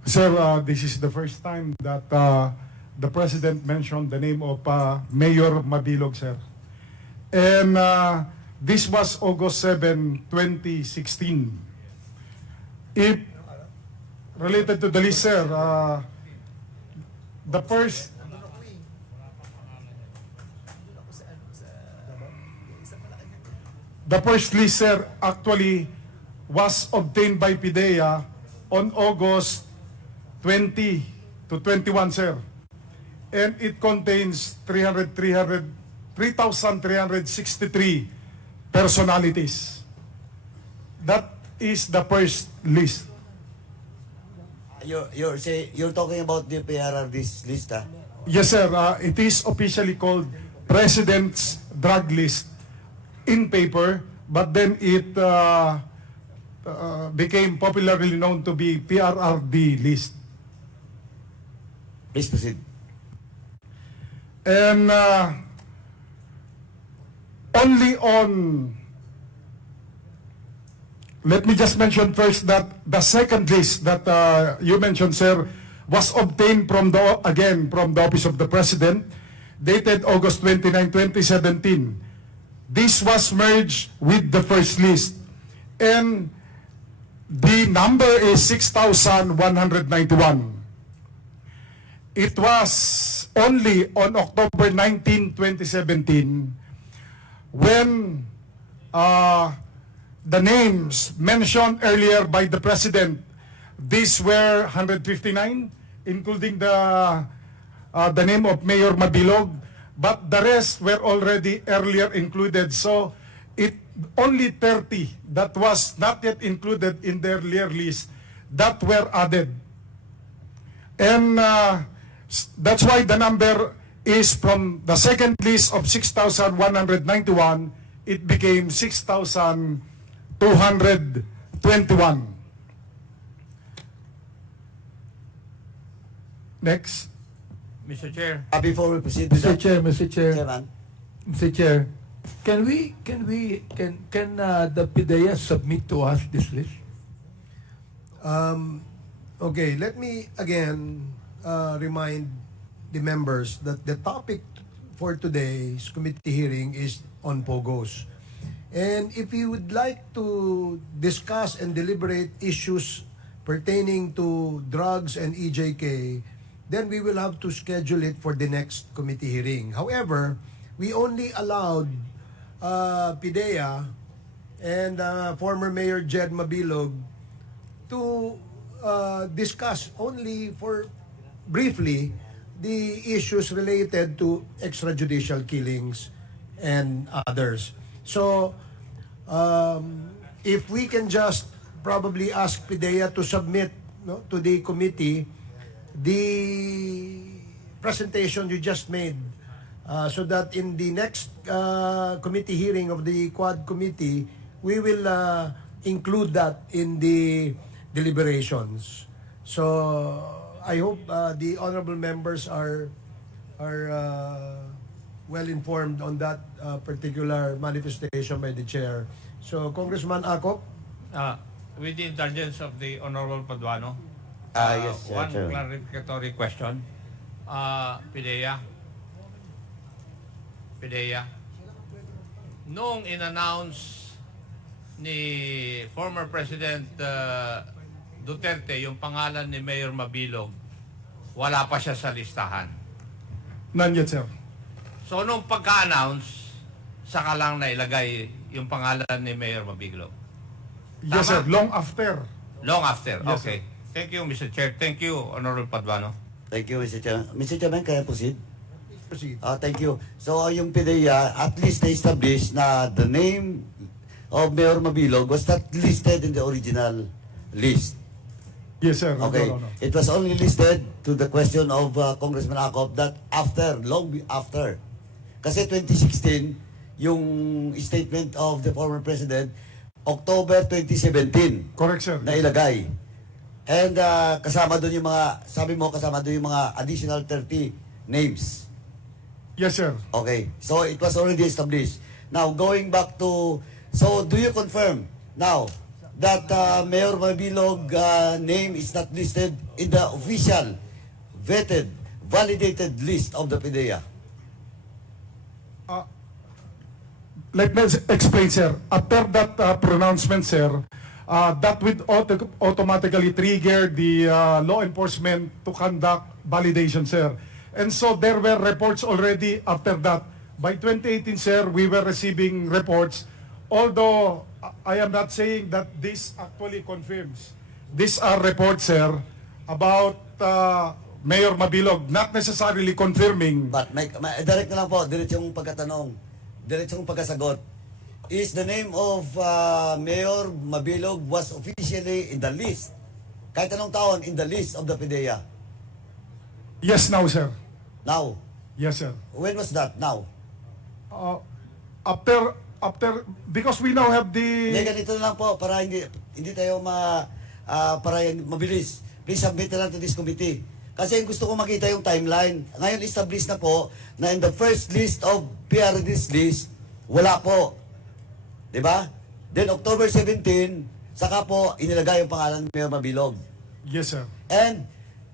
Sir, this is the first time that the President mentioned the name of Mayor Mabilog, sir. And this was August 7, 2016. If related to the list, sir, the first list, sir, actually was obtained by PIDEA on August 20 to 21, sir. And it contains 3,363 personalities. That is the first list. You're talking about the PRRD's list, ha? Yes, sir. It is officially called President's Drug List in paper, but then it became popularly known to be PRRD list. Please proceed. And only on, let me just mention first that the second list that you mentioned, sir, was obtained from the Office of the President, dated August 29, 2017. This was merged with the first list, and the number is 6,191. It was only on October 19, 2017, when the names mentioned earlier by the President, these were 159, including the name of Mayor Mabilog, but the rest were already earlier included. So it only 30 that was not yet included in the earlier list that were added. And that's why the number is from the second list of 6,191, it became 6,221. Next. Mr. Chair. Before we proceed with that, Mr. Chair, Chairman. Mr. Chair, can the PIDEA submit to us this list? Okay, let me again remind the members that the topic for today's committee hearing is on POGOs. And if you would like to discuss and deliberate issues pertaining to drugs and EJK, then we will have to schedule it for the next committee hearing. However, we only allowed PIDEA and former Mayor Jed Mabilog to discuss only for briefly the issues related to extrajudicial killings and others. So, if we can just probably ask PIDEA to submit to the committee the presentation you just made, so that in the next committee hearing of the Quad Committee, we will include that in the deliberations. So I hope the honorable members are well informed on that particular manifestation by the chair. So Congressman Acop. With the indulgence of the Honorable Paduano, Yes, one Chair. clarificatory question. PIDEA, noong in-announce ni former President Duterte yung pangalan ni Mayor Mabilog, wala pa siya sa listahan. None yet, sir. So nung pagka-announce, saka lang nailagay yung pangalan ni Mayor Mabilog. Yes, sir. Long after. Long after, Yes, okay. Thank you, Mr. Chair. Thank you, Honorable Paduano. Thank you, Mr. Chairman. Mr. Chairman, can I proceed? Proceed. Thank you. So, yung PDEA, at least na-establish na the name of Mayor Mabilog was not listed in the original list. Yes, sir. Okay. No. It was only listed to the question of Congressman Acop that after, after. Kasi 2016, yung statement of the former president, October 2017. Correct, sir. Na ilagay. And kasama doon yung mga, sabi mo, kasama doon yung mga additional 30 names. Yes, sir. Okay. So it was already established. Now, going back to, so do you confirm now that Mayor Mabilog name is not listed in the official, vetted, validated list of the PDEA? Let me explain, sir. After that pronouncement, sir, that would automatically trigger the law enforcement to conduct validation, sir. And so there were reports already after that. By 2018, sir, we were receiving reports. Although I am not saying that this actually confirms. These are reports, sir, about Mayor Mabilog, not necessarily confirming. But direct na lang po, diretsong pagkatanong, diretsong pagkasagot. Is the name of Mayor Mabilog was officially in the list? Kahit anong taon, in the list of the PDEA? Yes, now, sir. Now? Yes, sir. When was that? Now? After, because we now have the... Hindi, ganito na lang po, para hindi tayo para mabilis. Please submit na lang to this committee. Kasi gusto ko makita yung timeline. Ngayon, established na po na in the first list of PRD's list, wala po. Diba? Then, October 17, saka po, inilagay yung pangalan ni Mayor Mabilog. Yes, sir. And,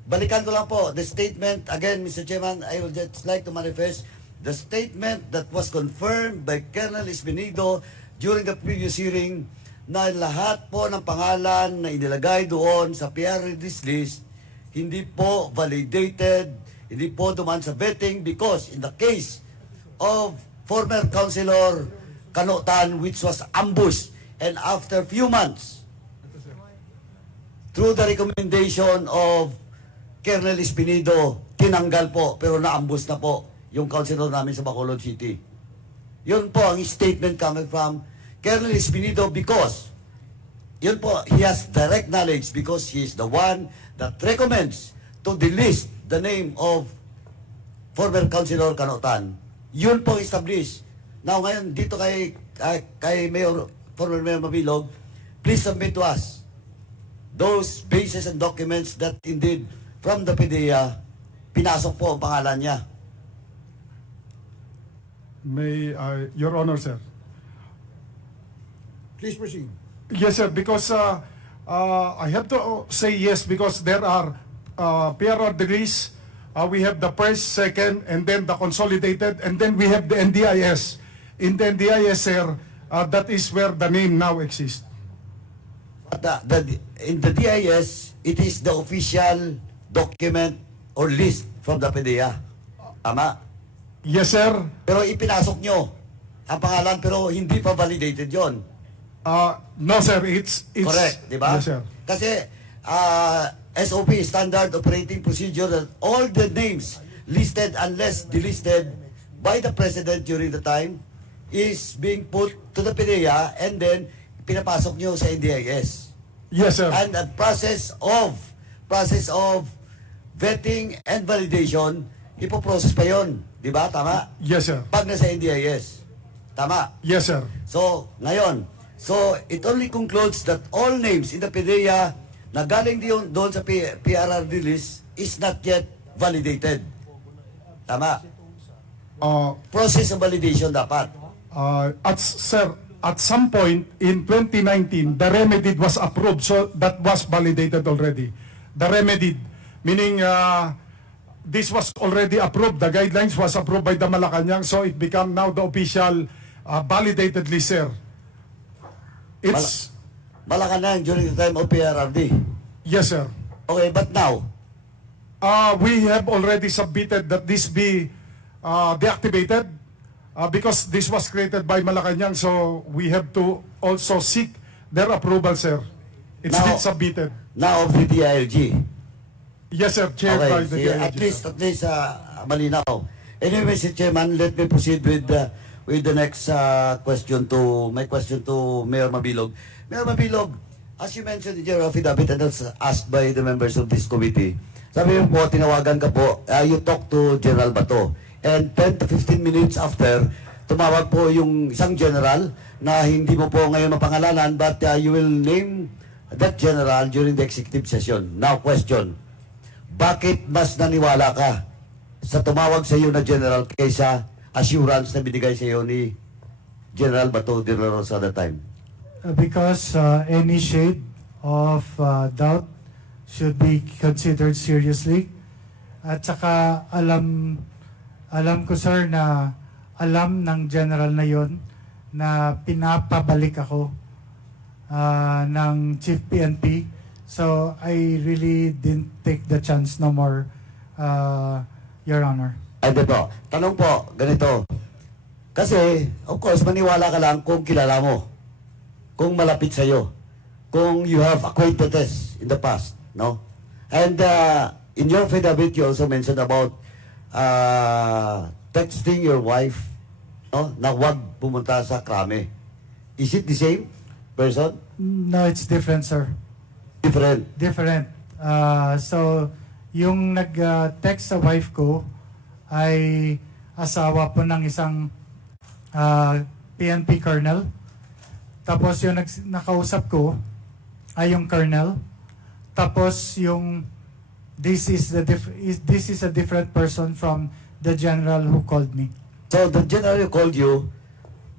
balikan ko lang po, the statement, again, Mr. Chairman, I would just like to manifest the statement that was confirmed by Colonel Espinido during the previous hearing na lahat po ng pangalan na inilagay doon sa PRD's list hindi po validated, hindi po duman sa vetting because in the case of former Councilor Kanotan which was ambushed and after few months through the recommendation of Colonel Espinido, tinanggal po pero na-ambush na po yung councilor namin sa Bacolod City. Yun po ang statement coming from Colonel Espinido because yun po, he has direct knowledge because he is the one that recommends to delist the name of former Councilor Kanotan. Yun po established. Now ngayon, dito kay former Mayor Mabilog, please submit to us those bases and documents that indeed from the PDEA, pinasok po ang pangalan niya. May, Your Honor, sir. Please proceed. Yes, sir, because I have to say yes because there are PRR degrees. We have the first, second, and then the consolidated, and then we have the NDIS. In the NDIS, sir, that is where the name now exists. But in the DIS, it is the official document or list from the PDEA. Tama? Yes, sir. Pero ipinasok nyo ang pangalan pero hindi pa validated yon. No, sir. It's correct, di ba? Yes, sir. Kasi SOP, Standard Operating Procedure, that all the names listed unless delisted by the President during the time is being put to the PDEA and then pinapasok nyo sa NDIS. Yes, sir. And the process of vetting and validation, ipoprocess pa yon, di ba? Tama? Yes, sir. Pag nasa NDIS. Tama? Yes, sir. So, ngayon, it only concludes that all names in the PDEA na galing doon sa PRRD list is not yet validated. Tama? Process of validation dapat. Sir, at some point in 2019, the remedy was approved, so that was validated already. The remedy, meaning this was already approved. The guidelines was approved by the Malacanang, so it became now the official validated list, sir. It's, Malacanang during the time of PRRD. yes, sir. Okay, but now, We have already submitted that this be deactivated because this was created by Malacanang, so we have to also seek their approval, sir. It's Now- been submitted. now of the DILG. Yes, sir, chaired by the sige, DILG, at least malinaw. Anyway, Mr. Chairman, let me proceed with the next question to my question to Mayor Mabilog. Mayor Mabilog, as you mentioned in your affidavit and that's asked by the members of this committee, sabi mo po, tinawagan ka po, you talk to General Bato. And 10 to 15 minutes after, tumawag po yung isang general na hindi mo po ngayon mapangalanan, but you will name that general during the executive session. Now, question, bakit mas naniwala ka sa tumawag sa iyo na general kaysa assurance na binigay sa iyo ni General Bato de la Rosa at that time? Because any shade of doubt should be considered seriously. At saka alam ko, sir, na alam ng general na yon na pinapabalik ako ng Chief PNP. So I really didn't take the chance no more, Your Honor. Ay, po. Tanong po, ganito. Kasi, of course, maniwala ka lang kung kilala mo, kung malapit sa'yo, kung you have acquaintances in the past, no? And in your affidavit, you also mentioned about texting your wife, no? Na huwag pumunta sa krame. Is it the same person? No, it's different, sir. Different. Different. So, yung nag-text sa wife ko ay asawa po ng isang PNP colonel. Tapos yung nakausap ko ay yung colonel. Tapos yung this is a different person from the general who called me. So, the general who called you,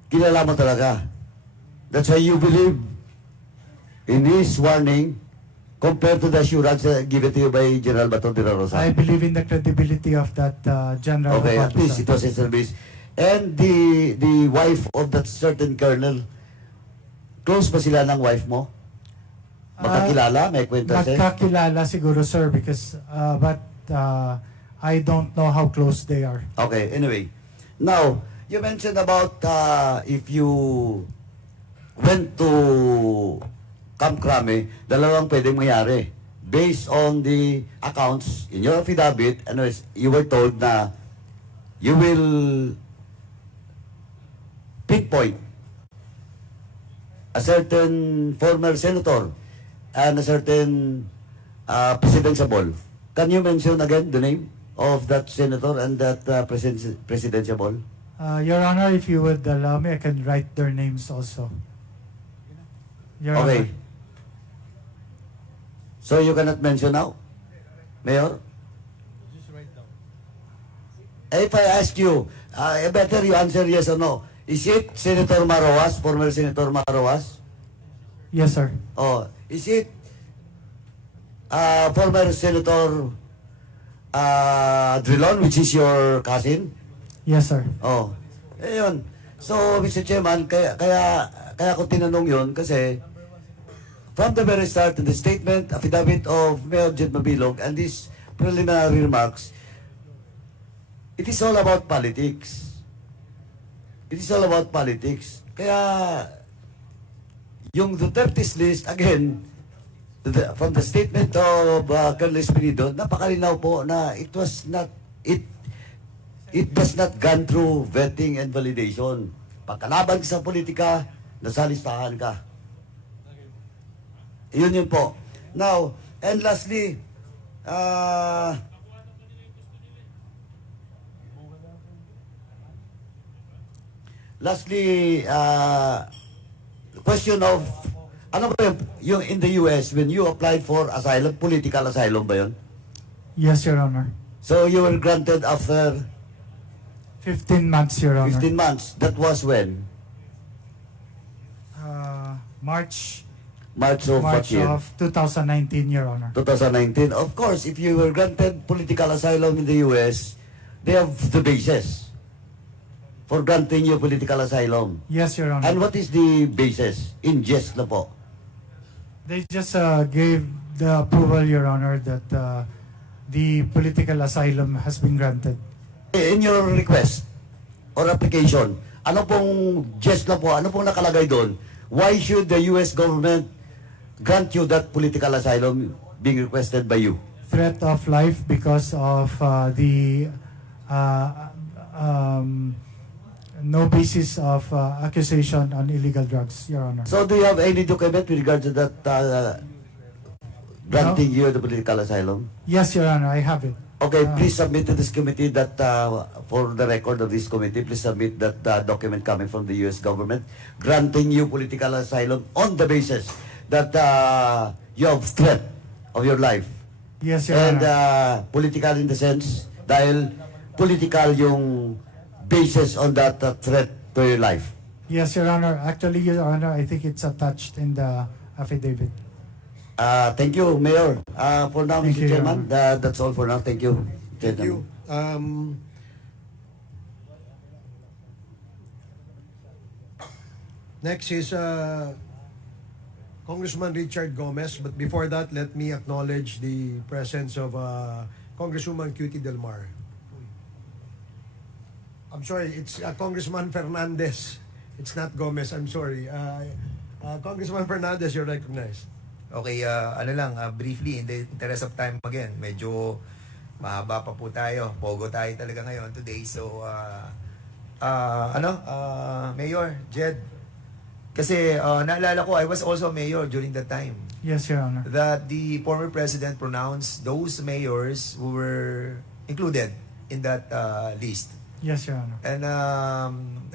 kilala mo talaga. That's why you believe in his warning compared to the assurance given to you by General Bato de la Rosa. I believe in the credibility of that general. Okay, at least it was a service. And the wife of that certain colonel, close ba sila ng wife mo? Magkakilala? May kwenta siya? Magkakilala siguro, sir, because but I don't know how close they are. Okay, anyway. Now, you mentioned about if you went to Camp Crame, dalawang pwedeng mangyari. Based on the accounts in your affidavit, you were told na you will pinpoint a certain former senator and a certain presidential. Can you mention again the name of that senator and that presidential? Your Honor, if you would allow me, I can write their names also. Your Okay. Honor. So you cannot mention now, Mayor? If I ask you, better you answer yes or no. Is it Senator Maroas, former Senator Maroas? Yes, sir. Oh, is it former Senator Drilon, which is your cousin? Yes, sir. Oh, ayun. So, Mr. Chairman, kaya ko tinanong yun kasi from the very start in the statement, affidavit of Mayor Jed Mabilog and these preliminary remarks, it is all about politics. It is all about politics. Kaya, yung Duterte's list, again, from the statement of Colonel Espinido, napakalinaw po na it does not gone through vetting and validation. Pagkalaban ka sa politika, nasa listahan ka. Yun po. Now, and lastly, question of, ano ba yung in the US, when you applied for asylum, political asylum ba yun? Yes, Your Honor. So you were granted after 15 months, Your Honor. 15 months. That was when? March of what year? of 2019, Your Honor. 2019. Of course, if you were granted political asylum in the US, they have the basis for granting you political asylum. Yes, Your Honor. And what is the basis? In jest na po. They just gave the approval, Your Honor, that the political asylum has been granted. In your request or application, ano pong jest na po, ano pong nakalagay doon? Why should the U.S. government grant you that political asylum being requested by you? Threat of life because of the no basis of accusation on illegal drugs, Your Honor. So do you have any document with regard to that granting you the political asylum? Yes, Your Honor, I have it. Okay, please submit to this committee that, for the record of this committee, please submit that document coming from the U.S. government granting you political asylum on the basis that you have threat of your life. Yes, Your And Honor. political in the sense, dahil political yung basis on that threat to your life. Yes, Your Honor. Actually, Your Honor, I think it's attached in the affidavit. Thank you, Mayor. For now, Thank Mr. you, Your Chairman, that's all for now. Thank you. Thank you. Next is Congressman Richard Gomez, but before that, let me acknowledge the presence of Congresswoman Cutie Del Mar. I'm sorry, it's Congressman Fernandez. It's not Gomez, I'm sorry. Congressman Fernandez, you're recognized. Okay, ano lang, briefly, in the interest of time again, medyo mahaba pa po tayo. Pogo tayo talaga ngayon today. So, Mayor, Jed, kasi naalala ko, I was also a mayor during that time. Yes, Your Honor. That the former president pronounced those mayors who were included in that list. Yes, Your Honor. And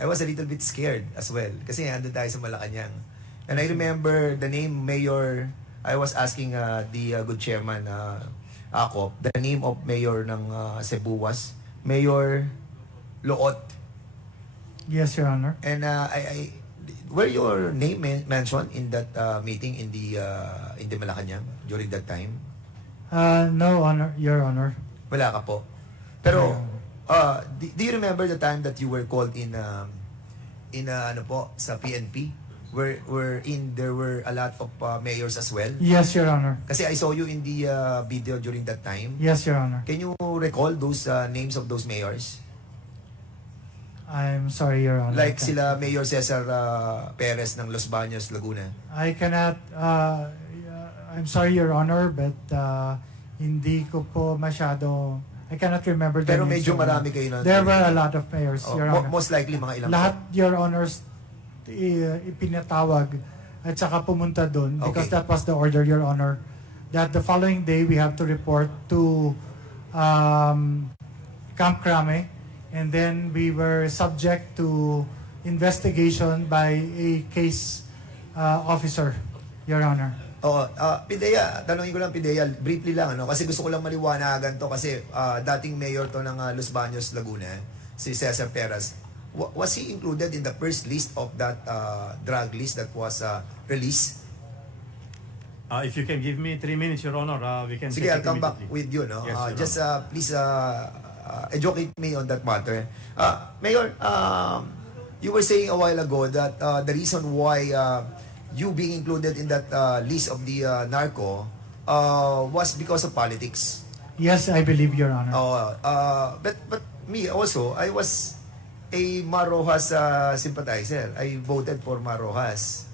I was a little bit scared as well kasi andun tayo sa Malacanang. And I remember the name Mayor, I was asking the good chairman ako, the name of Mayor ng Cebu was Mayor Loot. Yes, Your Honor. And were your name mentioned in that meeting in the Malacanang during that time? No, Honor, Your Honor. Wala ka po. Pero do you remember the time that you were called in ano po sa PNP? Wherein there were a lot of mayors as well? Yes, Your Honor. Kasi I saw you in the video during that time. Yes, Your Honor. Can you recall those names of those mayors? I'm sorry, Your Honor. Like sila Mayor Cesar Perez ng Los Baños, Laguna. I cannot, I'm sorry, Your Honor, but hindi ko po masyado, I cannot remember the Pero names, medyo Your Honor. marami kayo na. There were a lot of mayors, Your Honor. Most likely mga ilang Lahat, po. Your Honors, ipinatawag at saka pumunta doon because Okay. that was the order, Your Honor, that the following day we have to report to Camp Crame, and then we were subject to investigation by a case officer, Your Honor. Oo, Pidea, tanongin ko lang Pidea, briefly lang, ano, kasi gusto ko lang maliwanagan to kasi dating mayor to ng Los Baños, Laguna, si Cesar Perez. Was he included in the first list of that drug list that was released? If you can give me 3 minutes, Your Honor, we can Sige, take I'll it come back immediately. with you, no? Yes, Your Just please educate me on that matter. Mayor, you were saying a while ago that the reason why you being included in that list of the narco was because of politics. Yes, I believe, Your Honor. But me also, I was a Marojas sympathizer. I voted for Marojas.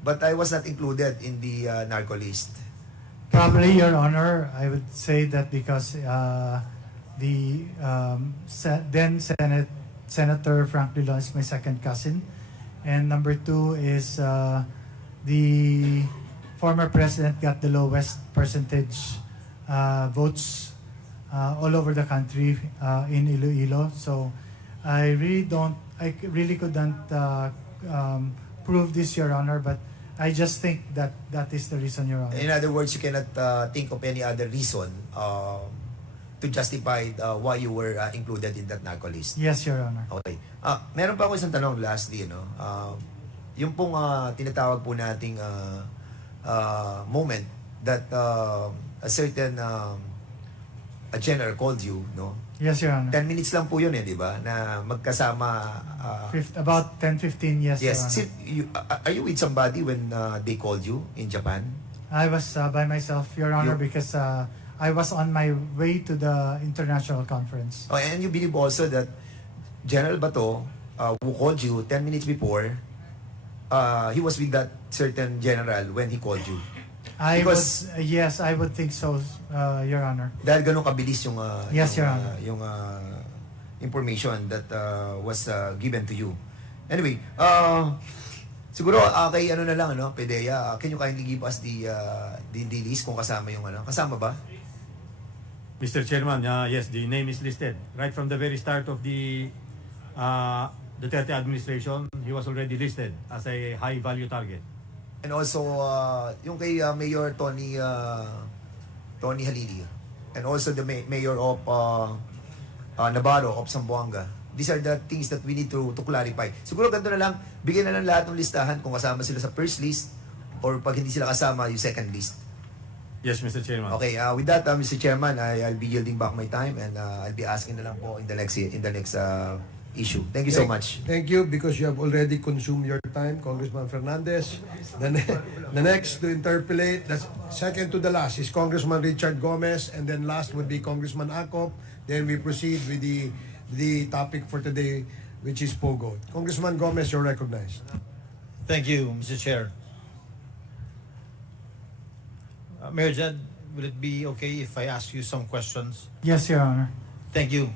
But I was not included in the narco list. Probably, Your Honor, I would say that because the then Senator Frank Dillon is my second cousin. And number two is the former president got the lowest percentage votes all over the country in Iloilo. So I really couldn't prove this, Your Honor, but I just think that that is the reason, Your Honor. In other words, you cannot think of any other reason to justify why you were included in that narco list. Yes, Your Honor. Okay. Meron pa ako isang tanong lastly, no? Yung pong tinatawag po nating moment that a certain a general called you, no? Yes, Your Honor. 10 minutes lang po yun di ba? Na magkasama. About 10-15, yes, Your Yes. Honor. Are you with somebody when they called you in Japan? I was by myself, Your Honor, because I was on my way to the international conference. Oh, and you believe also that General Bato, who called you 10 minutes before, he was with that certain general when he called you? Yes, I would think so, Your Honor. Dahil ganun kabilis yung Yes, Your yung information that was given to you. Anyway, siguro kay ano na lang PDEA, can you kindly give us the list kung kasama yung kasama ba? Mr. Chairman, yes, the name is listed. Right from the very start of the Duterte administration, he was already listed as a high-value target. And also, yung kay Mayor Tony Halili. And also the Mayor of Navarro of Zamboanga. These are the things that we need to clarify. Siguro ganito na lang, bigyan na lang lahat ng listahan kung kasama sila sa first list or pag hindi sila kasama, yung second list. Yes, Mr. Chairman. Okay, with that, Mr. Chairman, I'll be yielding back my time and I'll be asking na lang po in the next issue. Thank you so much. Thank you because you have already consumed your time, Congressman Fernandez. The next to interpolate, the second to the last is Congressman Richard Gomez, and then last would be Congressman Acop. Then we proceed with the topic for today, which is POGO. Congressman Gomez, you're recognized. Thank you, Mr. Chair. Mayor Jed, will it be okay if I ask you some questions? Yes, Your Honor. Thank you.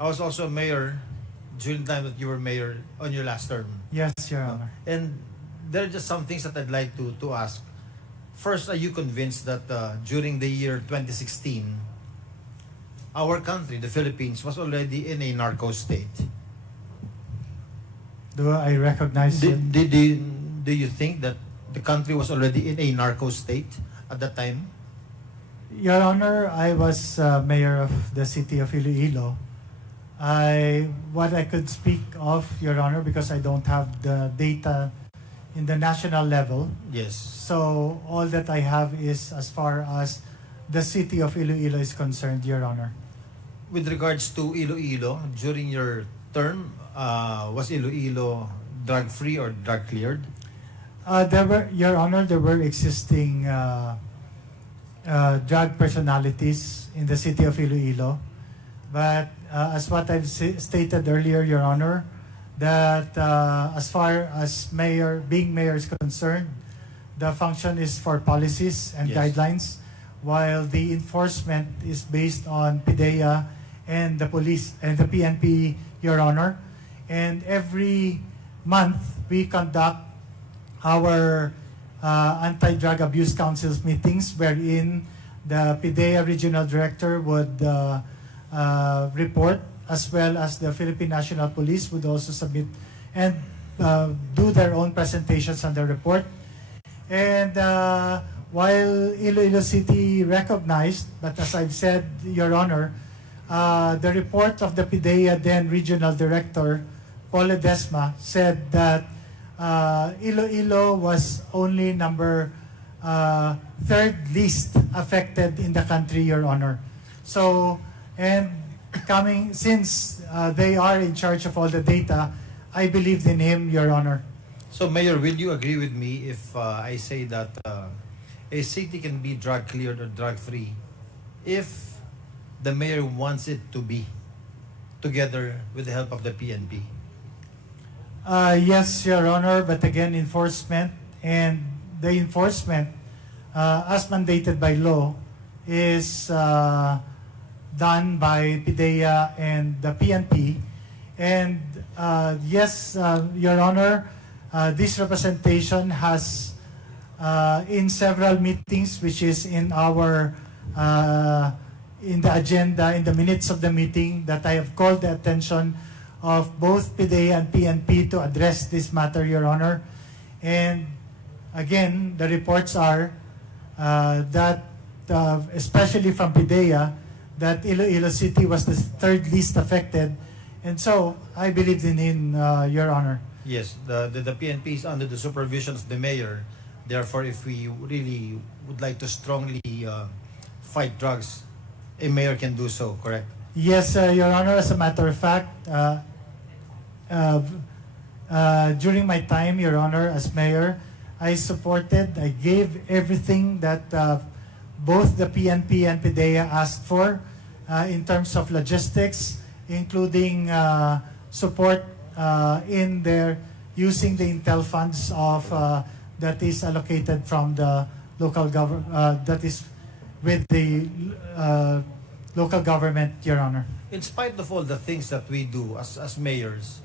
I was also a mayor during the time that you were mayor on your last term. Yes, Your Honor. And there are just some things that I'd like to ask. First, are you convinced that during the year 2016, our country, the Philippines, was already in a narco state? Do I recognize it? Do you think that the country was already in a narco state at that time? Your Honor, I was mayor of the city of Iloilo. What I could speak of, Your Honor, because I don't have the data in the national level. Yes. So all that I have is as far as the city of Iloilo is concerned, Your Honor. With regards to Iloilo, during your term, was Iloilo drug-free or drug-cleared? Your Honor, there were existing drug personalities in the city of Iloilo. But as what I've stated earlier, Your Honor, that as far as being mayor is concerned, the function is for policies and guidelines, while the enforcement is based on PIDEA and the police and the PNP, Your Honor. And every month, we conduct our anti-drug abuse councils meetings, wherein the PIDEA regional director would report, as well as the Philippine National Police would also submit and do their own presentations on the report. And while Iloilo City recognized, but as I've said, Your Honor, the report of the PIDEA then regional director, Paul Ledesma, said that Iloilo was only third least affected in the country, Your Honor. So, and since they are in charge of all the data, I believed in him, Your Honor. So, Mayor, will you agree with me if I say that a city can be drug-cleared or drug-free if the mayor wants it to be, together with the help of the PNP? Yes, Your Honor, but again, enforcement, and the enforcement, as mandated by law, is done by PIDEA and the PNP. And yes, Your Honor, this representation has, in several meetings, which is in our, in the agenda, in the minutes of the meeting, that I have called the attention of both PIDEA and PNP to address this matter, Your Honor. And again, the reports are that, especially from PIDEA, that Iloilo City was the third least affected. And so, I believed in him, Your Honor. Yes, the PNP is under the supervision of the mayor. Therefore, if we really would like to strongly fight drugs a mayor can do so, correct? Yes, Your Honor. As a matter of fact, during my time, Your Honor, as mayor, I gave everything that both the PNP and PDEA asked for in terms of logistics, including support in their using the intel funds of that is allocated from the local government, that is with the local government, Your Honor. In spite of all the things that we do as mayors,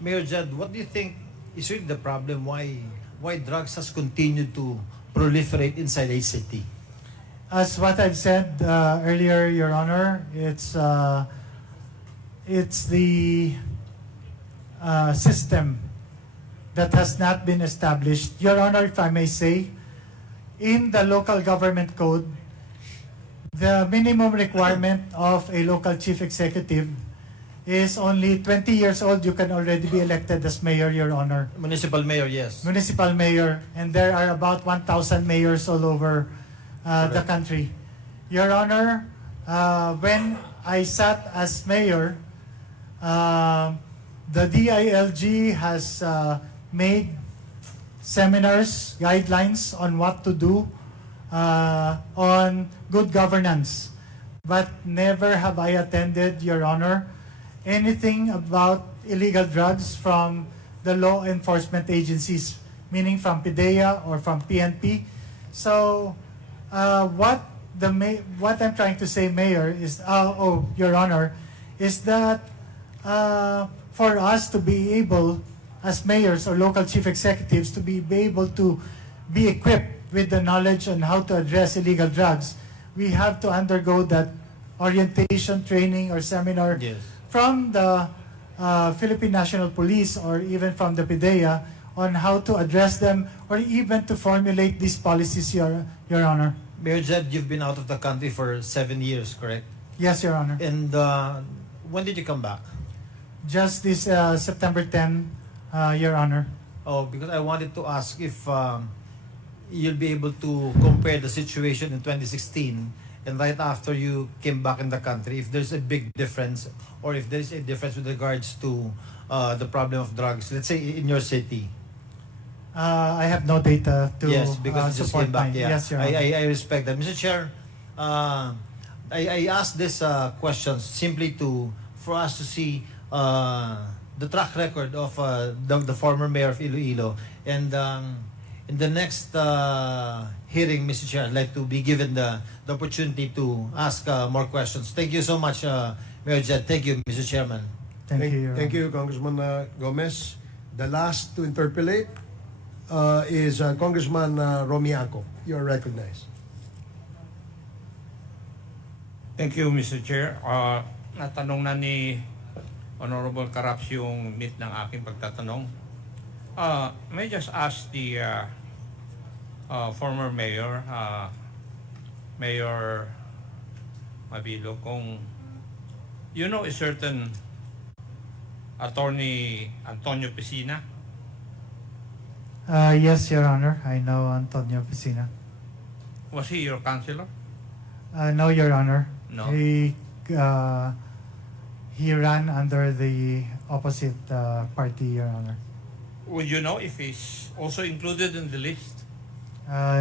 Mayor Jed, what do you think is really the problem why drugs has continued to proliferate inside a city? As what I've said earlier, Your Honor, it's the system that has not been established. Your Honor, if I may say, in the local government code, the minimum requirement of a local chief executive is only 20 years old. You can already be elected as mayor, Your Honor. Municipal mayor, yes. Municipal mayor, and there are about 1,000 mayors all over the country. Your Honor, when I sat as mayor, the DILG has made seminars, guidelines on what to do on good governance. But never have I attended, Your Honor, anything about illegal drugs from the law enforcement agencies, meaning from PDEA or from PNP. So what I'm trying to say, Mayor, is, Your Honor, is that for us to be able, as mayors or local chief executives, to be able to be equipped with the knowledge on how to address illegal drugs, we have to undergo that orientation, training, or seminar from the Philippine National Police or even from the PDEA on how to address them or even to formulate these policies, Your Honor. Mayor Jed, you've been out of the country for 7 years, correct? Yes, Your Honor. And when did you come back? Just this September 10, Your Honor. Oh, because I wanted to ask if you'll be able to compare the situation in 2016 and right after you came back in the country, if there's a big difference or if there's a difference with regards to the problem of drugs, let's say in your city. I have no data to yes, because you just support came back. my, Yeah. yes, Your Honor. I respect that. Mr. Chair, I asked this question simply for us to see the track record of the former mayor of Iloilo. And in the next hearing, Mr. Chair, I'd like to be given the opportunity to ask more questions. Thank you so much, Mayor Jed. Thank you, Mr. Chairman. Thank you, Your Thank Honor. you, Congressman Gomez. The last to interpolate is Congressman Romiaco. You are recognized. Thank you, Mr. Chair. Natanong na ni Honorable Caraps yung meat ng aking pagtatanong. May I just ask the former mayor, Mayor Mabilog, kung you know a certain Attorney Antonio Piscina? Yes, Your Honor. I know Antonio Piscina. Was he your counselor? No, Your Honor. No. He ran under the opposite party, Your Honor. Would you know if he's also included in the list?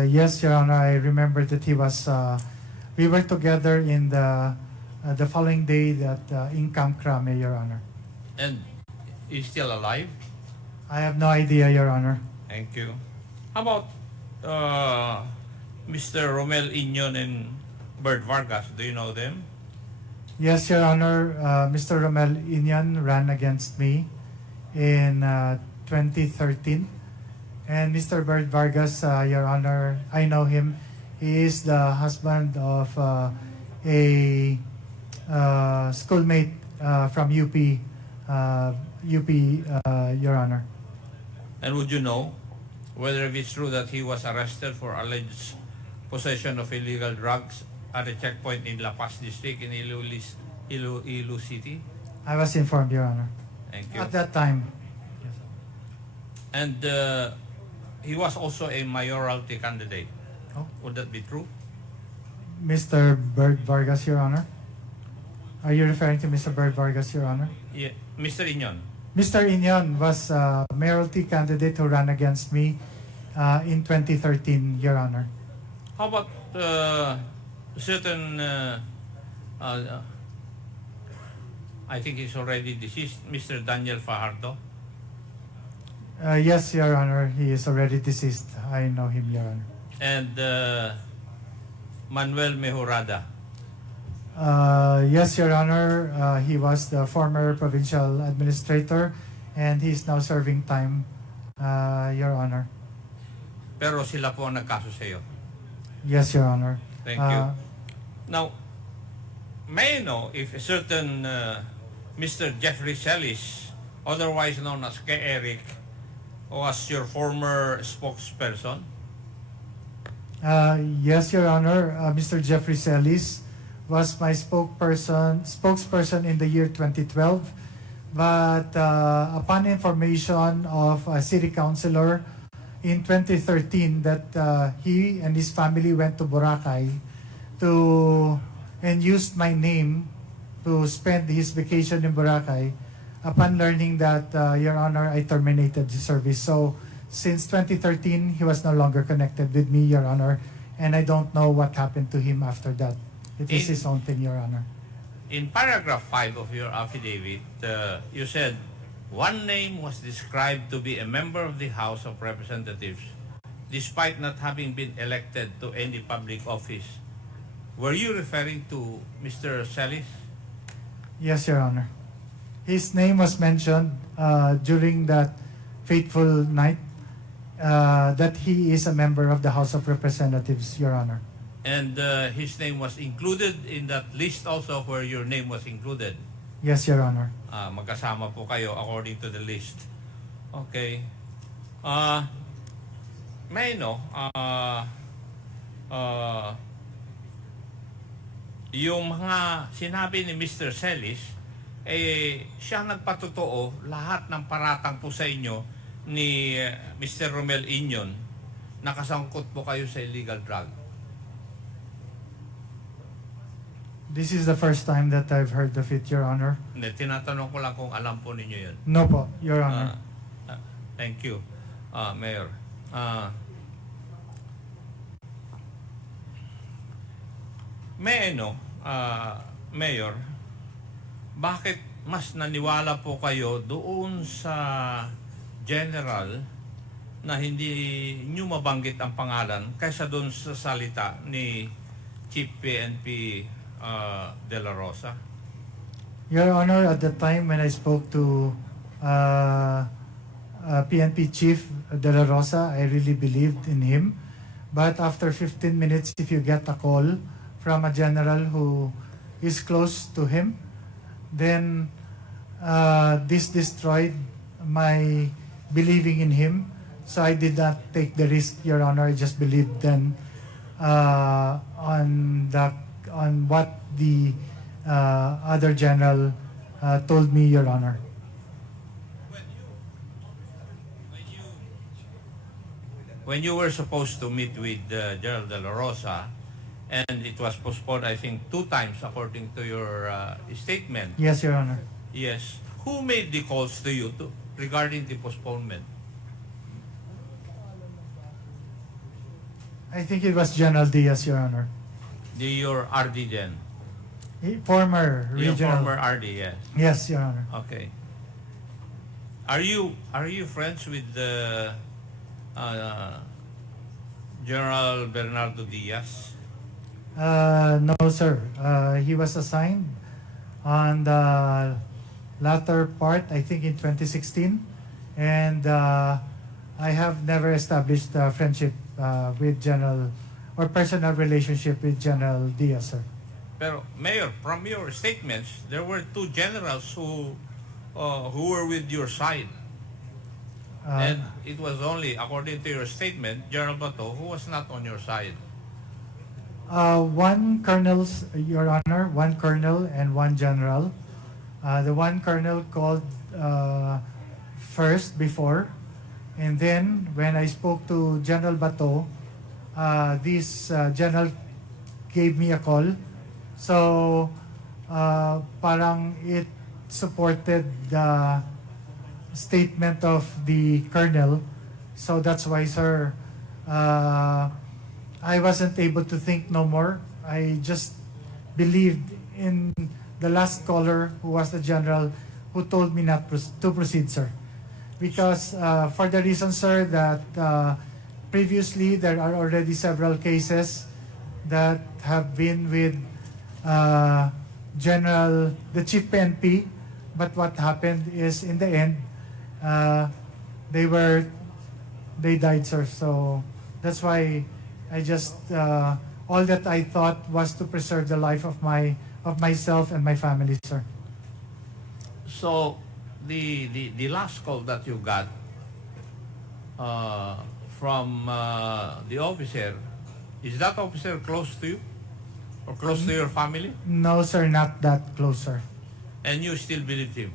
Yes, Your Honor. I remember that he was. We were together in the following day that in Camp Crame, Your Honor. And he's still alive? I have no idea, Your Honor. Thank you. How about Mr. Romel Inyon and Bert Vargas? Do you know them? Yes, Your Honor. Mr. Romel Inyan ran against me in 2013. And Mr. Bert Vargas, Your Honor, I know him. He is the husband of a schoolmate from UP, Your Honor. And would you know whether it's true that he was arrested for alleged possession of illegal drugs at a checkpoint in La Paz District in Iloilo City? I was informed, Your Honor. Thank you. At that time. And he was also a mayoralty candidate. Oh. Would that be true? Mr. Bert Vargas, Your Honor. Are you referring to Mr. Bert Vargas, Your Honor? Yeah, Mr. Inyon. Mr. Inyon was a mayoralty candidate who ran against me in 2013, Your Honor. How about certain, I think he's already deceased, Mr. Daniel Fajardo? Yes, Your Honor. He is already deceased. I know him, Your Honor. And Manuel Mejorada? Yes, Your Honor. He was the former provincial administrator and he's now serving time, Your Honor. Pero sila po ang nagkaso sa iyo. Yes, Your Honor. Thank you. Now, may I know if a certain Mr. Jeffrey Celis, otherwise known as K. Eric, was your former spokesperson? Yes, Your Honor. Mr. Jeffrey Celis was my spokesperson in the year 2012. But upon information of a city councilor in 2013 that he and his family went to Boracay and used my name to spend his vacation in Boracay, upon learning that, Your Honor, I terminated his service. So, since 2013, he was no longer connected with me, Your Honor, and I don't know what happened to him after that. It is his own thing, Your Honor. In paragraph 5 of your affidavit, you said, one name was described to be a member of the House of Representatives despite not having been elected to any public office. Were you referring to Mr. Celis? Yes, Your Honor. His name was mentioned during that fateful night that he is a member of the House of Representatives, Your Honor. And his name was included in that list also where your name was included? Yes, Your Honor. Magkasama po kayo according to the list. Okay. May I know, yung mga sinabi ni Mr. Celis, siya nagpatotoo lahat ng paratang po sa inyo ni Mr. Romel Inyon, nakasangkot po kayo sa illegal drug. This is the first time that I've heard of it, Your Honor. Hindi, tinatanong ko lang kung alam po ninyo yun. No po, Your Honor. Thank you, Mayor. May I know, Mayor, bakit mas naniwala po kayo doon sa general na hindi nyo mabanggit ang pangalan kaysa doon sa salita ni Chief PNP De La Rosa? Your Honor, at the time when I spoke to PNP Chief De La Rosa, I really believed in him. But after 15 minutes, if you get a call from a general who is close to him, then this destroyed my believing in him. So I did not take the risk, Your Honor. I just believed then on what the other general told me, Your Honor. When you were supposed to meet with General De La Rosa, and it was postponed, I think, 2 times according to your statement. Yes, Your Honor. Yes. Who made the calls to you regarding the postponement? I think it was General Diaz, Your Honor. Your RD then? Former Your regional. former RD, yes. Yes, Your Honor. Okay. Are you friends with General Bernardo Diaz? No, sir. He was assigned on the latter part, I think in 2016. And I have never established a friendship with General or personal relationship with General Diaz, sir. Pero, Mayor, from your statements, there were 2 generals who were with your side. And it was only, according to your statement, General Bato, who was not on your side. One colonel, Your Honor, one colonel and one general. The one colonel called first before, and then when I spoke to General Bato, this general gave me a call. So, parang it supported the statement of the colonel. So that's why, sir, I wasn't able to think no more. I just believed in the last caller, who was the general, who told me not to proceed, sir. Because for the reason, sir, that previously there are already several cases that have been with the chief PNP, but what happened is in the end, they died, sir. So that's why I just all that I thought was to preserve the life of myself and my family, sir. So, the last call that you got from the officer, is that officer close to you? Or close to your family? No, sir, not that close, sir. And you still believe him?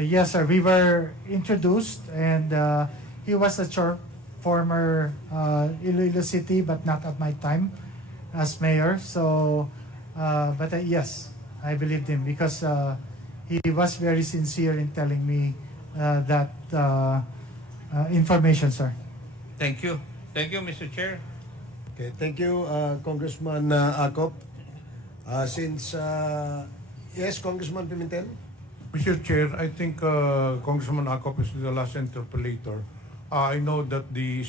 Yes, sir. We were introduced, and he was a former Iloilo City, but not at my time as mayor. So, but yes, I believed him because he was very sincere in telling me that information, sir. Thank you. Thank you, Mr. Chair. Okay, thank you, Congressman Acop. Yes, Congressman Pimentel? Mr. Chair, I think Congressman Acop is the last interpolator. I know that the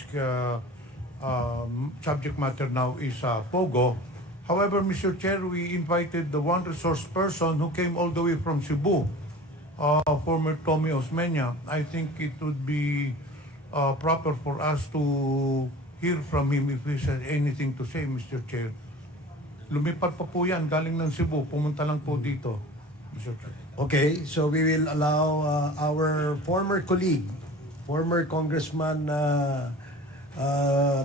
subject matter now is POGO. However, Mr. Chair, we invited the one resource person who came all the way from Cebu, former Tommy Osmena. I think it would be proper for us to hear from him if he has anything to say, Mr. Chair. Lumipat pa po yan, galing ng Cebu, pumunta lang po dito, Mr. Chair. Okay, so we will allow our former colleague, former Congressman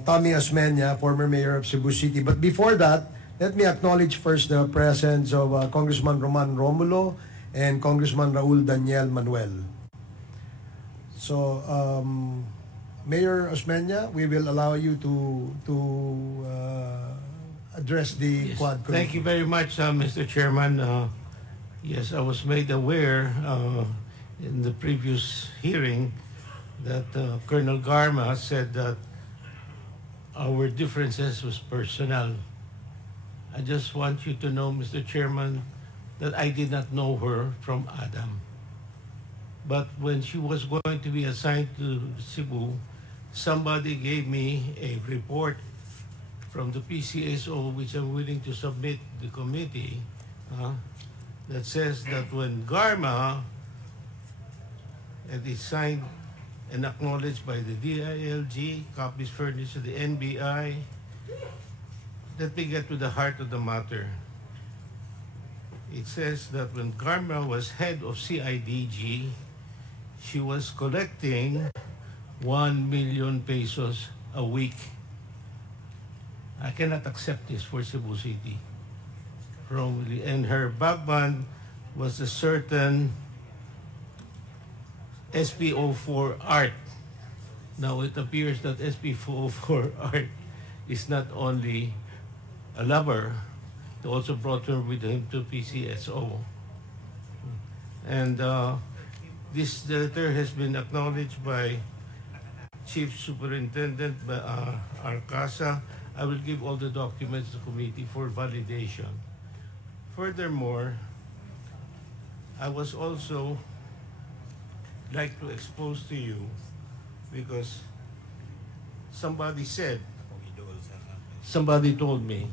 Tommy Osmena, former Mayor of Cebu City. But before that, let me acknowledge first the presence of Congressman Roman Romulo and Congressman Raoul Danniel Manuel. So, Mayor Osmena, we will allow you to address the Yes. Quad. Thank you very much, Mr. Chairman. Yes, I was made aware in the previous hearing that Colonel Garma said that our differences was personal. I just want you to know, Mr. Chairman, that I did not know her from Adam. But when she was going to be assigned to Cebu, somebody gave me a report from the PCSO, which I'm willing to submit to the committee, that says that when Garma, it is signed and acknowledged by the DILG, copies furnished to the NBI. Let me get to the heart of the matter. It says that when Garma was head of CIDG, she was collecting 1 million pesos a week. I cannot accept this for Cebu City. And her backband was a certain SPO4 Art. Now it appears that SPO4 Art is not only a lover, he also brought her with him to PCSO. And this letter has been acknowledged by Chief Superintendent Arcasa. I will give all the documents to the committee for validation. Furthermore, I was also like to expose to you because somebody told me,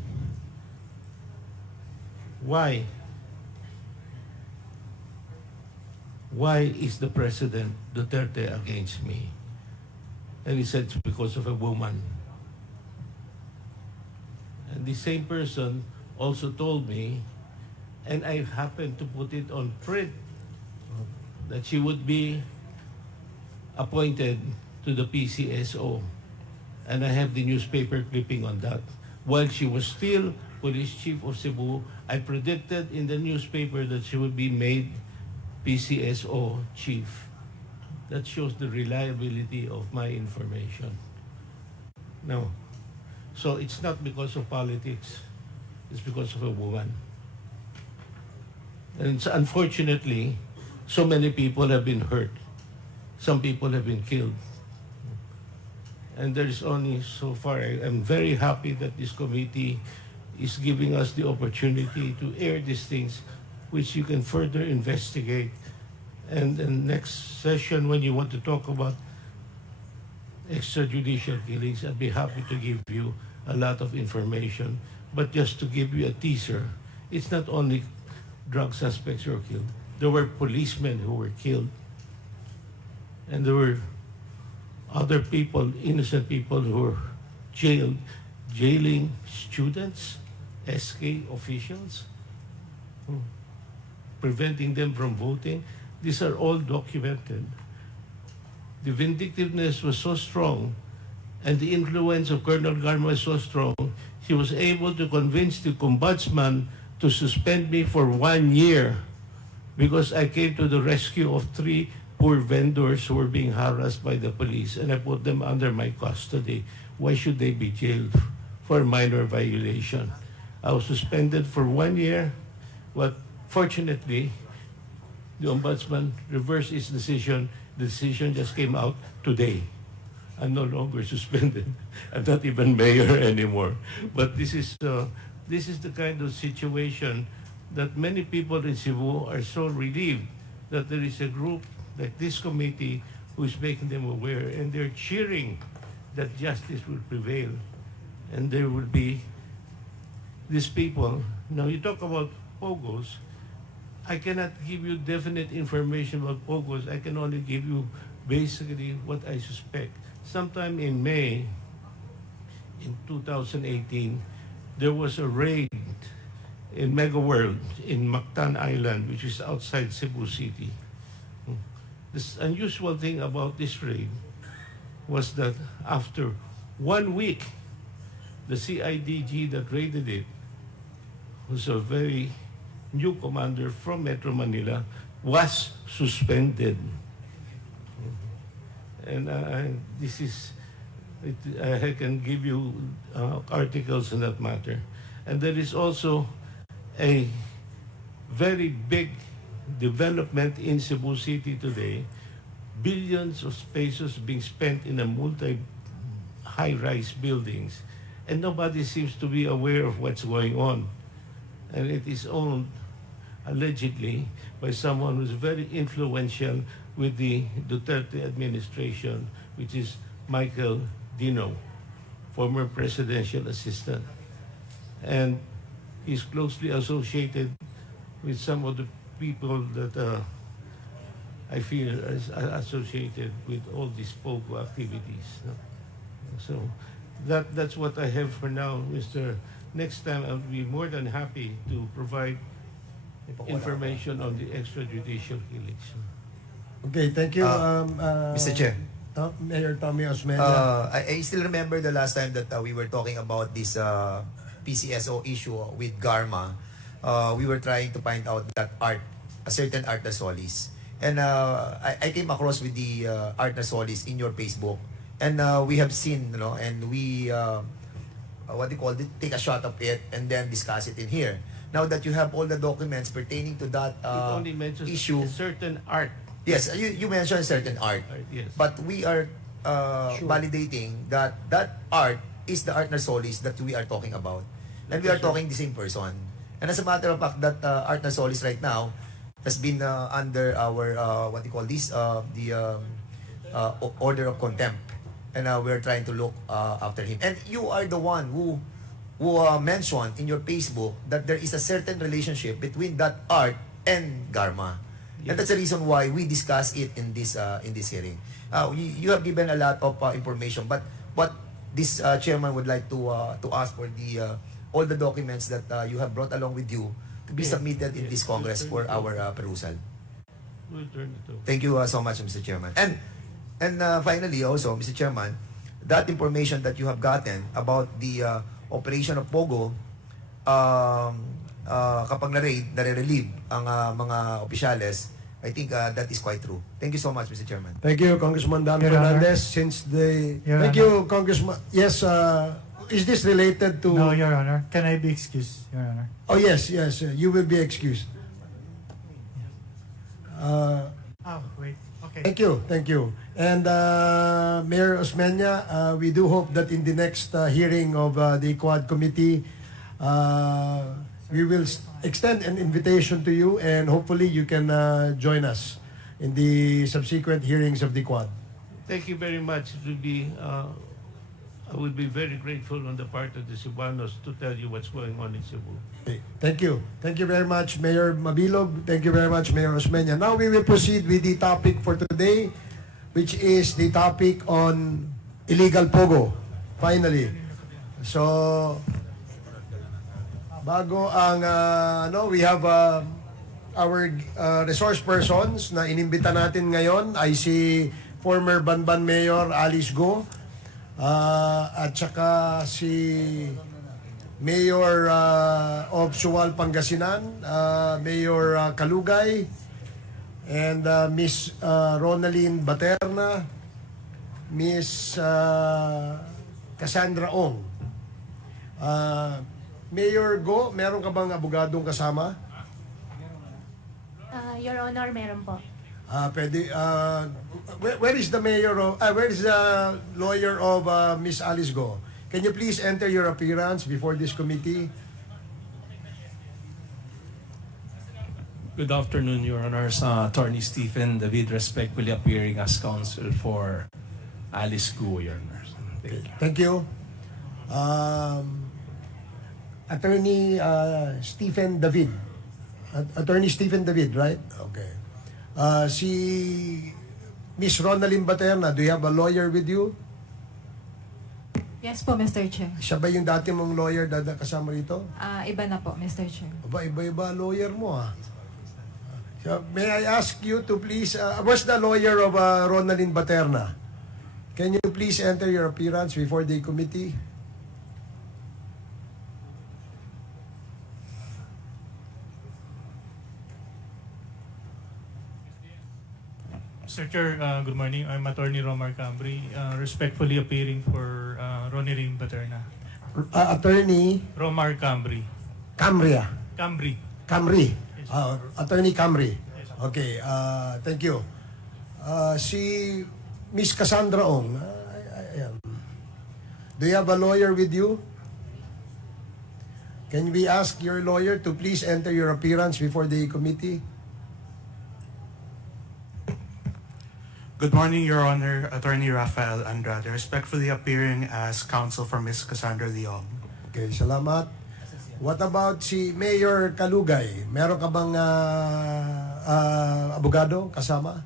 why is the President Duterte against me? And he said it's because of a woman. And the same person also told me, and I happened to put it on print, that she would be appointed to the PCSO. And I have the newspaper clipping on that. While she was still Police Chief of Cebu, I predicted in the newspaper that she would be made PCSO Chief. That shows the reliability of my information. No. So it's not because of politics. is because of a woman. And so unfortunately, so many people have been hurt. Some people have been killed. And there is only so far. I am very happy that this committee is giving us the opportunity to air these things, which you can further investigate. And the next session, when you want to talk about extrajudicial killings, I'd be happy to give you a lot of information. But just to give you a teaser, it's not only drug suspects who were killed. There were policemen who were killed. And there were other people, innocent people who were jailed, jailing students, SK officials, preventing them from voting. These are all documented. The vindictiveness was so strong, and the influence of Colonel Garma was so strong, he was able to convince the ombudsman to suspend me for 1 year because I came to the rescue of 3 poor vendors who were being harassed by the police, and I put them under my custody. Why should they be jailed for minor violation? I was suspended for 1 year, but fortunately, the ombudsman reversed his decision. The decision just came out today. I'm no longer suspended. I'm not even mayor anymore. But this is the kind of situation that many people in Cebu are so relieved that there is a group like this committee who is making them aware, and they're cheering that justice will prevail, and there will be these people. Now you talk about POGOs. I cannot give you definite information about POGOs. I can only give you basically what I suspect. Sometime in May, in 2018, there was a raid in Mega World in Mactan Island, which is outside Cebu City. This unusual thing about this raid was that after 1 week, the CIDG that raided it was a very new commander from Metro Manila, was suspended. And I can give you articles on that matter. And there is also a very big development in Cebu City today, billions of pesos being spent in a high-rise buildings, and nobody seems to be aware of what's going on. And it is owned, allegedly, by someone who's very influential with the Duterte administration, which is Michael Dino, former presidential assistant. And he's closely associated with some of the people that I feel is associated with all these POGO activities. So that's what I have for now, Mr. Next time I'll be more than happy to provide information on the extrajudicial killings. Okay, thank you, Mr. Chair. Mayor Tommy Osmena. I still remember the last time that we were talking about this PCSO issue with Garma. We were trying to find out that a certain Art Solis. And I came across with the Art Solis in your Facebook. And we have seen, and we, take a shot of it and then discuss it in here. Now that you have all the documents pertaining to that it only mentions issue. a certain art. Yes, you mentioned certain art. Yes. But we are validating that art is the Art Solis that we are talking about. And we are talking the same person. And as a matter of fact, that Art Solis right now has been under our, the order of contempt. And we're trying to look after him. And you are the one who mentioned in your Facebook that there is a certain relationship between that art and Garma. Yes. And that's the reason why we discuss it in this hearing. You have given a lot of information, but what this chairman would like to ask for the all the documents that you have brought along with you to be submitted in this Congress for our perusal. We'll turn it over. Thank you so much, Mr. Chairman. And finally, also, Mr. Chairman, that information that you have gotten about the operation of POGO, kapag nare-relieve ang mga opisyales, I think that is quite true. Thank you so much, Mr. Chairman. Thank you, Congressman Dan Your Honor. Fernandez. Since the Your thank Honor. you, Congressman. Yes, is this related to... No, Your Honor. Can I be excused, Your Honor? Oh, yes, yes. You will be excused. Wait. Okay. Thank you. And Mayor Osmena, we do hope that in the next hearing of the Quad Committee, we will extend an invitation to you, and hopefully you can join us in the subsequent hearings of the Quad. Thank you very much. It will be, I would be very grateful on the part of the Cebuanos to tell you what's going on in Cebu. Okay, thank you. Thank you very much, Mayor Mabilog. Thank you very much, Mayor Osmena. Now we will proceed with the topic for today, which is the topic on illegal POGO. Finally. So, bago ang, we have our resource persons na inimbita natin ngayon ay si former Banban Mayor Alice Go, at saka si Mayor of Suwal, Pangasinan, Mayor Kalugay, and Miss Ronaline Baterna, Miss Cassandra Ong. Mayor Go, meron ka bang abogadong kasama? Your Honor, meron po. Pwede, where is the mayor of, where is the lawyer of Miss Alice Go? Can you please enter your appearance before this committee? Good afternoon, Your Honors. Attorney Stephen David, respectfully appearing as counsel for Alice Go, Your Honors. Thank you. Attorney Stephen David. Attorney Stephen David, right? Okay. Si Miss Ronaline Baterna, do you have a lawyer with you? Yes po, Mr. Chair. Siya ba yung dati mong lawyer kasama rito? Iba na po, Mr. Chair. Iba-iba lawyer mo, ha? So, may I ask you to please, where's the lawyer of Ronaline Baterna? Can you please enter your appearance before the committee? Mr. Chair, good morning. I'm Attorney Romar Cambri, respectfully appearing for Ronaline Baterna. Attorney? Romar Cambri. Camria? Cambri. Camri? Attorney Camri. Okay, thank you. Si Miss Cassandra Ong, do you have a lawyer with you? Can we ask your lawyer to please enter your appearance before the committee? Good morning, Your Honor. Attorney Rafael Andrade, respectfully appearing as counsel for Ms. Cassandra Leong. Okay, salamat. What about si Mayor Kalugay? Meron ka bang abogado kasama?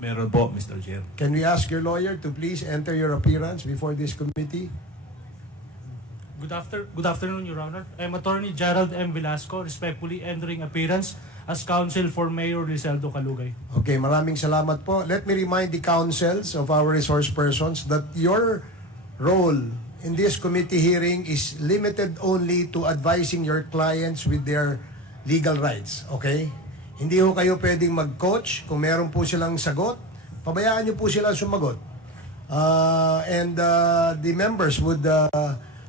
Meron po, Mr. Chair. Can we ask your lawyer to please enter your appearance before this committee? Good afternoon, Your Honor. I'm Attorney Gerald M. Velasco, respectfully entering appearance as counsel for Mayor Rizaldo Calugay. Okay, maraming salamat po. Let me remind the councils of our resource persons that your role in this committee hearing is limited only to advising your clients with their legal rights. Okay? Hindi ho kayo pwedeng mag-coach. Kung meron po silang sagot, pabayaan nyo po sila sumagot. And the members would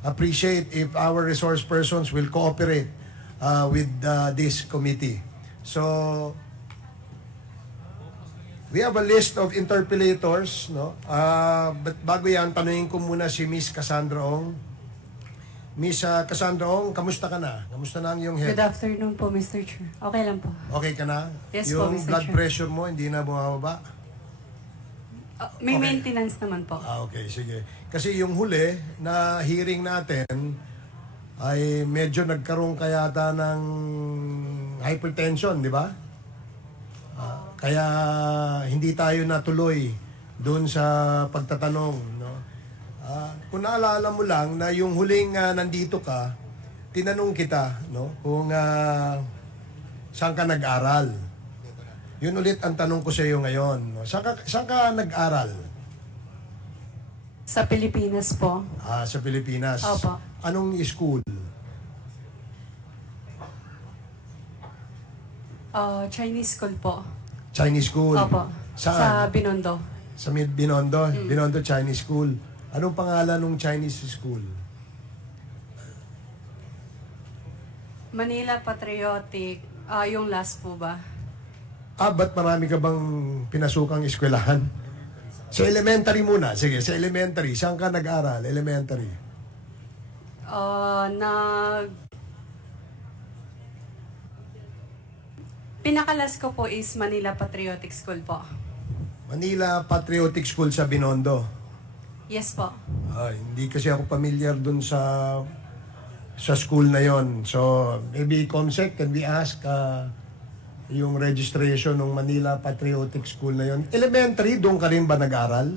appreciate if our resource persons will cooperate with this committee. So, we have a list of interpelators, no? But bago yan, tanungin ko muna si Miss Cassandra Ong. Miss Cassandra Ong, kamusta ka na? Kamusta na ang iyong health? Good afternoon po, Mr. Chair. Okay lang po. Okay ka na? Yes po, yung Mr. blood Chair. pressure mo, hindi na bumababa? May maintenance naman po. Okay, sige. Kasi yung huli na hearing natin ay medyo nagkaroon kayata ng hypertension, di ba? Kaya hindi tayo natuloy doon sa pagtatanong, no? Kung naalala mo lang na yung huling nandito ka, tinanong kita, no, kung saan ka nag-aral. Yun ulit ang tanong ko sa iyo ngayon. No? Saan ka nag-aral? Sa Pilipinas po. Sa Pilipinas. Opo. Anong school? Chinese school po. Chinese school? Opo. Saan? Sa Binondo. Sa Binondo? Binondo Chinese School. Anong pangalan ng Chinese school? Manila Patriotic, yung last po ba? Ba't marami ka bang pinasukang eskwelahan? Sa elementary muna. Sige, sa elementary. Saan ka nag-aral? Elementary. Pinakalas ko po is Manila Patriotic School po. Manila Patriotic School sa Binondo. Yes po. Hindi kasi ako familiar dun sa school na yon. So, maybe Comsec, can we ask yung registration ng Manila Patriotic School na yon? Elementary, doon ka rin ba nag-aral?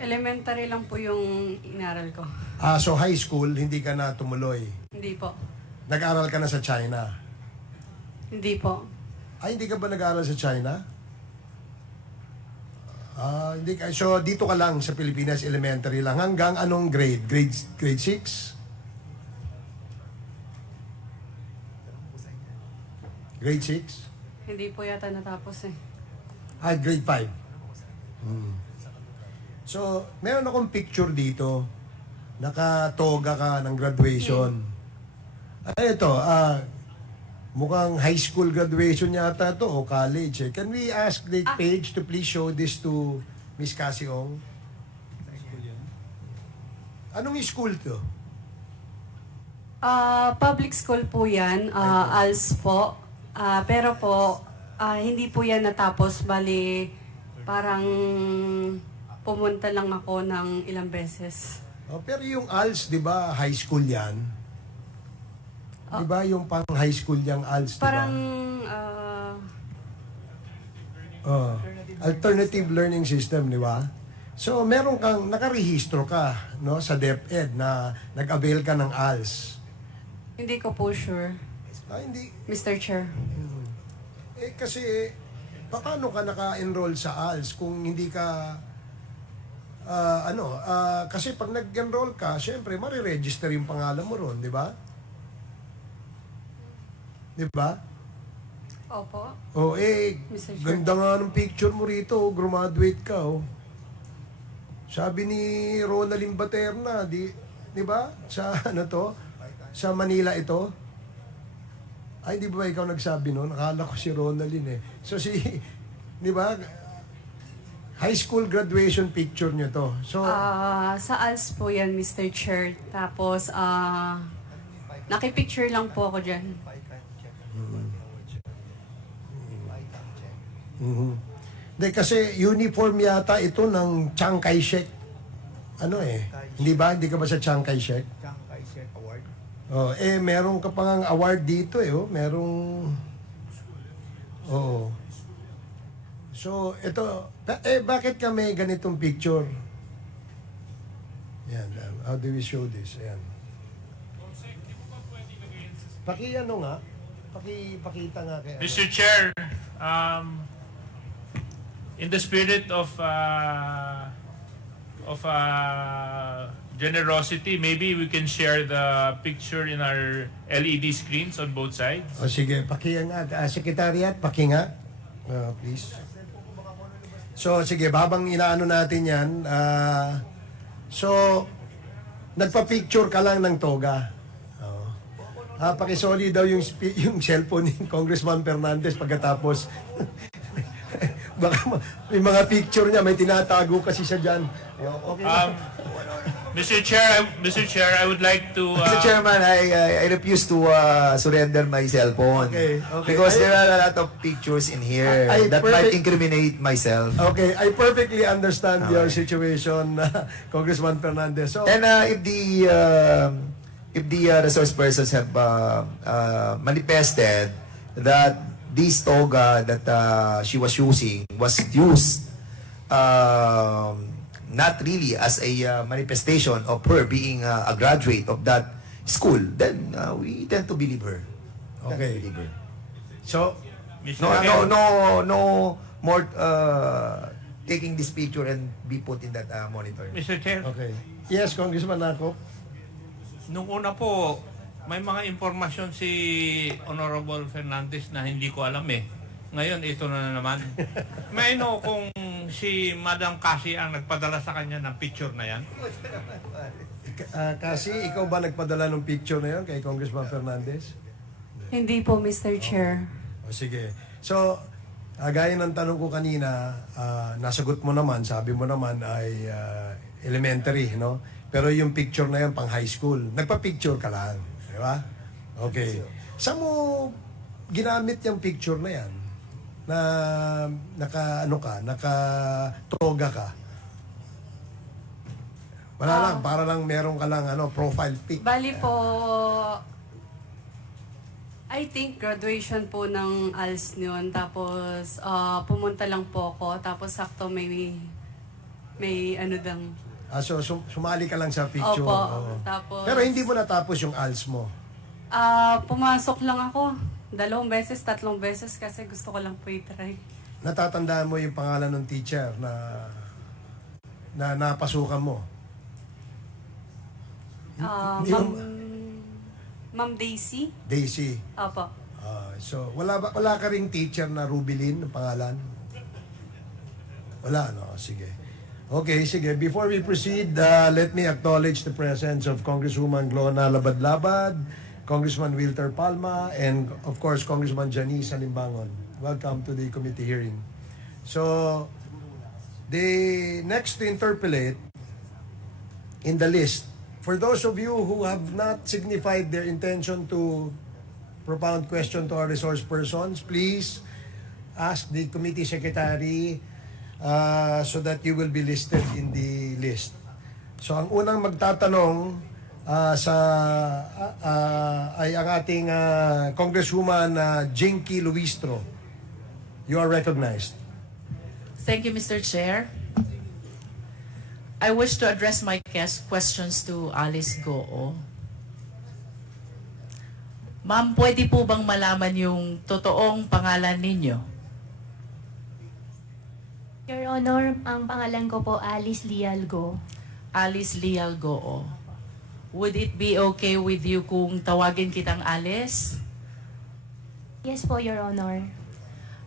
Elementary lang po yung inaral ko. So high school, hindi ka na tumuloy? Hindi po. Nag-aral ka na sa China? Hindi po. Hindi ka ba nag-aral sa China? Hindi ka. So, dito ka lang sa Pilipinas, elementary lang. Hanggang anong grade? Grade 6? Grade 6? Hindi po yata natapos eh. Grade 5. So, meron akong picture dito. Nakatoga ka ng graduation. Ito, mukhang high school graduation yata to o college. Can we ask the page to please show this to Miss Casiong? Anong school to? Public school po yan, ALS po. Pero po, hindi po yan natapos. Bali, parang pumunta lang ako ng ilang beses. Pero yung ALS, di ba, high school yan? Di ba yung pang high school yung ALS, di ba? Parang, Alternative Learning System, di ba? So, meron kang, nakarehistro ka, no, sa DepEd na nag-avail ka ng ALS. hindi ko po sure, Hindi. Mr. Chair. Kasi, paano ka naka-enroll sa ALS kung hindi ka, kasi pag nag-enroll ka, syempre, mariregister yung pangalan mo ron, di ba? Di ba? Opo. Mr. Mr. Chair. Ganda nga ng picture mo rito, graduate ka, Sabi ni Ronaldin Baterna, di ba? Sa sa Manila ito. Di ba ikaw nagsabi noon? Nakala ko si Ronaldin So di ba? High school graduation picture nyo to. So, Sa ALS po yan, Mr. Chair. Tapos, nakipicture lang po ako dyan. Hindi, kasi uniform yata ito ng Chiang Kai-shek. Hindi ba? Hindi ka ba sa Chiang Kai-shek? Chiang Kai-shek Award. Meron ka pang award dito Merong... So, ito... bakit ka may ganitong picture? Yan. How do we show this? Ayan. Pakita nga kaya. Mr. Chair, in the spirit of generosity, maybe we can share the picture in our LED screens on both sides. Sige, nga. Secretariat, nga. Please. So, sige, habang inaano natin yan, nagpa-picture ka lang ng toga. Pakisoli daw yung cellphone ni Congressman Fernandez pagkatapos. Baka may mga picture niya, may tinatago kasi siya dyan. Okay. Mr. Chair, I would like to... Mr. Chairman, I refuse to surrender my cellphone. Okay. Because there are a lot of pictures in here that might incriminate myself. Okay, I perfectly understand your situation, Congressman Fernandez. So, And if the resource persons have manifested that this toga that she was using was used not really as a manifestation of her being a graduate of that school, then we tend to believe her. Okay. So, no more taking this picture and be put in that monitor. Mr. Chair, okay. Yes, Congressman Nako. Nung una po, may mga impormasyon si Honorable Fernandez na hindi ko alam Ngayon, ito na naman. May kung si Madam Cassie ang nagpadala sa kanya ng picture na yan. Kasi ikaw ba nagpadala ng picture na yun kay Congressman Fernandez? Hindi po, Mr. Chair. O sige. So, gaya ng tanong ko kanina, nasagot mo naman, sabi mo naman ay elementary, no? Pero yung picture na yun pang high school, nagpa-picture ka lang, di ba? Okay. Saan mo ginamit yung picture na yan? Na naka-toga ka? Wala lang, para lang meron ka lang profile pic. Bali po, I think graduation po ng ALS yun. Tapos pumunta lang po ako. Tapos sakto may So sumali ka lang sa picture. Opo. Oo. Tapos, Pero hindi mo natapos yung ALS mo. pumasok lang ako. 2 beses, 3 beses kasi gusto ko lang po i-try. Natatandaan mo yung pangalan ng teacher na napasukan mo? Ma'am Daisy? Daisy. Opo. So wala ka ring teacher na Rubilin ang pangalan? Wala, no? Sige. Okay, sige. Before we proceed, let me acknowledge the presence of Congresswoman Glona Labad-Labad, Congressman Wilter Palma, and of course, Congressman Janice Salimbangon. Welcome to the committee hearing. So, the next to interpolate in the list, for those of you who have not signified their intention to propound question to our resource persons, please ask the committee secretary so that you will be listed in the list. So ang unang magtatanong ay ang ating Congresswoman Jinky Luistro. You are recognized. Thank you, Mr. Chair. I wish to address my questions to Alice Goo. Ma'am, pwede po bang malaman yung totoong pangalan ninyo? Your Honor, ang pangalan ko po Alice Lialgo. Alice Lialgo. Would it be okay with you kung tawagin kitang Alice? Yes po, Your Honor.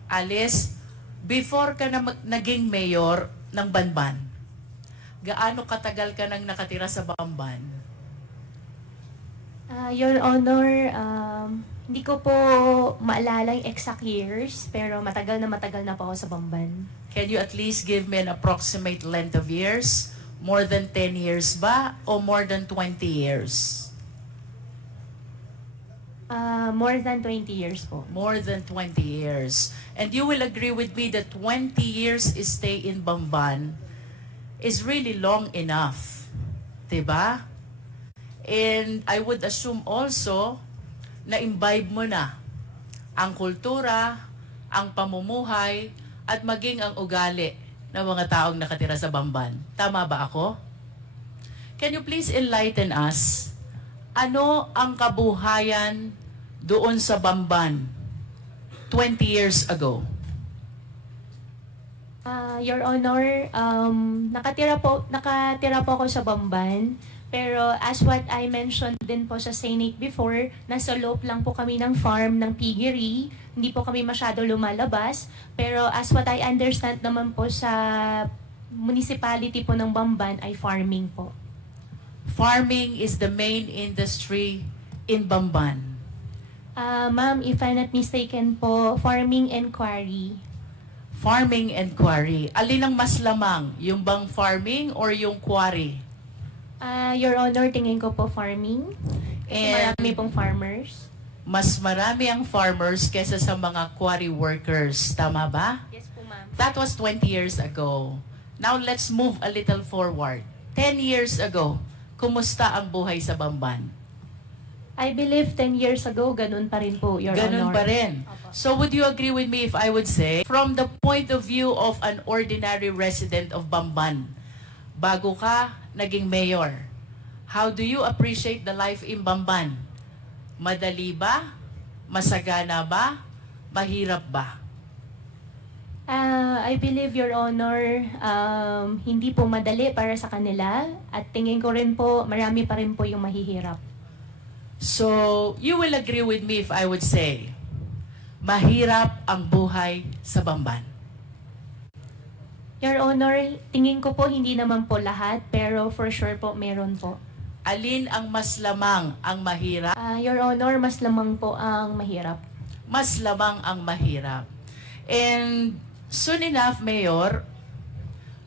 Alice, before ka na naging mayor ng Banban, gaano katagal ka nang nakatira sa Bamban? Your Honor, hindi ko po maalala yung exact years, pero matagal na po ako sa Bamban. Can you at least give me an approximate length of years? More than 10 years ba? O more than 20 years? More than 20 years po. More than 20 years. And you will agree with me that 20 years stay in Bamban is really long enough. Diba? And I would assume also na imbibe mo na ang kultura, ang pamumuhay, at maging ang ugali ng mga taong nakatira sa Bamban. Tama ba ako? Can you please enlighten us? Ano ang kabuhayan doon sa Bamban 20 years ago? Your Honor, nakatira po ako sa Bamban. Pero as what I mentioned din po sa Senate before, nasa loob lang po kami ng farm ng piggery. Hindi po kami masyado lumalabas. Pero as what I understand naman po sa municipality po ng Bamban ay farming po. Farming is the main industry in Bamban. Ma'am, if I'm not mistaken po, farming and quarry. Farming and quarry. Alin ang mas lamang? Yung bang farming or yung quarry? Your Honor, tingin ko po farming. And marami pong farmers. Mas marami ang farmers kesa sa mga quarry workers. Tama ba? Yes po, ma'am. That was 20 years ago. Now let's move a little forward. 10 years ago, kumusta ang buhay sa Bamban? I believe 10 years ago, ganun pa rin po, Your Ganun Honor. pa rin. So would you agree with me if I would say, from the point of view of an ordinary resident of Bamban, bago ka naging mayor, how do you appreciate the life in Bamban? Madali ba? Masagana ba? Mahirap ba? I believe, Your Honor, hindi po madali para sa kanila at tingin ko rin po, marami pa rin po yung mahihirap. So, you will agree with me if I would say, mahirap ang buhay sa Bamban. Your Honor, tingin ko po hindi naman po lahat, pero for sure po meron po. Alin ang mas lamang ang mahirap? Your Honor, mas lamang po ang mahirap. Mas lamang ang mahirap. And soon enough, Mayor,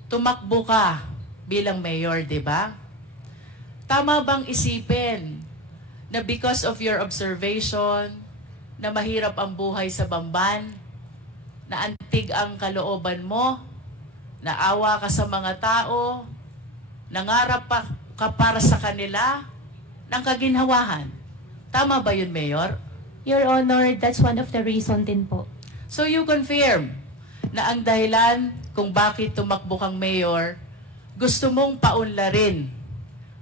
tumakbo ka bilang mayor, di ba? Tama bang isipin na because of your observation, na mahirap ang buhay sa Bamban, na antig ang kalooban mo, naawa ka sa mga tao, nangarap ka para sa kanila, ng kaginhawahan. Tama ba yun, Mayor? Your Honor, that's one of the reason din po. So you confirm na ang dahilan kung bakit tumakbo kang mayor, gusto mong paunlarin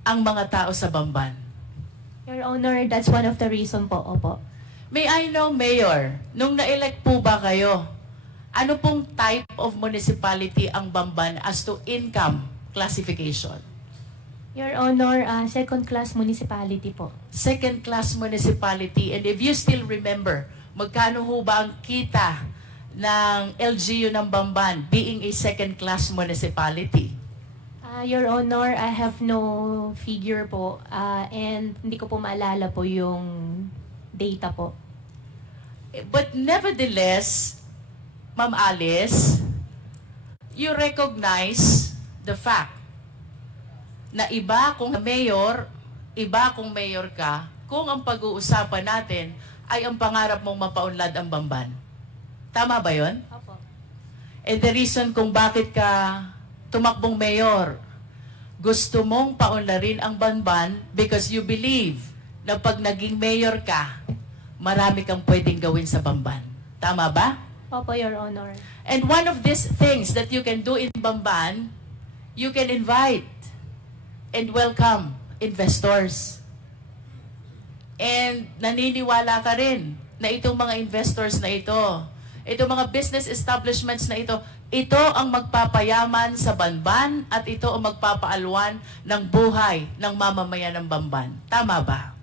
ang mga tao sa Bamban. Your Honor, that's one of the reason po, opo. May I know, Mayor, nung na-elect po ba kayo, ano pong type of municipality ang Bamban as to income classification? Your Honor, second-class municipality po. Second-class municipality. And if you still remember, magkano ho ba ang kita ng LGU ng Bamban being a second-class municipality? Your Honor, I have no figure po and hindi ko po maalala po yung data po. But nevertheless, Ma'am Alice, you recognize the fact na iba kung mayor, iba kung mayor ka, kung ang pag-uusapan natin ay ang pangarap mong mapaunlad ang Bamban. Tama ba yun? Opo. And the reason kung bakit ka tumakbong mayor, gusto mong paunlarin ang Bamban because you believe na pag naging mayor ka, marami kang pwedeng gawin sa Bamban. Tama ba? Opo, Your Honor. And one of these things that you can do in Bamban, you can invite and welcome investors. And naniniwala ka rin na itong mga investors na ito, itong mga business establishments na ito ang magpapayaman sa Bamban at ito ang magpapaalwan ng buhay ng mamamayan ng Bamban. Tama ba?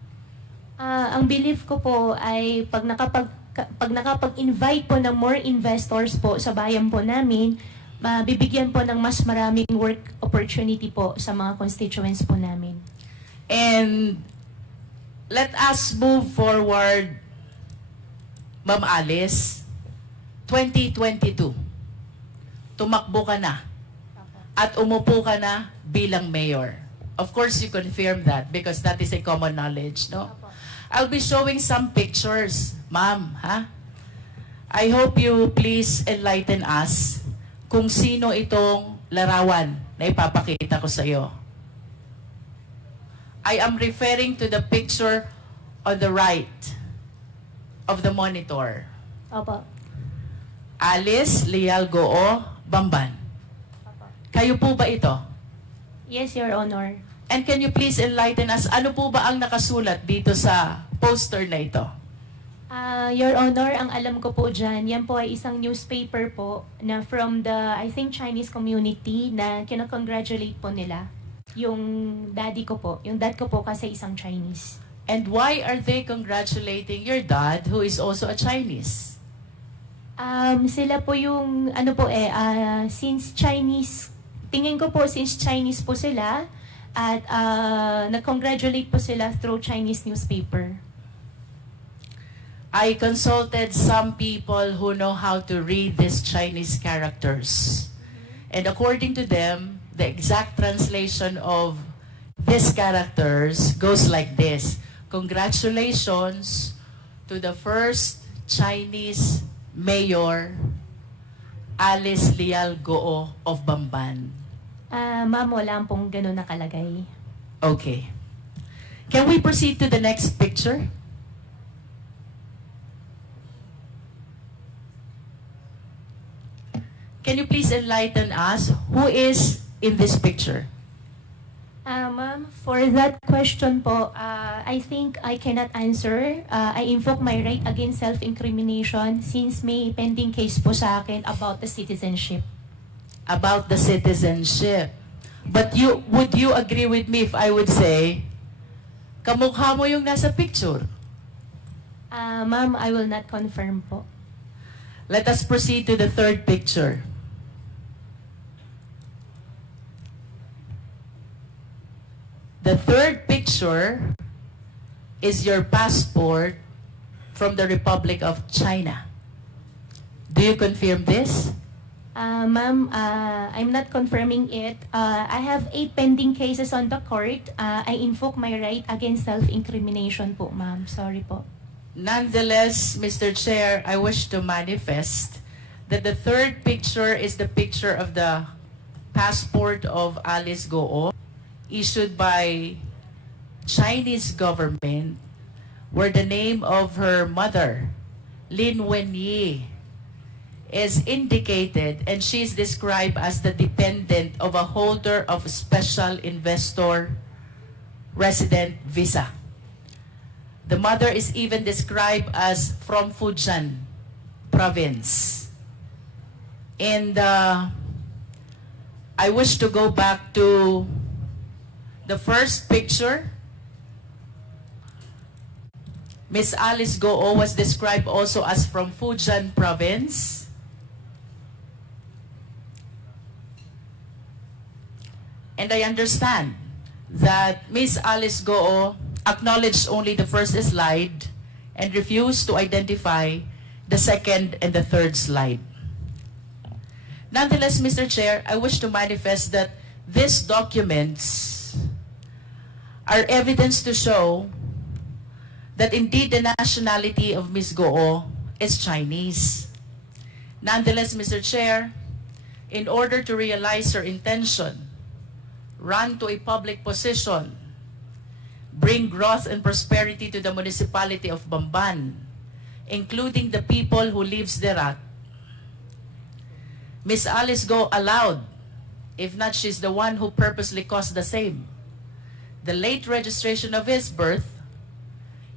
Ang belief ko po ay pag nakapag-invite po ng more investors po sa bayan po namin, mabibigyan po ng mas maraming work opportunity po sa mga constituents po namin. And let us move forward, Ma'am Alice, 2022. Tumakbo ka na at umupo ka na bilang mayor. Of course, you confirm that because that is a common knowledge, no? I'll be showing some pictures, ma'am, ha? I hope you please enlighten us kung sino itong larawan na ipapakita ko sa iyo. I am referring to the picture on the right of the monitor. Opo. Alice Leal Goo, Bamban. Kayo po ba ito? Yes, Your Honor. And can you please enlighten us, ano po ba ang nakasulat dito sa poster na ito? Your Honor, ang alam ko po dyan, yan po ay isang newspaper po na from the, I think, Chinese community na kinakongratulate po nila. Yung daddy ko po. Yung dad ko po kasi isang Chinese. And why are they congratulating your dad who is also a Chinese? Sila po yung, since Chinese, tingin ko po since Chinese po sila, at nag-congratulate po sila through Chinese newspaper. I consulted some people who know how to read these Chinese characters. And according to them, the exact translation of these characters goes like this. Congratulations to the first Chinese mayor, Alice Leal Goo of Bamban. Ma'am, wala pong ganun nakalagay. Okay. Can we proceed to the next picture? Can you please enlighten us who is in this picture? Ma'am, for that question po, I think I cannot answer. I invoke my right against self-incrimination since may pending case po sa akin about the citizenship. About the citizenship. But would you agree with me if I would say, kamukha mo yung nasa picture? Ma'am, I will not confirm po. Let us proceed to the third picture. The third picture picture is your passport from the Republic of China. Do you confirm this? Ma'am, I'm not confirming it. I have 8 pending cases on the court. I invoke my right against self-incrimination po, ma'am. Sorry po. Nonetheless, Mr. Chair, I wish to manifest that the third picture is the picture of the passport of Alice Goo, issued by Chinese government, where the name of her mother, Lin Wenyi, is indicated, and she is described as the dependent of a holder of special investor resident visa. The mother is even described as from Fujian province. And I wish to go back to the first picture. Miss Alice Goo was described also as from Fujian province. And I understand that Miss Alice Goo acknowledged only the first slide and refused to identify the second and the third slide. Nonetheless, Mr. Chair, I wish to manifest that these documents are evidence to show that indeed the nationality of Ms. Goo is Chinese. Nonetheless, Mr. Chair, in order to realize her intention, run to a public position, bring growth and prosperity to the municipality of Bamban, including the people who lives thereat, Miss Alice Goo allowed, if not she's the one who purposely caused the same, the late registration of his birth,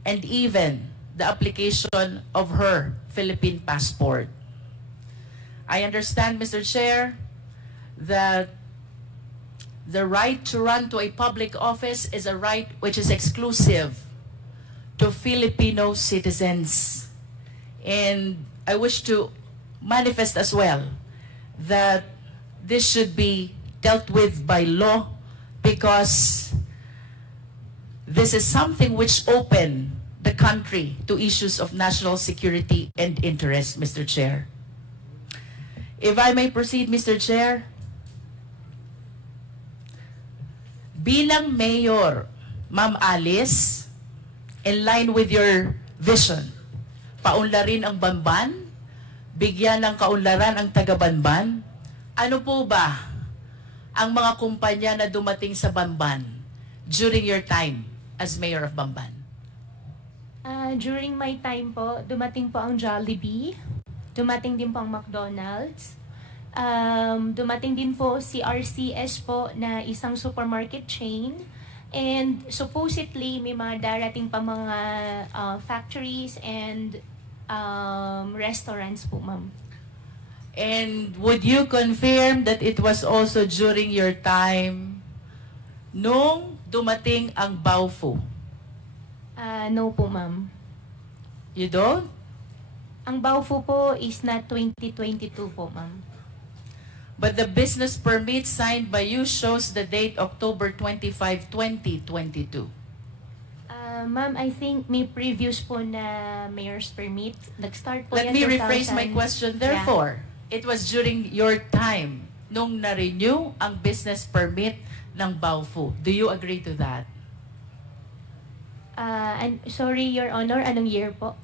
and even the application of her Philippine passport. I understand, Mr. Chair, that the right to run to a public office is a right which is exclusive to Filipino citizens. And I wish to manifest as well that this should be dealt with by law, because this is something which open the country to issues of national security and interest, Mr. Chair. If I may proceed, Mr. Chair, bilang mayor, Ma'am Alice, in line with your vision, paunlarin ang Bamban, bigyan ng kaunlaran ang taga-Bamban. Ano po ba ang mga kumpanya na dumating sa Bamban during your time as mayor of Bamban? During my time po, dumating po ang Jollibee, dumating din po ang McDonald's, dumating din po si RCS po na isang supermarket chain, and supposedly may mga darating pa mga factories and restaurants po, ma'am. And would you confirm that it was also during your time nung dumating ang Baofu? No po, ma'am. You don't? Ang Baofu po is not 2022 po, ma'am. But the business permit signed by you shows the date October 25, 2022. Ma'am, I think may previous po na mayor's permit. Nag-start po Let yan me rephrase my 2000. question. Therefore, it was during your time nung na-renew ang business permit ng Baofu. Do you agree to that? And sorry, Your Honor, anong year po?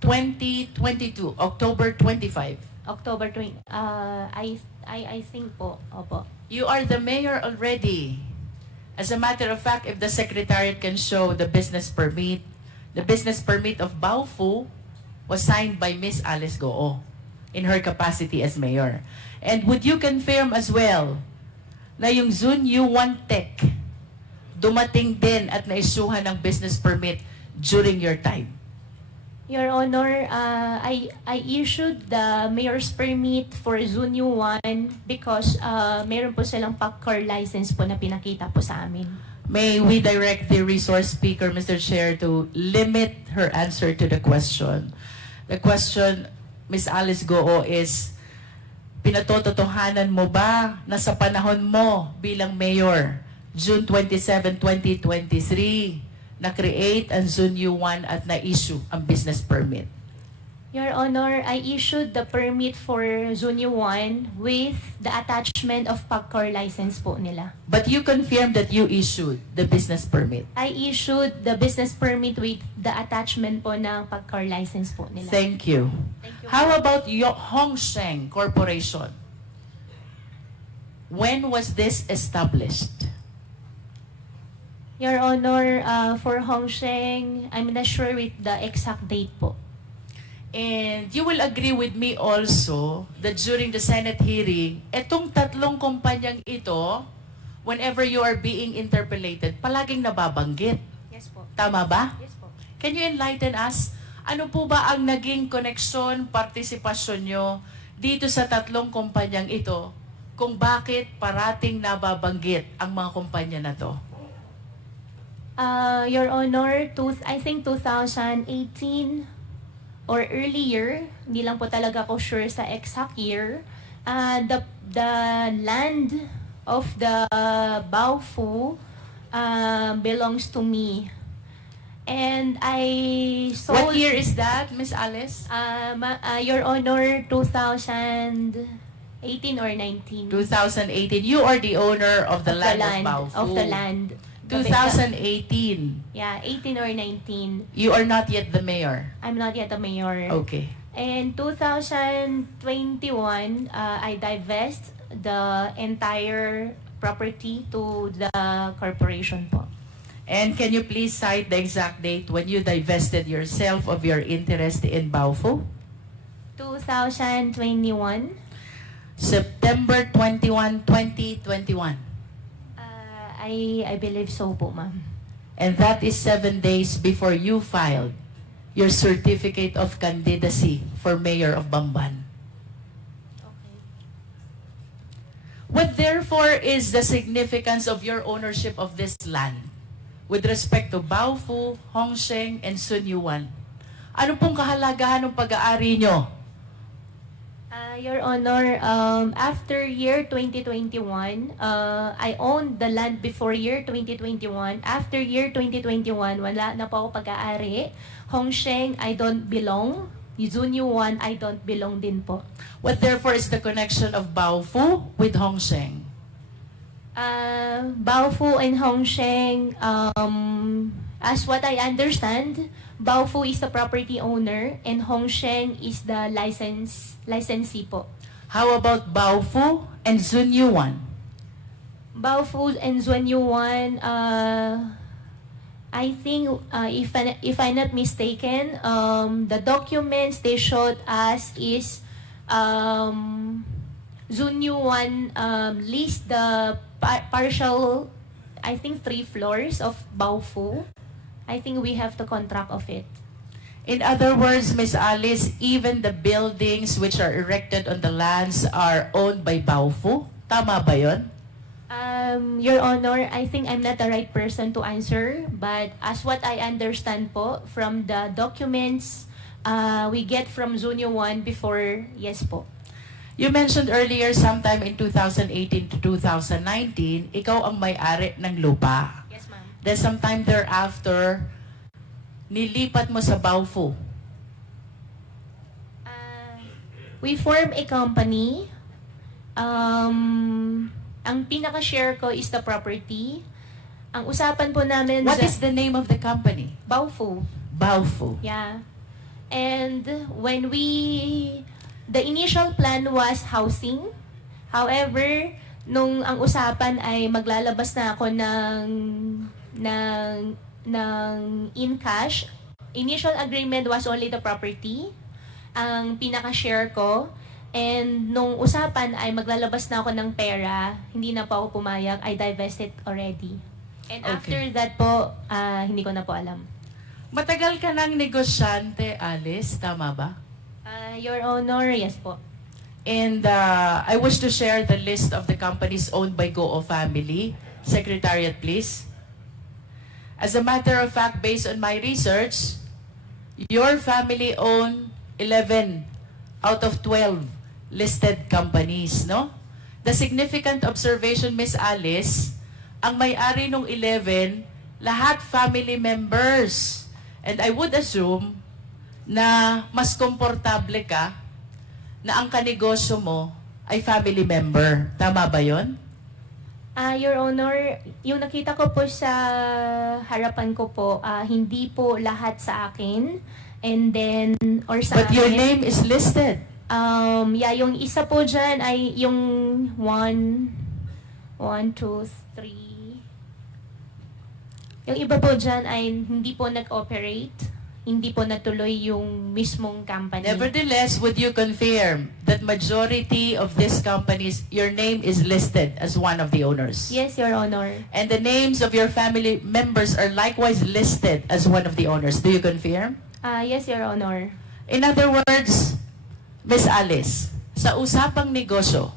2022, October 25. October 20. I think po. Opo. You are the mayor already. As a matter of fact, if the secretariat can show the business permit of Baofu was signed by Miss Alice Goo in her capacity as mayor. And would you confirm as well na yung Zunyu One Tech dumating din at naisuhan ng business permit during your time? Your Honor, I issued the mayor's permit for Zunyu 1 because meron po silang pack-car license po na pinakita po sa amin. May we direct the resource speaker, Mr. Chair, to limit her answer to the question. The question, Ms. Alice Goo, is pinatototohanan mo ba na sa panahon mo bilang mayor June 27, 2023, na-create ang Zone U1 at na-issue ang business permit. Your Honor, I issued the permit for Zone 1 with the attachment of PAGCOR license po nila. But you confirmed that you issued the business permit. I issued the business permit with the attachment po ng PAGCOR license po nila. Thank you. Thank you. How about Hongsheng Corporation? When was this established? Your Honor, for Hongsheng, I'm not sure with the exact date po. And you will agree with me also that during the Senate hearing, etong tatlong kumpanyang ito, whenever you are being interpolated, palaging nababanggit. Yes po. Tama ba? Yes po. Can you enlighten us? Ano po ba ang naging koneksyon, partisipasyon nyo dito sa tatlong kumpanyang ito kung bakit parating nababanggit ang mga kumpanya na to? Your Honor, I think 2018 or earlier, hindi lang po talaga ako sure sa exact year, the land of the Baofu belongs to me. And I sold... What year is that, Miss Alice? Your Honor, 2018 or 19. 2018. You are the owner of the land of Baofu. Of the land. 2018. Yeah, 18 or 19. You are not yet the mayor. I'm not yet the mayor. Okay. In 2021, I divest the entire property to the corporation po. And can you please cite the exact date when you divested yourself of your interest in Baofu? 2021. September 21, 2021. I believe so po, ma'am. And that is 7 days before you filed your certificate of candidacy for mayor of Bamban. Okay. What therefore is the significance of your ownership of this land with respect to Baofu, Hongsheng, and Sunyuan? Ano pong kahalagahan ng pag-aari nyo? Your Honor, after year 2021, I owned the land before year 2021. After year 2021, wala na po ako pag-aari. Hongsheng, I don't belong. Zunyuan, I don't belong din po. What therefore is the connection of Baofu with Hongsheng? Baofu and Hongsheng, as what I understand, Baofu is the property owner and Hongsheng is the licensee po. How about Baofu and Zunyuan? Baofu and Zunyuan, I think, if I'm not mistaken, the documents they showed us is Zunyuan leased the partial, I think 3 floors of Baofu. I think we have the contract of it. In other words, Miss Alice, even the buildings which are erected on the lands are owned by Baofu? Tama ba yun? Your Honor, I think I'm not the right person to answer, but as what I understand po, from the documents we get from Zunyo 1 before, yes po. You mentioned earlier sometime in 2018 to 2019, ikaw ang may-ari ng lupa. Yes, ma'am. Then sometime thereafter, nilipat mo sa Baofu. We form a company. Ang pinaka-share ko is the property. Ang usapan po namin... What is the name of the company? Baofu. Baofu. Yeah. And when the initial plan was housing. However, nung ang usapan ay maglalabas na ako ng in cash, initial agreement was only the property, ang pinaka-share ko. And nung usapan ay maglalabas na ako ng pera, hindi na po ako pumayag, I divested already. And after that po, hindi ko na po alam. Matagal ka ng negosyante, Alice, tama ba? Your Honor, yes po. And I wish to share the list of the companies owned by Goo family. Secretariat, please. As a matter of fact, based on my research, your family owned 11 out of 12 listed companies, no? The significant observation, Miss Alice, ang may-ari nung 11, lahat family members. And I would assume na mas komportable ka na ang kanegosyo mo ay family member. Tama ba yon? Your Honor, yung nakita ko po sa harapan ko po, hindi po lahat sa akin. And then, or sa But your amin. name is listed. Yeah, yung isa po dyan ay yung 1, 2, 3. Yung iba po dyan ay hindi po nag-operate. Hindi po natuloy yung mismong company. Nevertheless, would you confirm that majority of these companies, your name is listed as one of the owners? Yes, Your Honor. And the names of your family members are likewise listed as one of the owners. Do you confirm? Yes, Your Honor. In other words, Miss Alice, sa usapang negosyo,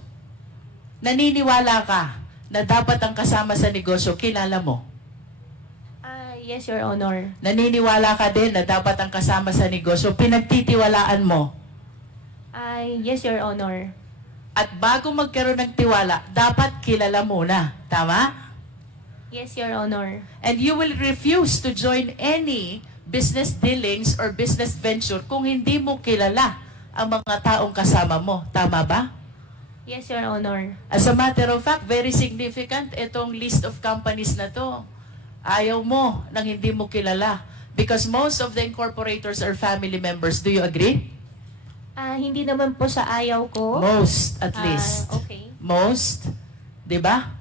naniniwala ka na dapat ang kasama sa negosyo, kilala mo? Yes, Your Honor. Naniniwala ka din na dapat ang kasama sa negosyo, pinagtitiwalaan mo? Yes, Your Honor. At bago magkaroon ng tiwala, dapat kilala muna. Tama? Yes, Your Honor. And you will refuse to join any business dealings or business venture kung hindi mo kilala ang mga taong kasama mo. Tama ba? Yes, Your Honor. As a matter of fact, very significant itong list of companies na to. Ayaw mo nang hindi mo kilala. Because most of the incorporators are family members. Do you agree? Hindi naman po sa ayaw ko. Most, at least. Okay. Most. Diba?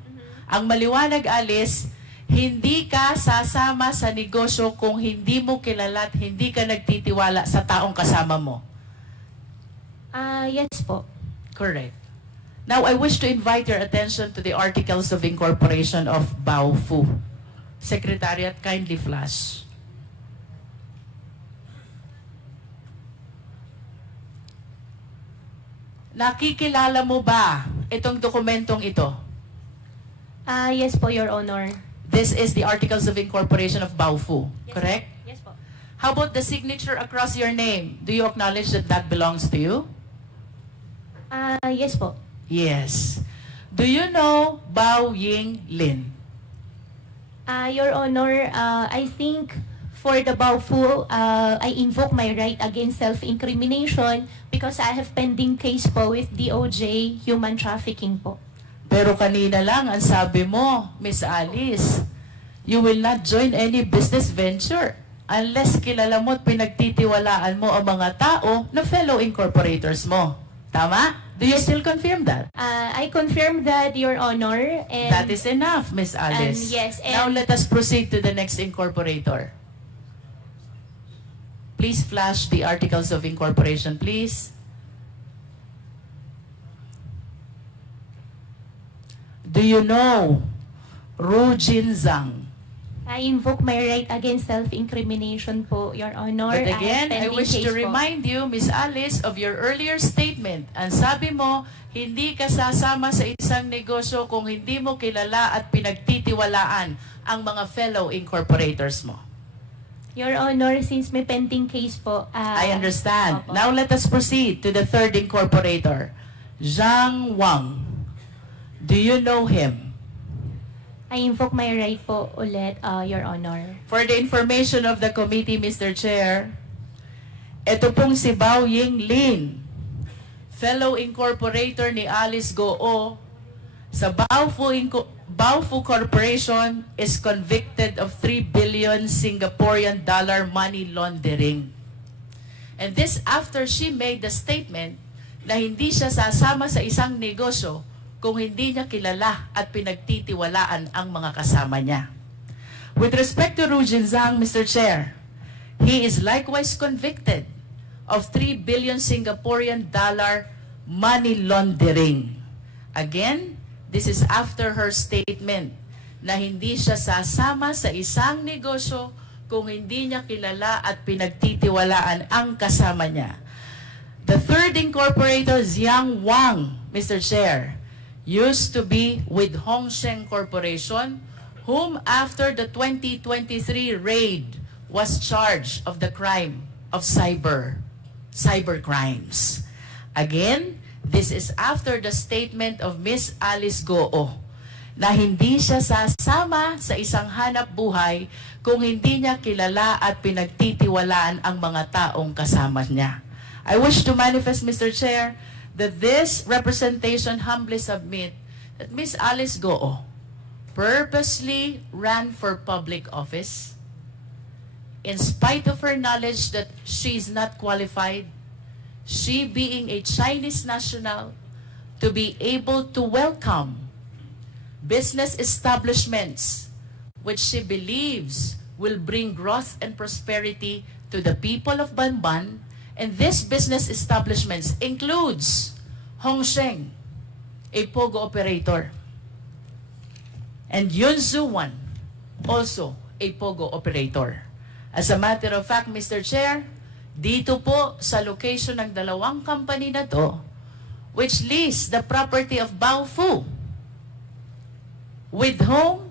Ang maliwanag, Alice, hindi ka sasama sa negosyo kung hindi mo kilala at hindi ka nagtitiwala sa taong kasama mo. Yes po. Correct. Now, I wish to invite your attention to the Articles of Incorporation of Baofu. Secretariat, kindly flash. Nakikilala mo ba itong dokumentong ito? Yes po, Your Honor. This is the Articles of Incorporation of Baofu, Yes, correct? Yes po. How about the signature across your name? Do you acknowledge that that belongs to you? Yes po. Yes. Do you know Bao Ying Lin? Your Honor, I think for the Baofu, I invoke my right against self-incrimination because I have pending case po with DOJ human trafficking po. Pero kanina lang, ang sabi mo, Miss Alice, you will not join any business venture unless kilala mo at pinagtitiwalaan mo ang mga tao na fellow incorporators mo. Tama? Do you still confirm that? I confirm that, Your Honor. And That is enough, Miss Alice. yes, and- Now let us proceed to the next incorporator. Please flash the Articles of Incorporation, please. Do you know Ru Jin Zhang? I invoke my right against self-incrimination po, Your Honor. But have again, I pending wish case to po. remind you, Miss Alice, of your earlier statement. Ang sabi mo, hindi ka sasama sa isang negosyo kung hindi mo kilala at pinagtitiwalaan ang mga fellow incorporators mo. Your Honor, since may pending case po. I understand. Opo. Now let us proceed to the third incorporator, Zhang Wang. Do you know him? I invoke my right po ulit, Your Honor. For the information of the committee, Mr. Chair, ito pong si Bao Ying Lin, fellow incorporator ni Alice Goo, sa Baofu Corporation is convicted of 3 billion Singaporean dollar money laundering. And this after she made the statement na hindi siya sasama sa isang negosyo kung hindi niya kilala at pinagtitiwalaan ang mga kasama niya. With respect to Ru Jin Zhang, Mr. Chair, he is likewise convicted of 3 billion Singaporean dollar money laundering. Again, this is after her statement na hindi siya sasama sa isang negosyo kung hindi niya kilala at pinagtitiwalaan ang kasama niya. The third incorporator, Zhang Wang, Mr. Chair, used to be with Hongsheng Corporation, whom after the 2023 raid was charged of the crime of cyber crimes. Again, this is after the statement of Miss Alice Goo na hindi siya sasama sa isang hanap buhay kung hindi niya kilala at pinagtitiwalaan ang mga taong kasama niya. I wish to manifest, Mr. Chair, that this representation humbly submit that Ms. Alice Goo purposely ran for public office in spite of her knowledge that she is not qualified, she being a Chinese national, to be able to welcome business establishments which she believes will bring growth and prosperity to the people of Banban. And this business establishments includes Hongsheng, a POGO operator, and Yun Zuwan, also a POGO operator. As a matter of fact, Mr. Chair, dito po sa location ng dalawang company na to, which lease the property of Baofu, with whom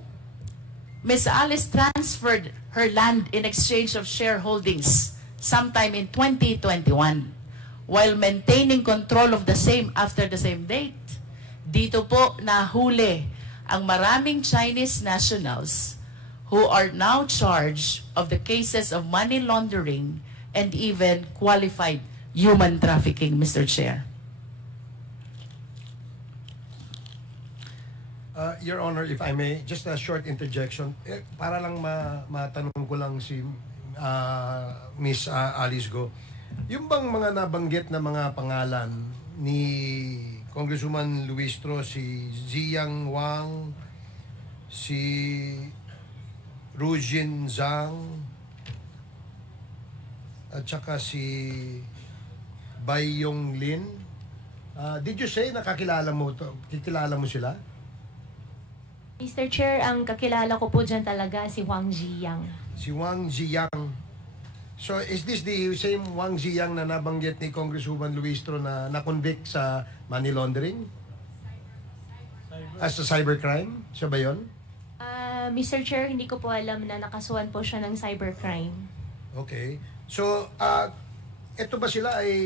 Ms. Alice transferred her land in exchange of shareholdings sometime in 2021, while maintaining control of the same after the same date. Dito po nahuli ang maraming Chinese nationals who are now charged of the cases of money laundering and even qualified human trafficking, Mr. Chair. Your Honor, if I may, just a short interjection. Para lang matanong ko lang si Miss Alice Go. Yung bang mga nabanggit na mga pangalan ni Congresswoman Luistro, si Ziyang Wang, si Rujin Zhang, at saka si Baiyong Lin, did you say nakakilala mo sila? Mr. Chair, ang kakilala ko po dyan talaga si Wang Ziyang. Si Wang Ziyang. So, is this the same Wang Ziyang na nabanggit ni Congresswoman Luistro na na-convict sa money laundering? As a cybercrime? Siya ba yun? Mr. Chair, hindi ko po alam na nakasuhan po siya ng cybercrime. Okay. So, ito ba sila ay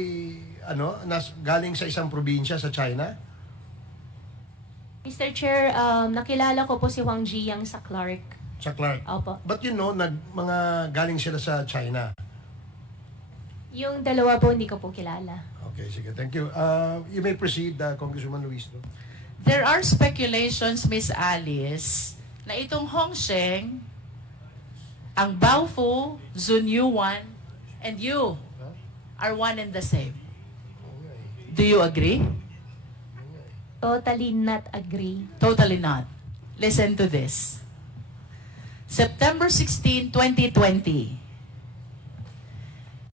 galing sa isang probinsya sa China? Mr. Chair, nakilala ko po si Wang Ziyang sa Clark. Sa Clark? Opo. But mga galing sila sa China? Yung dalawa po hindi ko po kilala. Okay, sige. Thank you. You may proceed, Congresswoman Luistro. There are speculations, Miss Alice, na itong Hongsheng, ang Baofu, Zunyuan, and you are one and the same. Do you agree? Totally not agree. Totally not. Listen to this. September 16, 2020,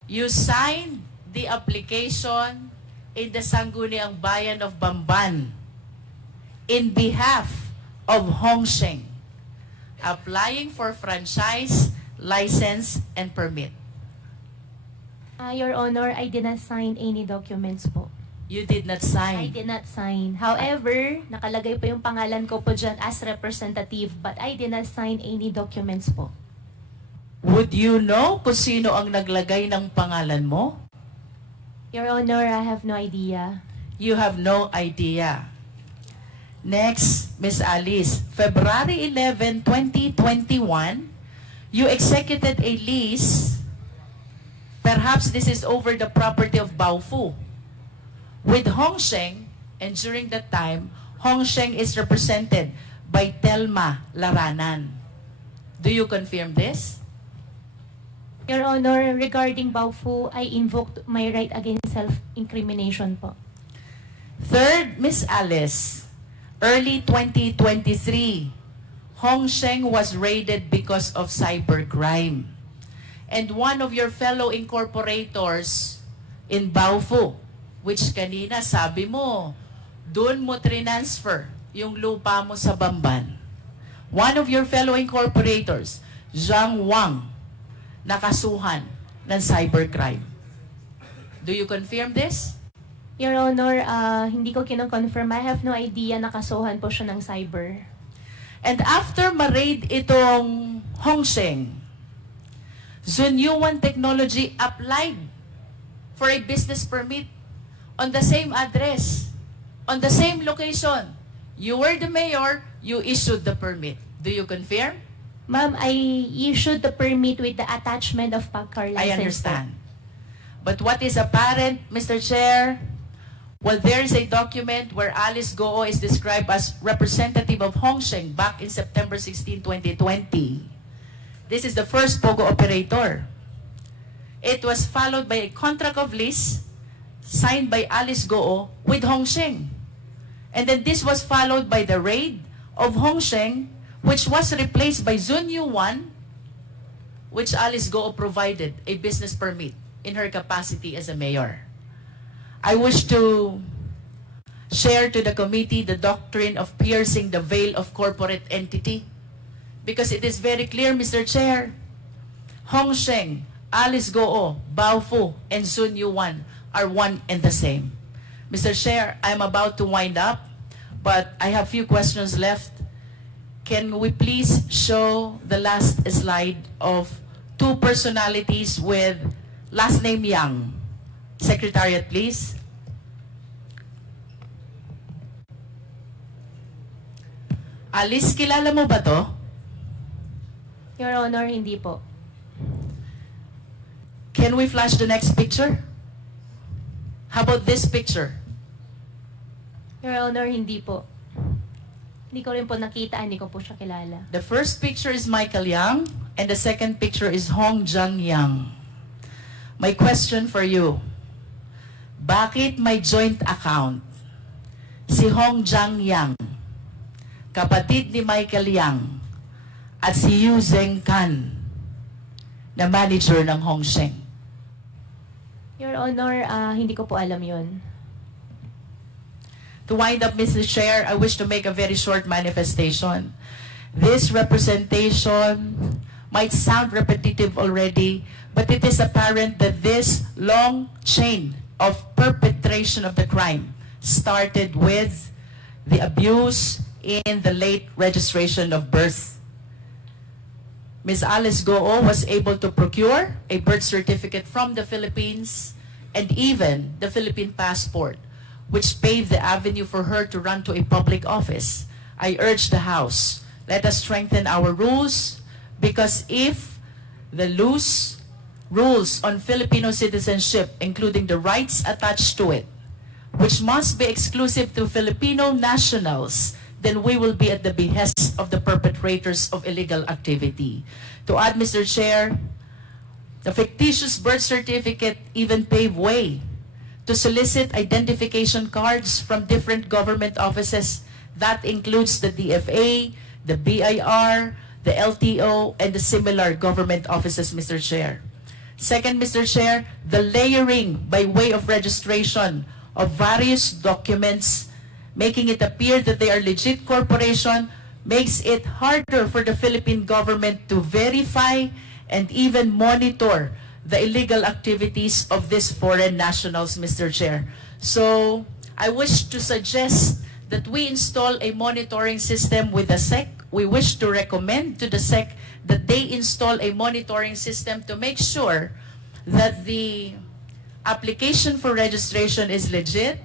you signed the application in the Sangguniang Bayan of Bamban in behalf of Hongsheng, applying for franchise, license, and permit. Your Honor, I did not sign any documents po. You did not sign. I did not sign. However, nakalagay po yung pangalan ko po dyan as representative, but I did not sign any documents po. Would you know kung sino ang naglagay ng pangalan mo? Your Honor, I have no idea. You have no idea. Next, Miss Alice, February 11, 2021, you executed a lease. Perhaps this is over the property of Baofu with Hongsheng, and during that time, Hongsheng is represented by Telma Laranan. Do you confirm this? Your Honor, regarding Baofu, I invoked my right against self-incrimination po. Third, Miss Alice, early 2023, Hongsheng was raided because of cybercrime. And one of your fellow incorporators in Baofu, which kanina sabi mo, doon mo transfer yung lupa mo sa Bamban. One of your fellow incorporators, Zhang Wang, nakasuhan ng cybercrime. Do you confirm this? Your Honor, hindi ko kinoconfirm. I have no idea nakasuhan po siya ng cyber. And after ma-raid itong Hongsheng, Zunyuan Technology applied for a business permit on the same address, on the same location. You were the mayor, you issued the permit. Do you confirm? Ma'am, I issued the permit with the attachment of PAGCAR license. I understand. But what is apparent, Mr. Chair, well, there is a document where Alice Goo is described as representative of Hongsheng back in September 16, 2020. This is the first POGO operator. It was followed by a contract of lease signed by Alice Goo with Hongsheng. And then this was followed by the raid of Hongsheng, which was replaced by Zunyu 1, which Alice Goo provided a business permit in her capacity as a mayor. I wish to share to the committee the doctrine of piercing the veil of corporate entity, because it is very clear, Mr. Chair, Hongsheng, Alice Goo, Baofu, and Zunyu 1 are one and the same. Mr. Chair, I'm about to wind up, but I have few questions left. Can we please show the last slide of two personalities with last name Yang? Secretariat, please. Alice, kilala mo ba to? Your Honor, hindi po. Can we flash the next picture? How about this picture? Your Honor, hindi po. Hindi ko rin po nakita, hindi ko po siya kilala. The first picture is Michael Yang, and the second picture is Hong Jang Yang. My question for you, bakit may joint account si Hong Jang Yang, kapatid ni Michael Yang, at si Yu Zeng Kan, na manager ng Hongsheng? Your Honor, hindi ko po alam yun. To wind up, Mr. Chair, I wish to make a very short manifestation. This representation might sound repetitive already, but it is apparent that this long chain of perpetration of the crime started with the abuse in the late registration of birth. Ms. Alice Goo was able to procure a birth certificate from the Philippines and even the Philippine passport, which paved the avenue for her to run to a public office. I urge the House, let us strengthen our rules, because if the loose rules on Filipino citizenship, including the rights attached to it, which must be exclusive to Filipino nationals, then we will be at the behest of the perpetrators of illegal activity. To add, Mr. Chair, the fictitious birth certificate even paved way to solicit identification cards from different government offices. That includes the DFA, the BIR, the LTO, and the similar government offices, Mr. Chair. Second, Mr. Chair, the layering by way of registration of various documents, making it appear that they are legit corporation, makes it harder for the Philippine government to verify and even monitor the illegal activities of these foreign nationals, Mr. Chair. So, I wish to suggest that we install a monitoring system with the SEC. We wish to recommend to the SEC that they install a monitoring system to make sure that the application for registration is legit,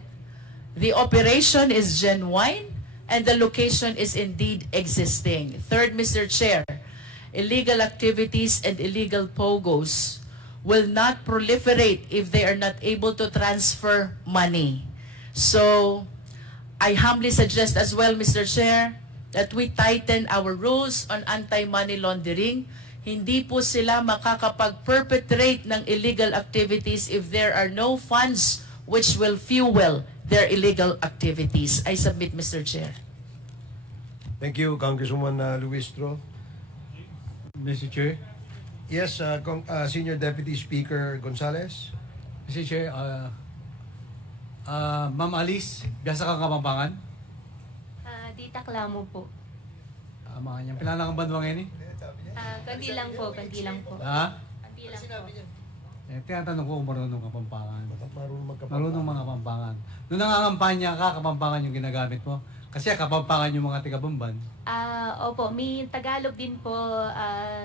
the operation is genuine, and the location is indeed existing. Third, Mr. Chair, illegal activities and illegal POGOs will not proliferate if they are not able to transfer money. So, I humbly suggest as well, Mr. Chair, that we tighten our rules on anti-money laundering. Hindi po sila makakapag-perpetrate ng illegal activities if there are no funds which will fuel their illegal activities. I submit, Mr. Chair. Thank you, Congresswoman Luistro. Mr. Chair. Yes, Senior Deputy Speaker Gonzales. Mr. Chair, Ma'am Alice, biyasa kang Kapampangan? Di Taklamo po. Mga niyang pinalang banduang ngayon eh? Kanti lang po, kanti lang po. Ha? Kanti lang po. Tinatanong ko kung marunong Kapampangan. Marunong mga Kapampangan. Nung nangangampanya ka, Kapampangan yung ginagamit mo. Kasi Kapampangan yung mga taga-Bamban. Opo, may Tagalog din po,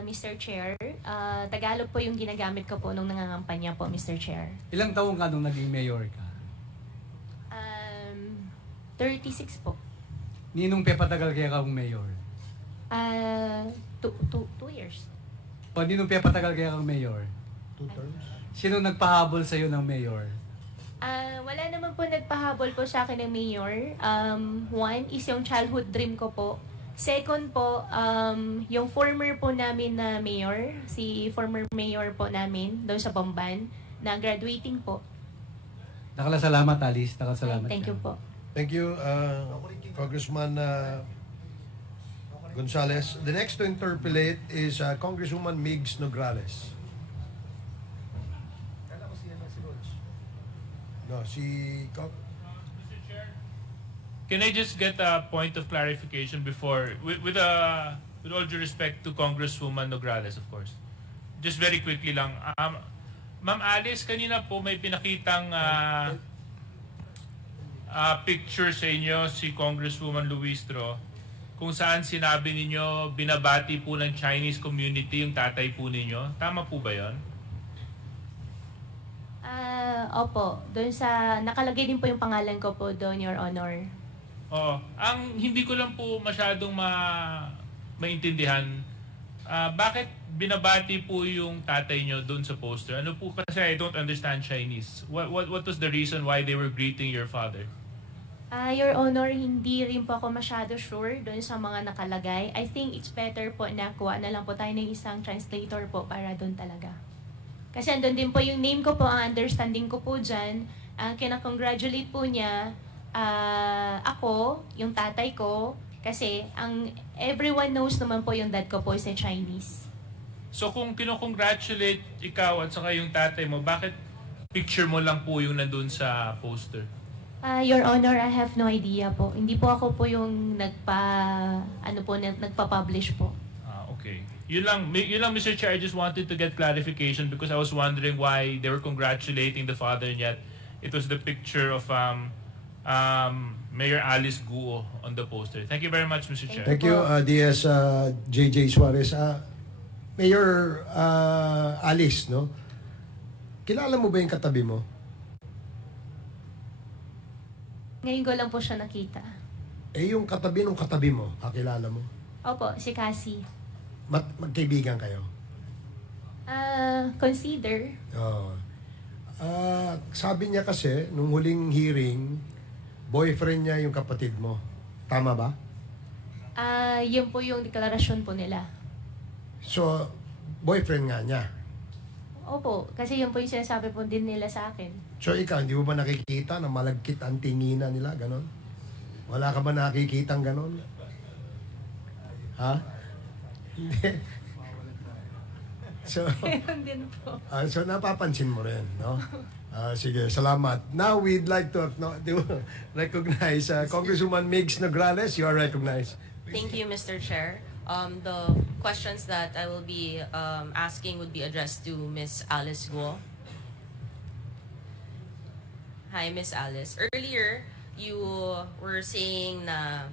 Mr. Chair. Tagalog po yung ginagamit ko po nung nangangampanya po, Mr. Chair. Ilang taong ka nung naging mayor ka? 36 po. Ninong pepatagal kaya kang mayor? 2 years. O ninong pepatagal kaya kang mayor? 2 terms? Sino nagpahabol sa'yo ng mayor? Wala naman po nagpahabol po sa akin ng mayor. One is yung childhood dream ko po. Second po, yung former po namin na mayor, si former mayor po namin doon sa Bamban, na graduating po. Salamat, Alice. Salamat. Thank you po. Thank you, Congressman Gonzales. The next to interpolate is Congresswoman Migs Nograles. No, Can I just get a point of clarification before, with all due respect to Congresswoman Nograles, of course. Just very quickly lang. Ma'am Alice, kanina po may pinakitang picture sa inyo si Congresswoman Luistro kung saan sinabi ninyo binabati po ng Chinese community yung tatay po ninyo. Tama po ba yon? Opo. Doon sa, nakalagay din po yung pangalan ko po doon, Your Honor. Oo. Ang hindi ko lang po masyadong maintindihan, bakit binabati po yung tatay nyo doon sa poster? Ano po kasi I don't understand Chinese. What was the reason why they were greeting your father? Your Honor, hindi rin po ako masyado sure doon sa mga nakalagay. I think it's better po na kuha na lang po tayo ng isang translator po para doon talaga. Kasi andun din po yung name ko po, ang understanding ko po dyan. Kinakongratulate po niya ako, yung tatay ko, kasi everyone knows naman po yung dad ko po is a Chinese. So kung kinokongratulate ikaw at saka yung tatay mo, bakit picture mo lang po yung nandun sa poster? Your Honor, I have no idea po. Hindi po ako po yung nagpa-publish po. Okay. Yun lang, Mr. Chair, I just wanted to get clarification because I was wondering why they were congratulating the father and yet it was the picture of Mayor Alice Guo on the poster. Thank you very much, Mr. Chair. Thank you, DS JJ Suarez. Mayor Alice, no? Kilala mo ba yung katabi mo? Ngayon ko lang po siya nakita. Yung katabi ng katabi mo, kakilala mo? Opo, si Cassie. Magkaibigan kayo? Consider. Sabi niya kasi, nung huling hearing, boyfriend niya yung kapatid mo. Tama ba? Yun po yung deklarasyon po nila. So, boyfriend nga niya. Opo, kasi yun po yung sinasabi po din nila sa akin. So, ikaw, hindi mo ba nakikita na malagkit ang tinginan nila, ganon? Wala ka ba nakikitang ganon? Ha? Hindi. So, din po. So napapansin mo rin, no? Sige, salamat. Now we'd like to recognize Congresswoman Migs Nograles. You are recognized. Thank you, Mr. Chair. The questions that I will be asking would be addressed to Ms. Alice Guo. Hi, Ms. Alice. Earlier, you were saying na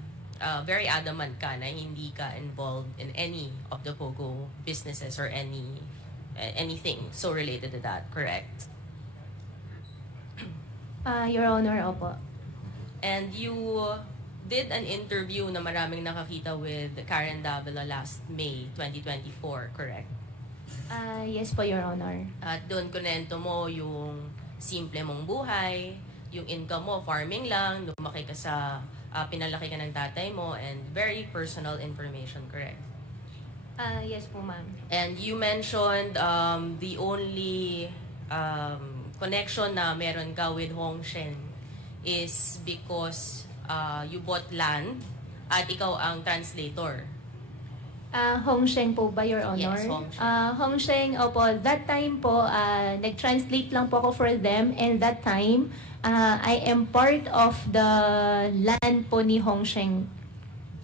very adamant ka na hindi ka involved in any of the POGO businesses or anything so related to that, correct? Your Honor, opo. And you did an interview na maraming nakakita with Karen Davila last May 2024, correct? Yes po, Your Honor. At doon kunento mo yung simple mong buhay, yung income mo, farming lang, lumaki ka sa pinalaki ka ng tatay mo, and very personal information, correct? Yes po, ma'am. And you mentioned the only connection na meron ka with Hongshen is because you bought land at ikaw ang translator. Hongsheng po ba, Your Honor? Yes, Hongsheng. Hongsheng, opo. That time po, nag-translate lang po ako for them, and that time, I am part of the land po ni Hongsheng.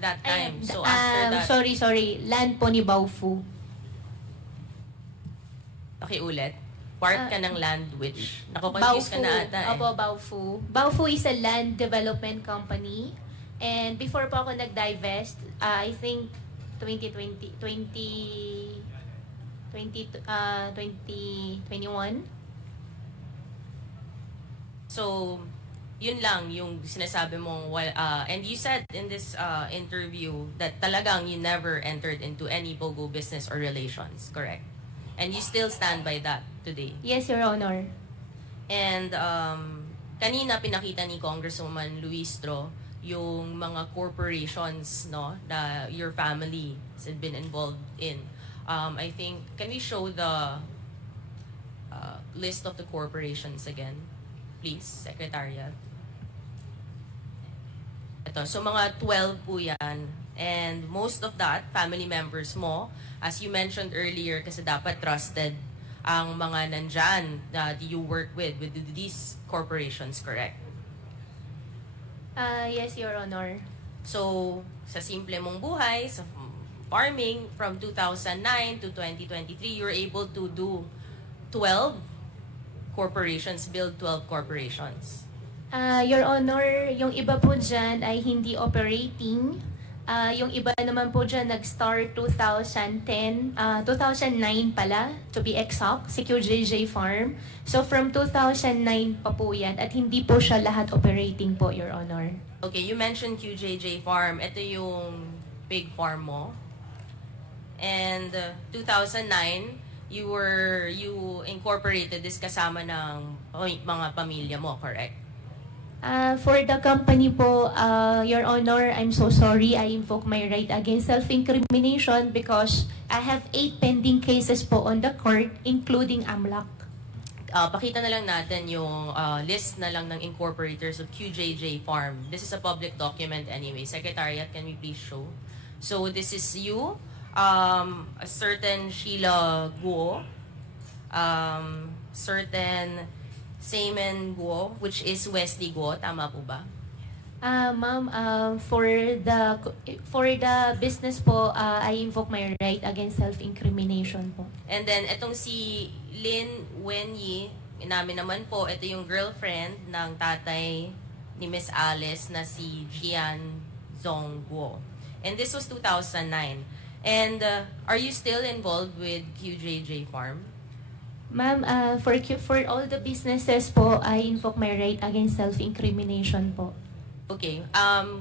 That time. So after that... Sorry. Land po ni Baofu. Pakiulit. Part ka ng land which... Nakukonfuse ka na ata eh. Opo, Baofu. Baofu is a land development company. And before po ako nag-divest, I think 2021. So, yun lang yung sinasabi mong, and you said in this interview that talagang you never entered into any POGO business or relations, correct? And you still stand by that today? Yes, Your Honor. And kanina pinakita ni Congresswoman Luistro yung mga corporations, no, na your family has been involved in. I think, can we show the list of the corporations again, please, Secretariat? Ito, so mga 12 po yan. And most of that, family members mo, as you mentioned earlier, kasi dapat trusted ang mga nandyan that you work with these corporations, correct? Yes, Your Honor. So, sa simple mong buhay, sa farming, from 2009 to 2023, you were able to do 12 corporations, build 12 corporations. Your Honor, yung iba po dyan ay hindi operating. Yung iba naman po dyan nag-start 2010, 2009 pala, to be exact, si QJJ Farm. So from 2009 pa po yan at hindi po siya lahat operating po, Your Honor. Okay, you mentioned QJJ Farm. Ito yung pig farm mo. And 2009, you incorporated this kasama ng mga pamilya mo, correct? For the company po, Your Honor, I'm so sorry. I invoke my right against self-incrimination because I have 8 pending cases po on the court, including AMLAC. Pakita na lang natin yung list na lang ng incorporators of QJJ Farm. This is a public document anyway. Secretariat, can we please show? So this is you, a certain Sheila Guo, certain Seaman Guo, which is Wesley Guo, tama po ba? Ma'am, for the business po, I invoke my right against self-incrimination po. And then itong si Lin Wenyi, inamin naman po, ito yung girlfriend ng tatay ni Miss Alice na si Jian Zong Guo. And this was 2009. And are you still involved with QJJ Farm? Ma'am, for all the businesses po, I invoke my right against self-incrimination po. Okay.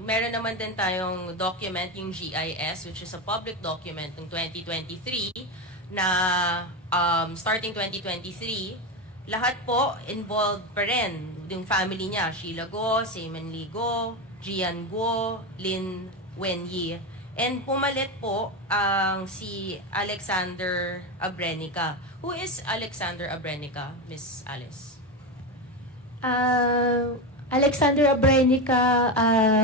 Meron naman din tayong document, yung GIS, which is a public document ng 2023 na starting 2023, lahat po involved pa rin. Yung family niya, Sheila Guo, Seaman Lee Guo, Jian Guo, Lin Wenyi. And pumalit po ang si Alexander Abrenica. Who is Alexander Abrenica, Miss Alice? Alexander Abrenica,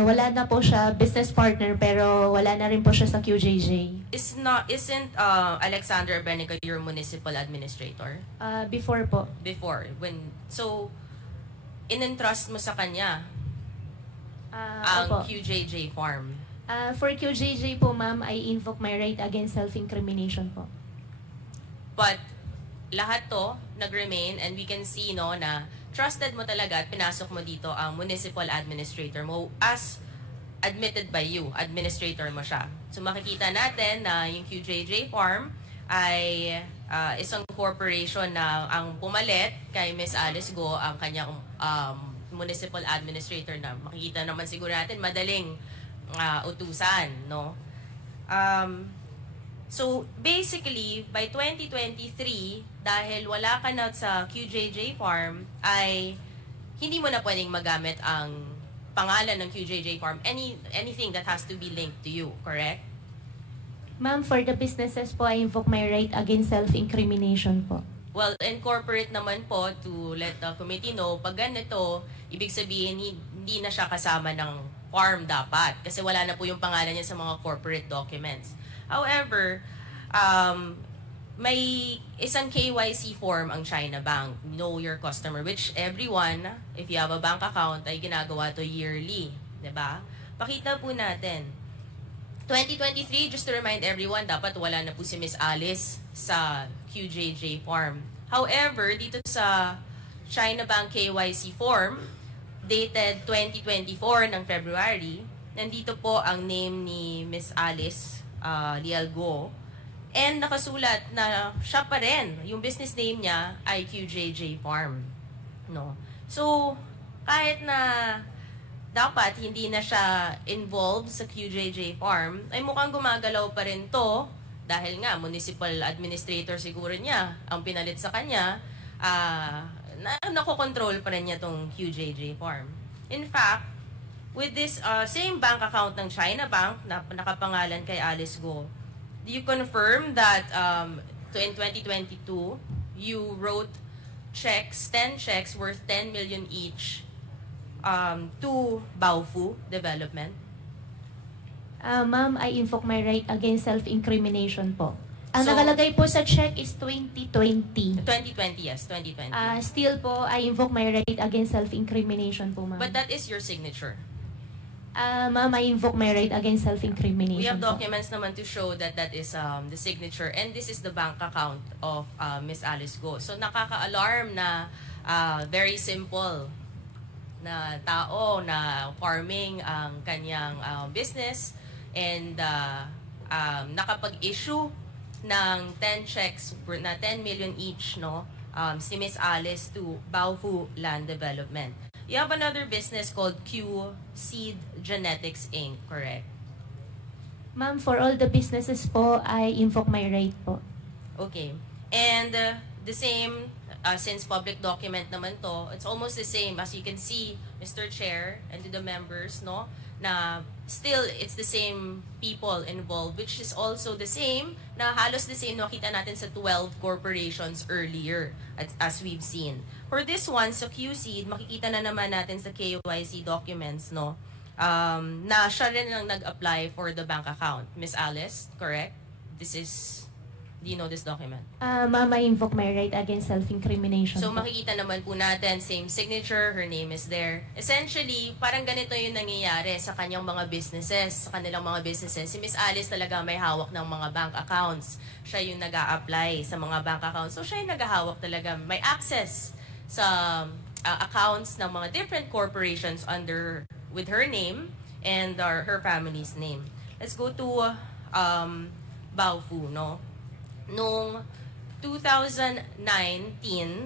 wala na po siya, business partner, pero wala na rin po siya sa QJJ. Isn't Alexander Abrenica your municipal administrator? Before po. Before. So, in-entrust mo sa kanya ang Opo. QJJ Farm. For QJJ po, ma'am, I invoke my right against self-incrimination po. But, lahat to nag-remain and we can see no na trusted mo talaga at pinasok mo dito ang municipal administrator mo as admitted by you, administrator mo siya. So makikita natin na yung QJJ Farm ay isang corporation na ang pumalit kay Miss Alice Go ang kanyang municipal administrator na makikita naman siguro natin madaling utusan, no? So, basically, by 2023, dahil wala ka na sa QJJ Farm, ay hindi mo na pwedeng magamit ang pangalan ng QJJ Farm, anything that has to be linked to you, correct? Ma'am, for the businesses po, I invoke my right against self-incrimination po. Well, incorporate naman po to let the committee know, pag ganito, ibig sabihin, hindi na siya kasama ng farm dapat, kasi wala na po yung pangalan niya sa mga corporate documents. However, may isang KYC form ang China Bank, Know Your Customer, which everyone, if you have a bank account, ay ginagawa to yearly. Diba? Pakita po natin. 2023, just to remind everyone, dapat wala na po si Miss Alice sa QJJ Farm. However, dito sa China Bank KYC form, dated 2024 ng February, nandito po ang name ni Miss Alice Lialgo, and nakasulat na siya pa rin, yung business name niya ay QJJ Farm, no? So, kahit na dapat hindi na siya involved sa QJJ farm, ay mukhang gumagalaw pa rin to dahil nga municipal administrator siguro niya ang pinalit sa kanya, nakokontrol pa rin niya tong QJJ farm. In fact, with this same bank account ng China Bank na nakapangalan kay Alice Go, do you confirm that in 2022, you wrote checks, 10 checks worth 10 million each to Baofu Development? Ma'am, I invoke my right against self-incrimination po. Ang So- nakalagay po sa check is 2020. 2020, yes, 2020. Still po, I invoke my right against self-incrimination po, ma'am. But that is your signature. Ma'am, I invoke my right against self-incrimination We have po. documents naman to show that that is the signature, and this is the bank account of Miss Alice Go. So nakaka-alarm na very simple na tao na farming ang kanyang business, and nakapag-issue ng 10 checks na 10 million each, no, si Miss Alice to Baofu Land Development. You have another business called Q Seed Genetics Inc., correct? Ma'am, for all the businesses po, I invoke my right po. Okay. And the same, since public document naman to, it's almost the same as you can see, Mr. Chair, and to the members, no, na still it's the same people involved, which is also the same, na halos the same nakita natin sa 12 corporations earlier, as we've seen. For this one, sa QC, makikita na naman natin sa KYC documents, no, na siya rin ang nag-apply for the bank account. Miss Alice, correct? This is, do you know this document? Ma'am, I invoke my right against self-incrimination So po. makikita naman po natin, same signature, her name is there. Essentially, parang ganito yung nangyayari sa kanyang mga businesses, sa kanilang mga businesses. Si Miss Alice talaga may hawak ng mga bank accounts. Siya yung nag-a-apply sa mga bank accounts. So siya yung nag-hawak talaga, may access sa accounts ng mga different corporations with her name and her family's name. Let's go to Baofu, no? Noong 2019,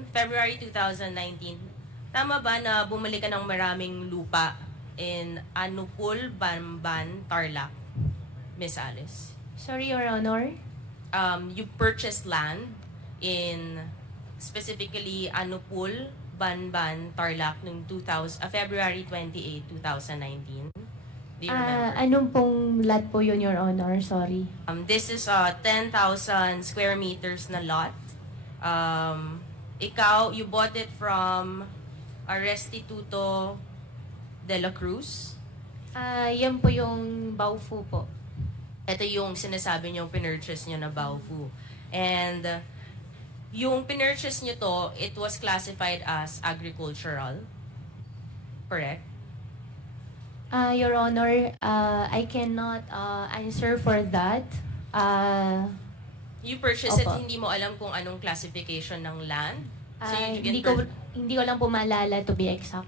February 2019, tama ba na bumalik ka ng maraming lupa in Anupul, Banban, Tarlac, Miss Alice? Sorry, Your Honor. You purchased land in specifically Anupul, Banban, Tarlac noong February 28, 2019. Do you remember? Anong pong lot po yun, Your Honor? Sorry. This is a 10,000 square meters na lot. Ikaw, you bought it from Restituto de la Cruz. Yan po yung Baofu po. Ito yung sinasabi niyong pinurchase niyo na Baofu. And yung pinurchase niyo to, it was classified as agricultural. Correct? Your Honor, I cannot answer for that. You purchased it, Opo. hindi mo alam kung anong classification ng land? So you get Hindi ko lang po maalala to be exact.